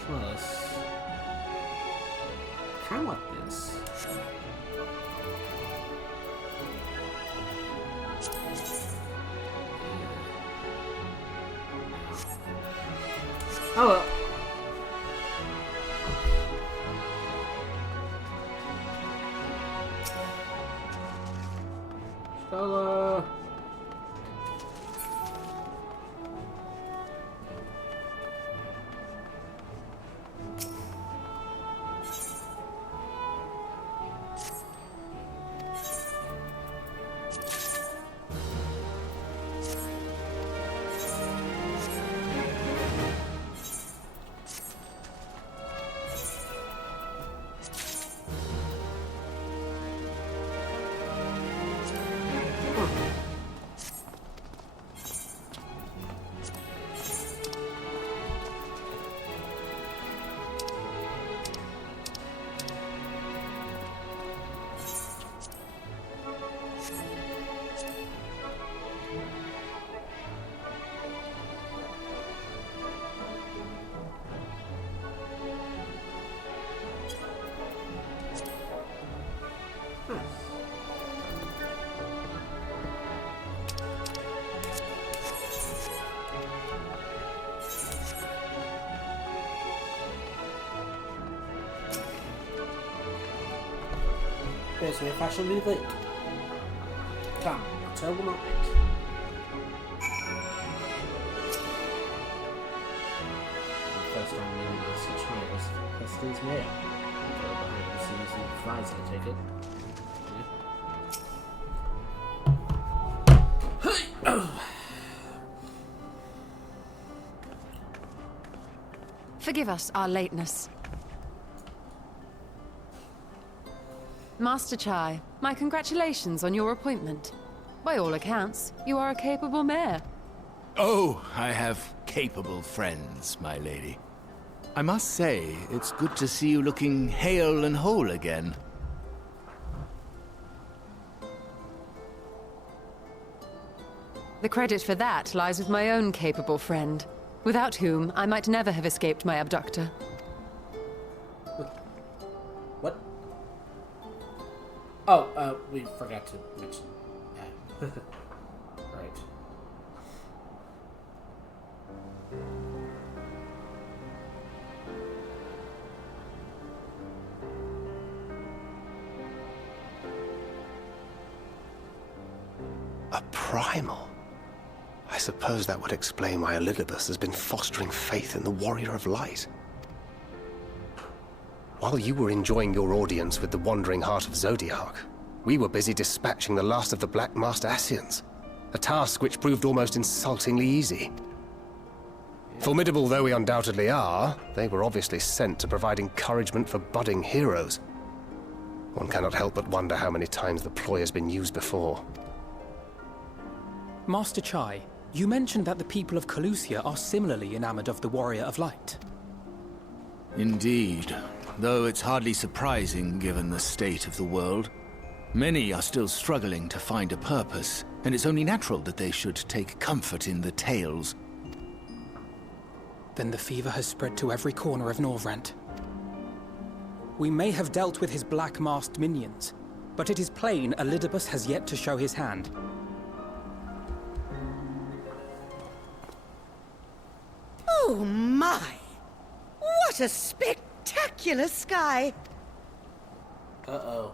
Plus, kind of like this. Oh well. Stella. Best way fashion with it. Come, terrible not make. First time meeting Master Chai was Preston's mayor. Behind the scenes advisor, I take it. Forgive us our lateness. Master Chai, my congratulations on your appointment. By all accounts, you are a capable mayor. Oh, I have capable friends, my lady. I must say, it's good to see you looking hale and whole again. The credit for that lies with my own capable friend, without whom I might never have escaped my abductor. What? Oh, we forgot to mention. Right. A primal? I suppose that would explain why Elidibus has been fostering faith in the Warrior of Light. While you were enjoying your audience with the Wandering Heart of Zodiac, we were busy dispatching the last of the Black Masked Ascians, a task which proved almost insultingly easy. Formidable though we undoubtedly are, they were obviously sent to provide encouragement for budding heroes. One cannot help but wonder how many times the ploy has been used before. Master Chai, you mentioned that the people of Calusia are similarly enamored of the Warrior of Light. Indeed, though it's hardly surprising given the state of the world. Many are still struggling to find a purpose, and it's only natural that they should take comfort in the tales. Then the fever has spread to every corner of Norvrent. We may have dealt with his black-masked minions, but it is plain Elidibus has yet to show his hand. Oh my! What a spectacular sky! Uh-oh.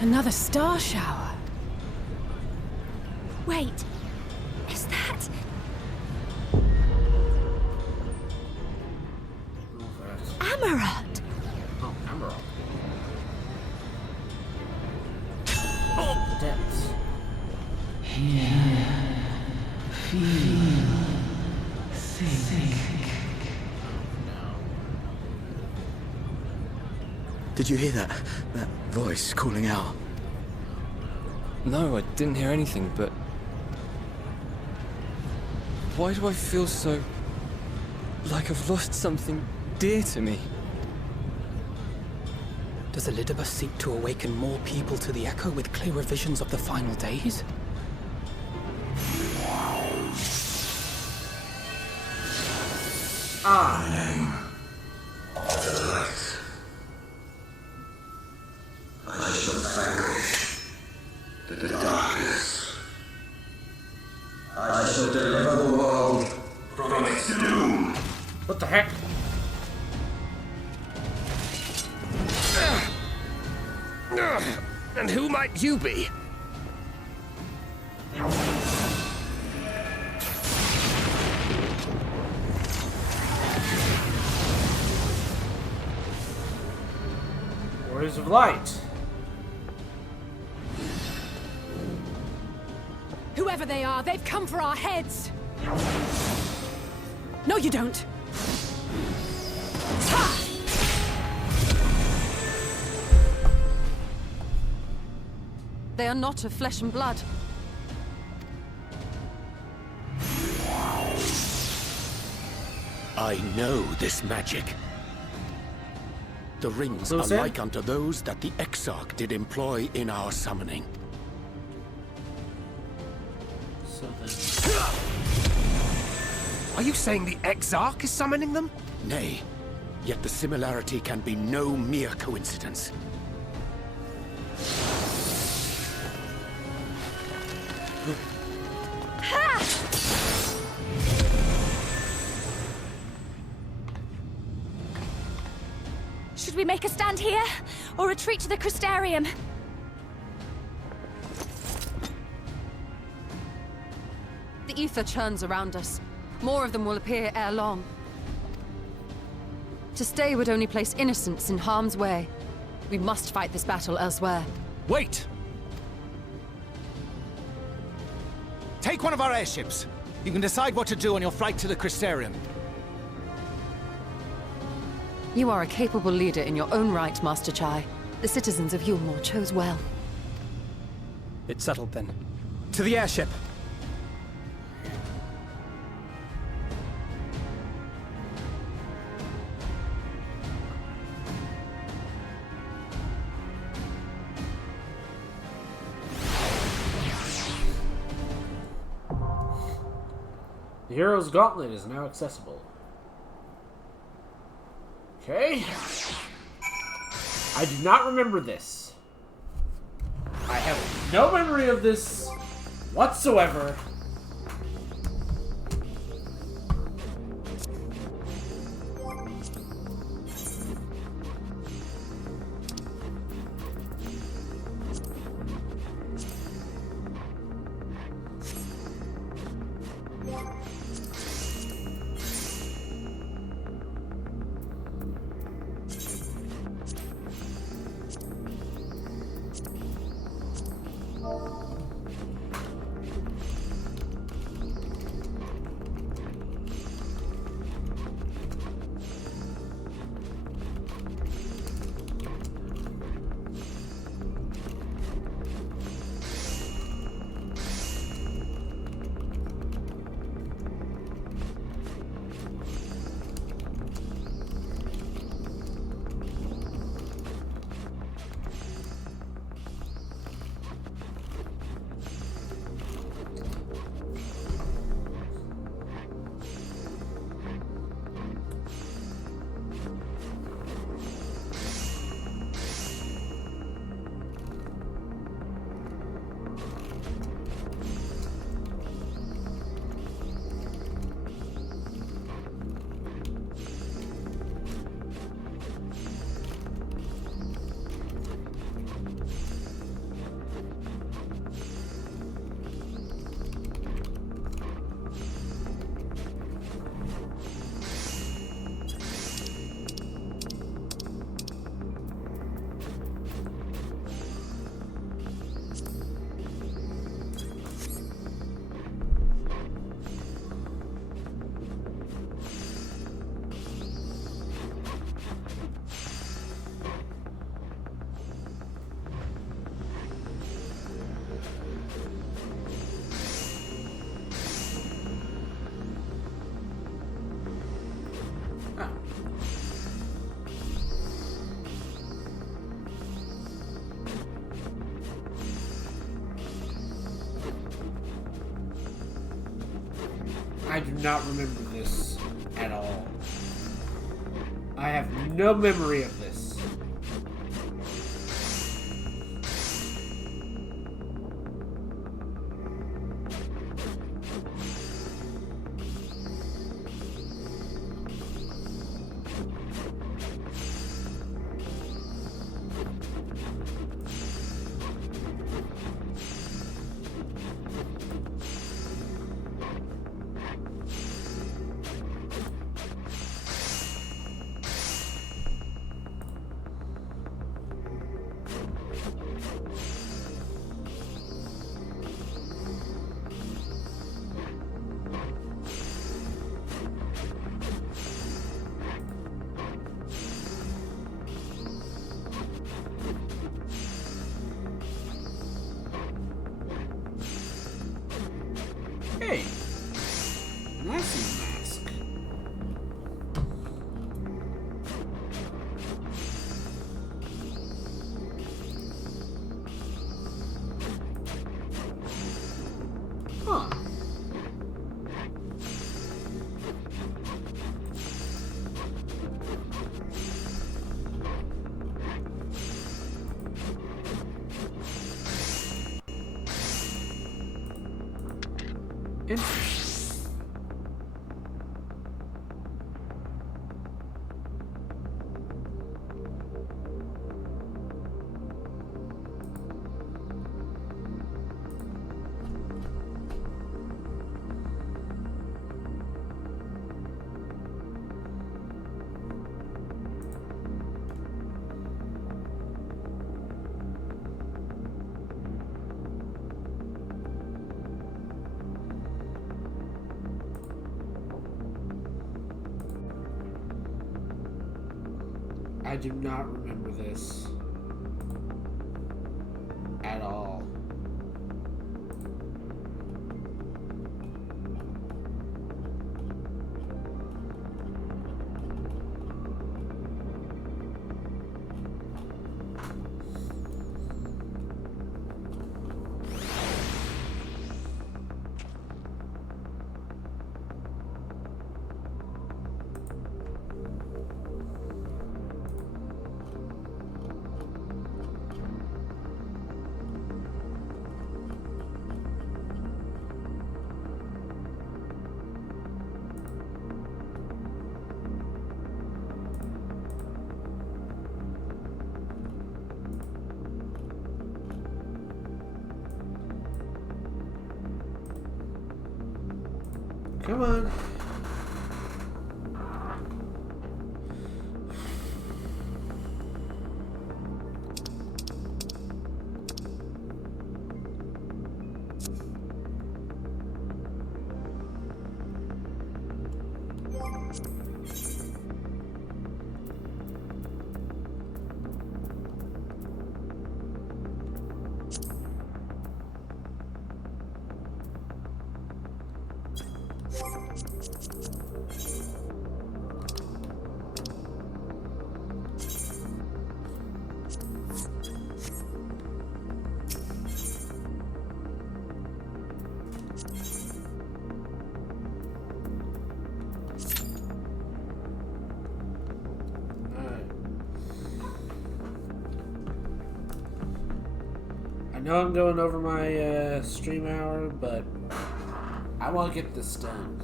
Another star shower. Wait, is that... Did you hear that? That voice calling out? No, I didn't hear anything, but... Why do I feel so... like I've lost something dear to me? Does Elidibus seek to awaken more people to the Echo with clearer visions of the final days? I shall vanquish the darkness. I shall deliver the world from its doom. What the heck? And who might you be? Warriors of Light. Whoever they are, they've come for our heads! No, you don't! They are not of flesh and blood. I know this magic. The rings So are Sam? like unto those that the Exarch did employ in our summoning. So then... Are you saying the Exarch is summoning them? Nay, yet the similarity can be no mere coincidence. Should we make a stand here, or retreat to the Crystarium? The ether churns around us. More of them will appear ere long. To stay would only place innocents in harm's way. We must fight this battle elsewhere. Wait! Take one of our airships. You can decide what to do on your flight to the Crystarium. You are a capable leader in your own right, Master Chai. The citizens of Yulmore chose well. It's settled then. To the airship! The Hero's Gauntlet is now accessible. Okay. I do not remember this. I have no memory of this whatsoever. I do not remember this at all. I have no memory of this. Hey, an acid mask. Huh. Interesting. I do not remember this at all. Come on. I know I'm going over my stream hour, but I want to get this done.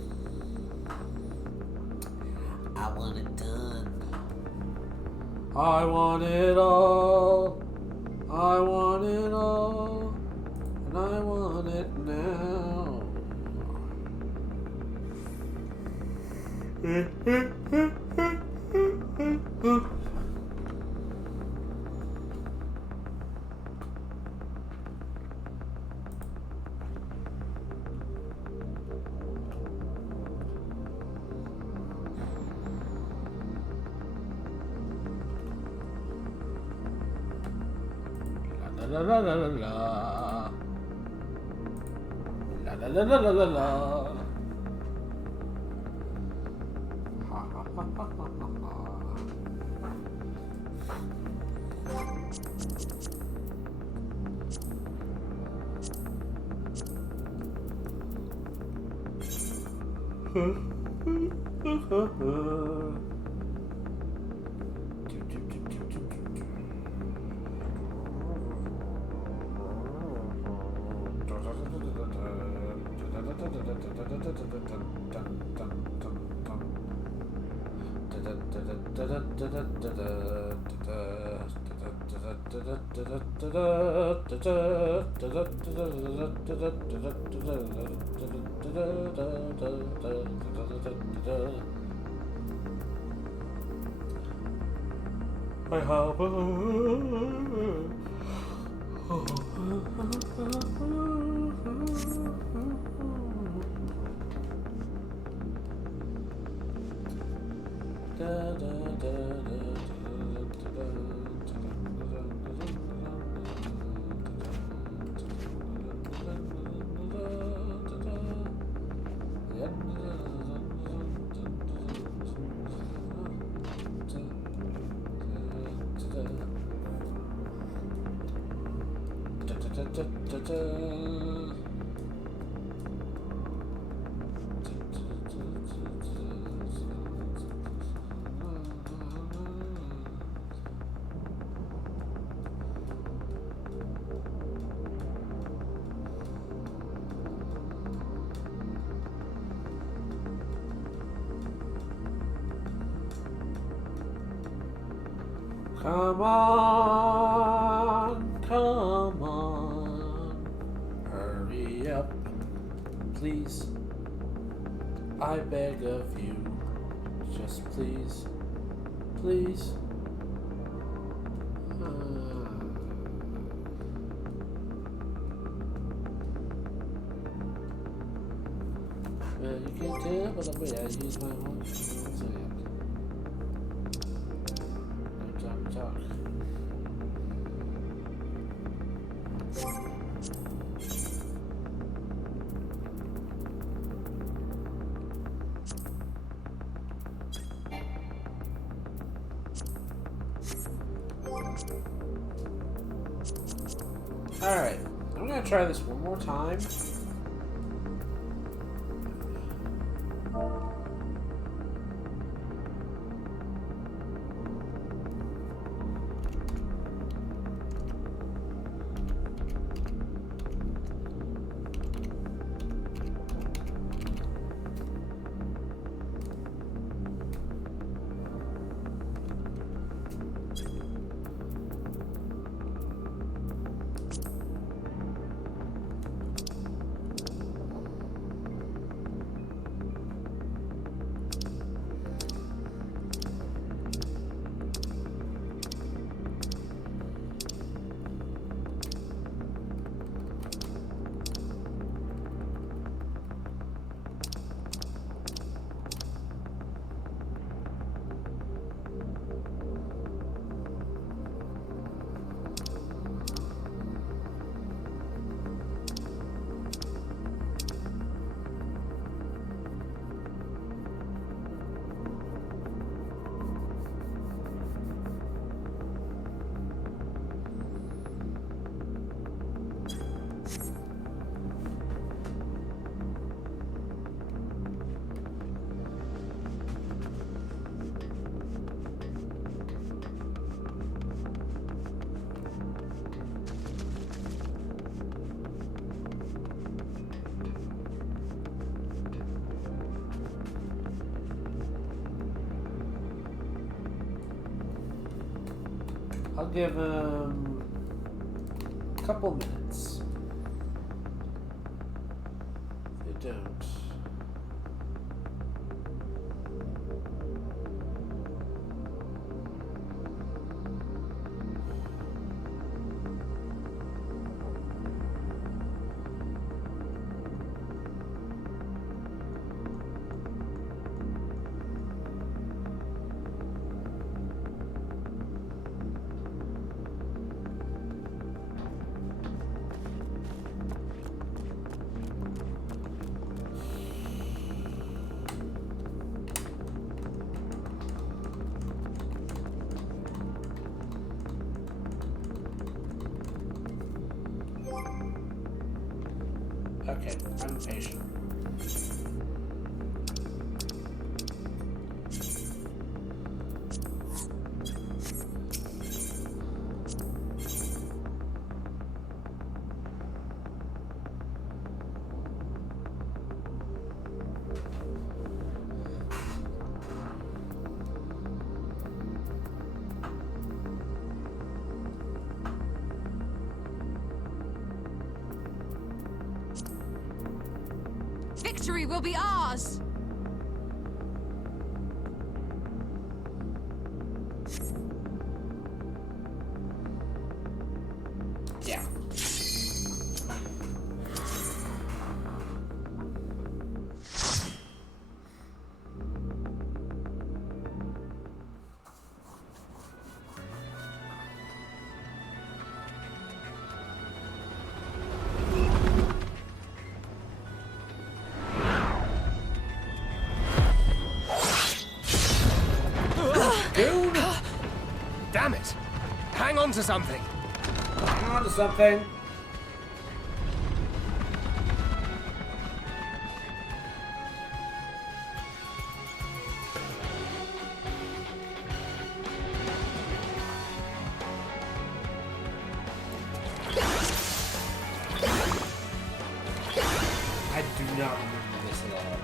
I want it done. I want it all. I want it all. And I want it now. La la la la la. La la la la la la la. Ha ha ha ha ha ha. I have Come on, come on, hurry up, please. I beg of you, just please, please. Well, you can't tell by the way I use my voice. So yeah. Talk. Alright, I'm gonna try this one more time. I'll give him a couple minutes. If they don't. Okay, I'm patient. victory will be ours! Yeah. Dude! Damn it! Hang on to something! Hang on to something. I do not remember this at all.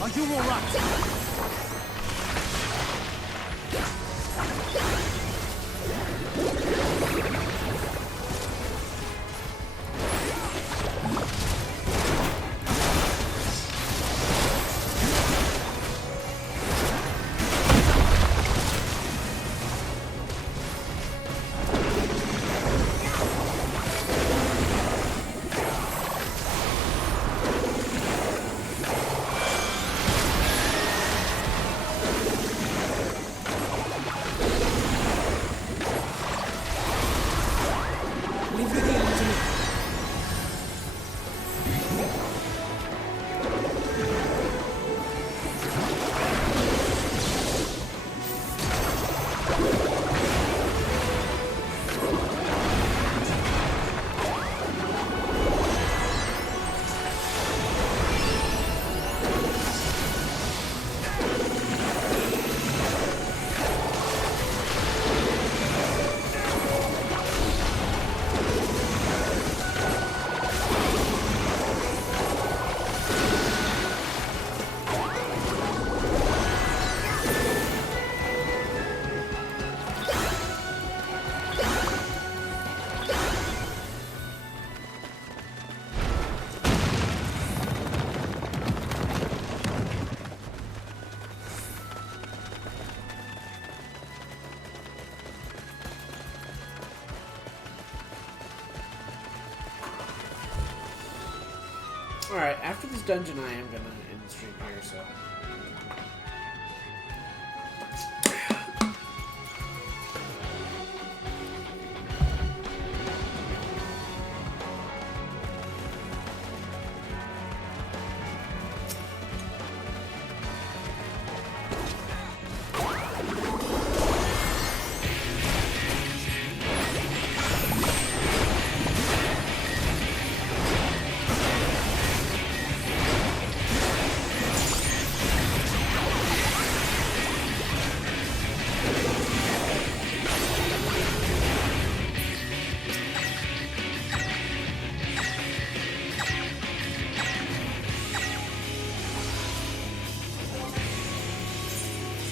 Are you all right? Alright, after this dungeon, I am gonna end the stream here, so.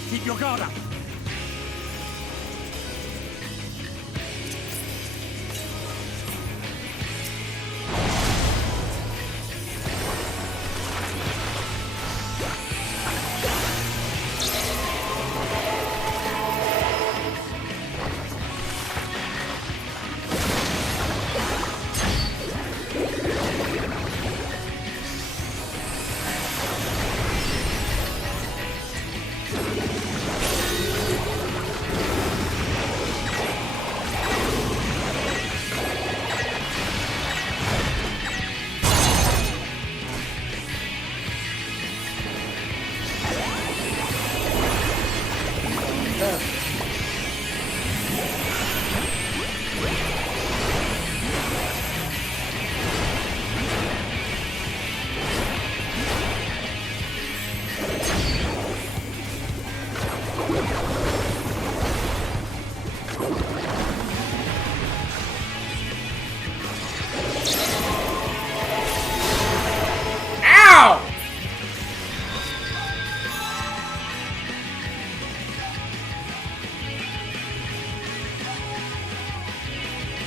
Keep your guard up.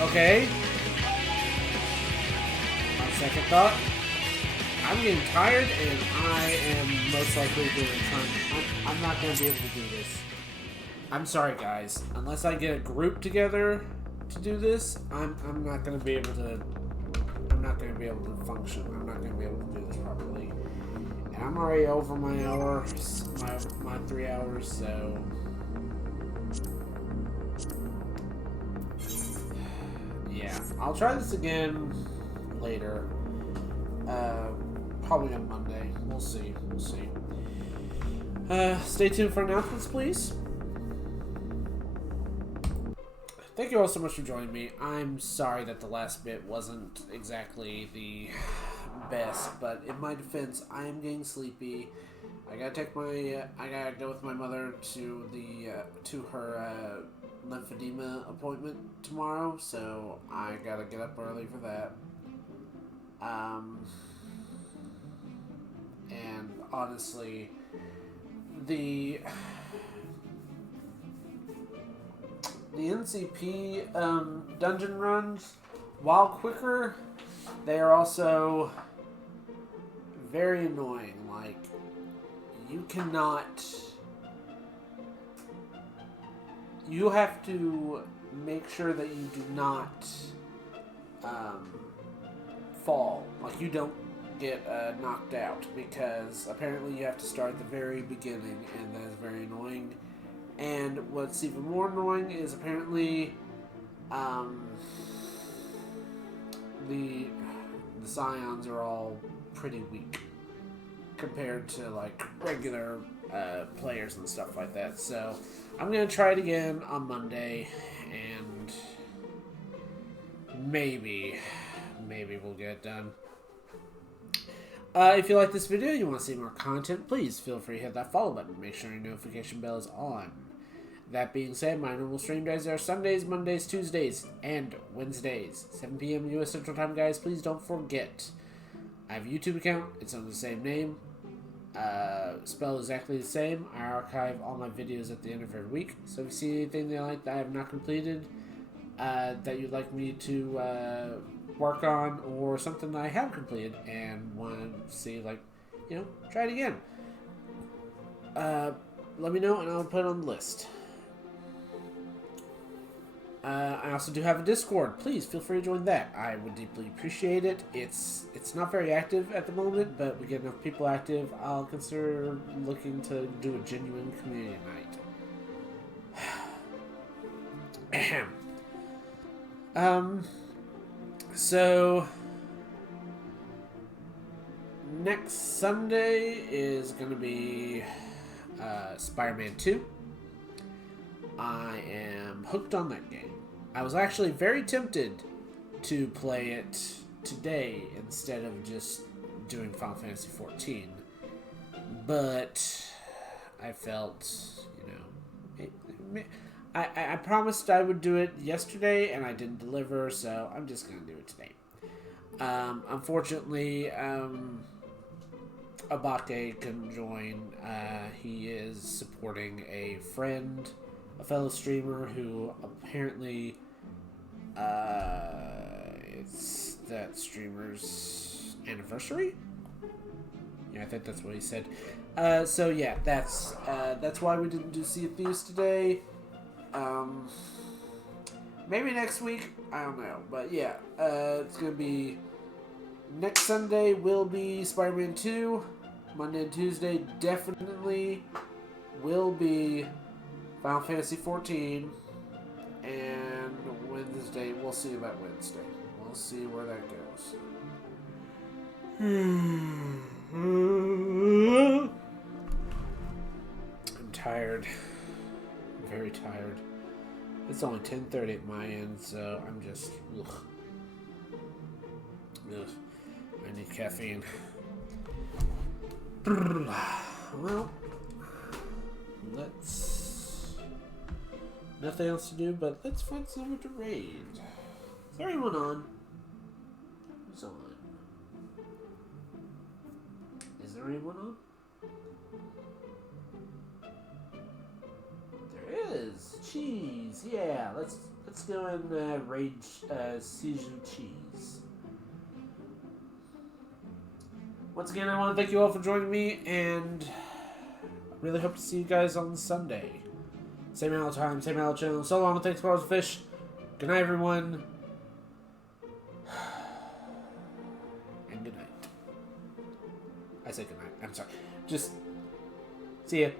Okay. On second thought, I'm getting tired and I am most likely going to I'm not going to be able to do this. I'm sorry, guys. Unless I get a group together to do this, I'm not going to be able to. I'm not going to be able to function. I'm not going to be able to do this properly. And I'm already over my hour, my 3 hours, so. Yeah, I'll try this again later. Probably on Monday. We'll see. We'll see. Stay tuned for announcements, please. Thank you all so much for joining me. I'm sorry that the last bit wasn't exactly the best, but in my defense, I am getting sleepy. I gotta take my. I gotta go with my mother to the to her lymphedema appointment tomorrow, so I gotta get up early for that. And honestly, the NCP dungeon runs, while quicker, they are also very annoying. Like, you cannot. You have to make sure that you do not fall. Like, you don't get knocked out, because apparently you have to start at the very beginning, and that is very annoying. And what's even more annoying is apparently the Scions are all pretty weak compared to like regular players and stuff like that. So I'm gonna try it again on Monday, and maybe we'll get it done. If you like this video and you want to see more content, please feel free to hit that follow button. Make sure your notification bell is on. That being said, my normal stream days are Sundays, Mondays, Tuesdays, and Wednesdays. 7 p.m. U.S. Central Time, guys. Please don't forget. I have a YouTube account. It's under the same name. Spelled exactly the same. I archive all my videos at the end of every week. So if you see anything that I have not completed, that you'd like me to work on, or something that I have completed and want to see, like, try it again, let me know and I'll put it on the list. I also do have a Discord. Please feel free to join that. I would deeply appreciate it. It's not very active at the moment, but we get enough people active. I'll consider looking to do a genuine community night. So next Sunday is going to be Spider-Man 2. I am hooked on that game. I was actually very tempted to play it today instead of just doing Final Fantasy XIV. But I felt, I promised I would do it yesterday and I didn't deliver, so I'm just going to do it today. Unfortunately, Abake couldn't join. He is supporting a friend, a fellow streamer who apparently it's that streamer's anniversary. Yeah, I think that's what he said. So yeah, that's why we didn't do Sea of Thieves today. Maybe next week, I don't know, but yeah, it's gonna be next Sunday will be Spider-Man 2. Monday and Tuesday definitely will be Final Fantasy XIV, and Wednesday, we'll see about Wednesday. We'll see where that goes. I'm tired. I'm very tired. It's only 10:30 at my end, so I'm just... Ugh. I need caffeine. Well, let's... Nothing else to do, but let's find someone to raid. Is there anyone on? Who's on? Is there anyone on? There is. Cheese. Yeah, let's go and raid Siju Cheese. Once again, I want to thank you all for joining me, and I really hope to see you guys on Sunday. Same amount of time, same amount of channel. So long, thanks for all the fish. Good night, everyone. And good night. I said good night. I'm sorry. Just see ya.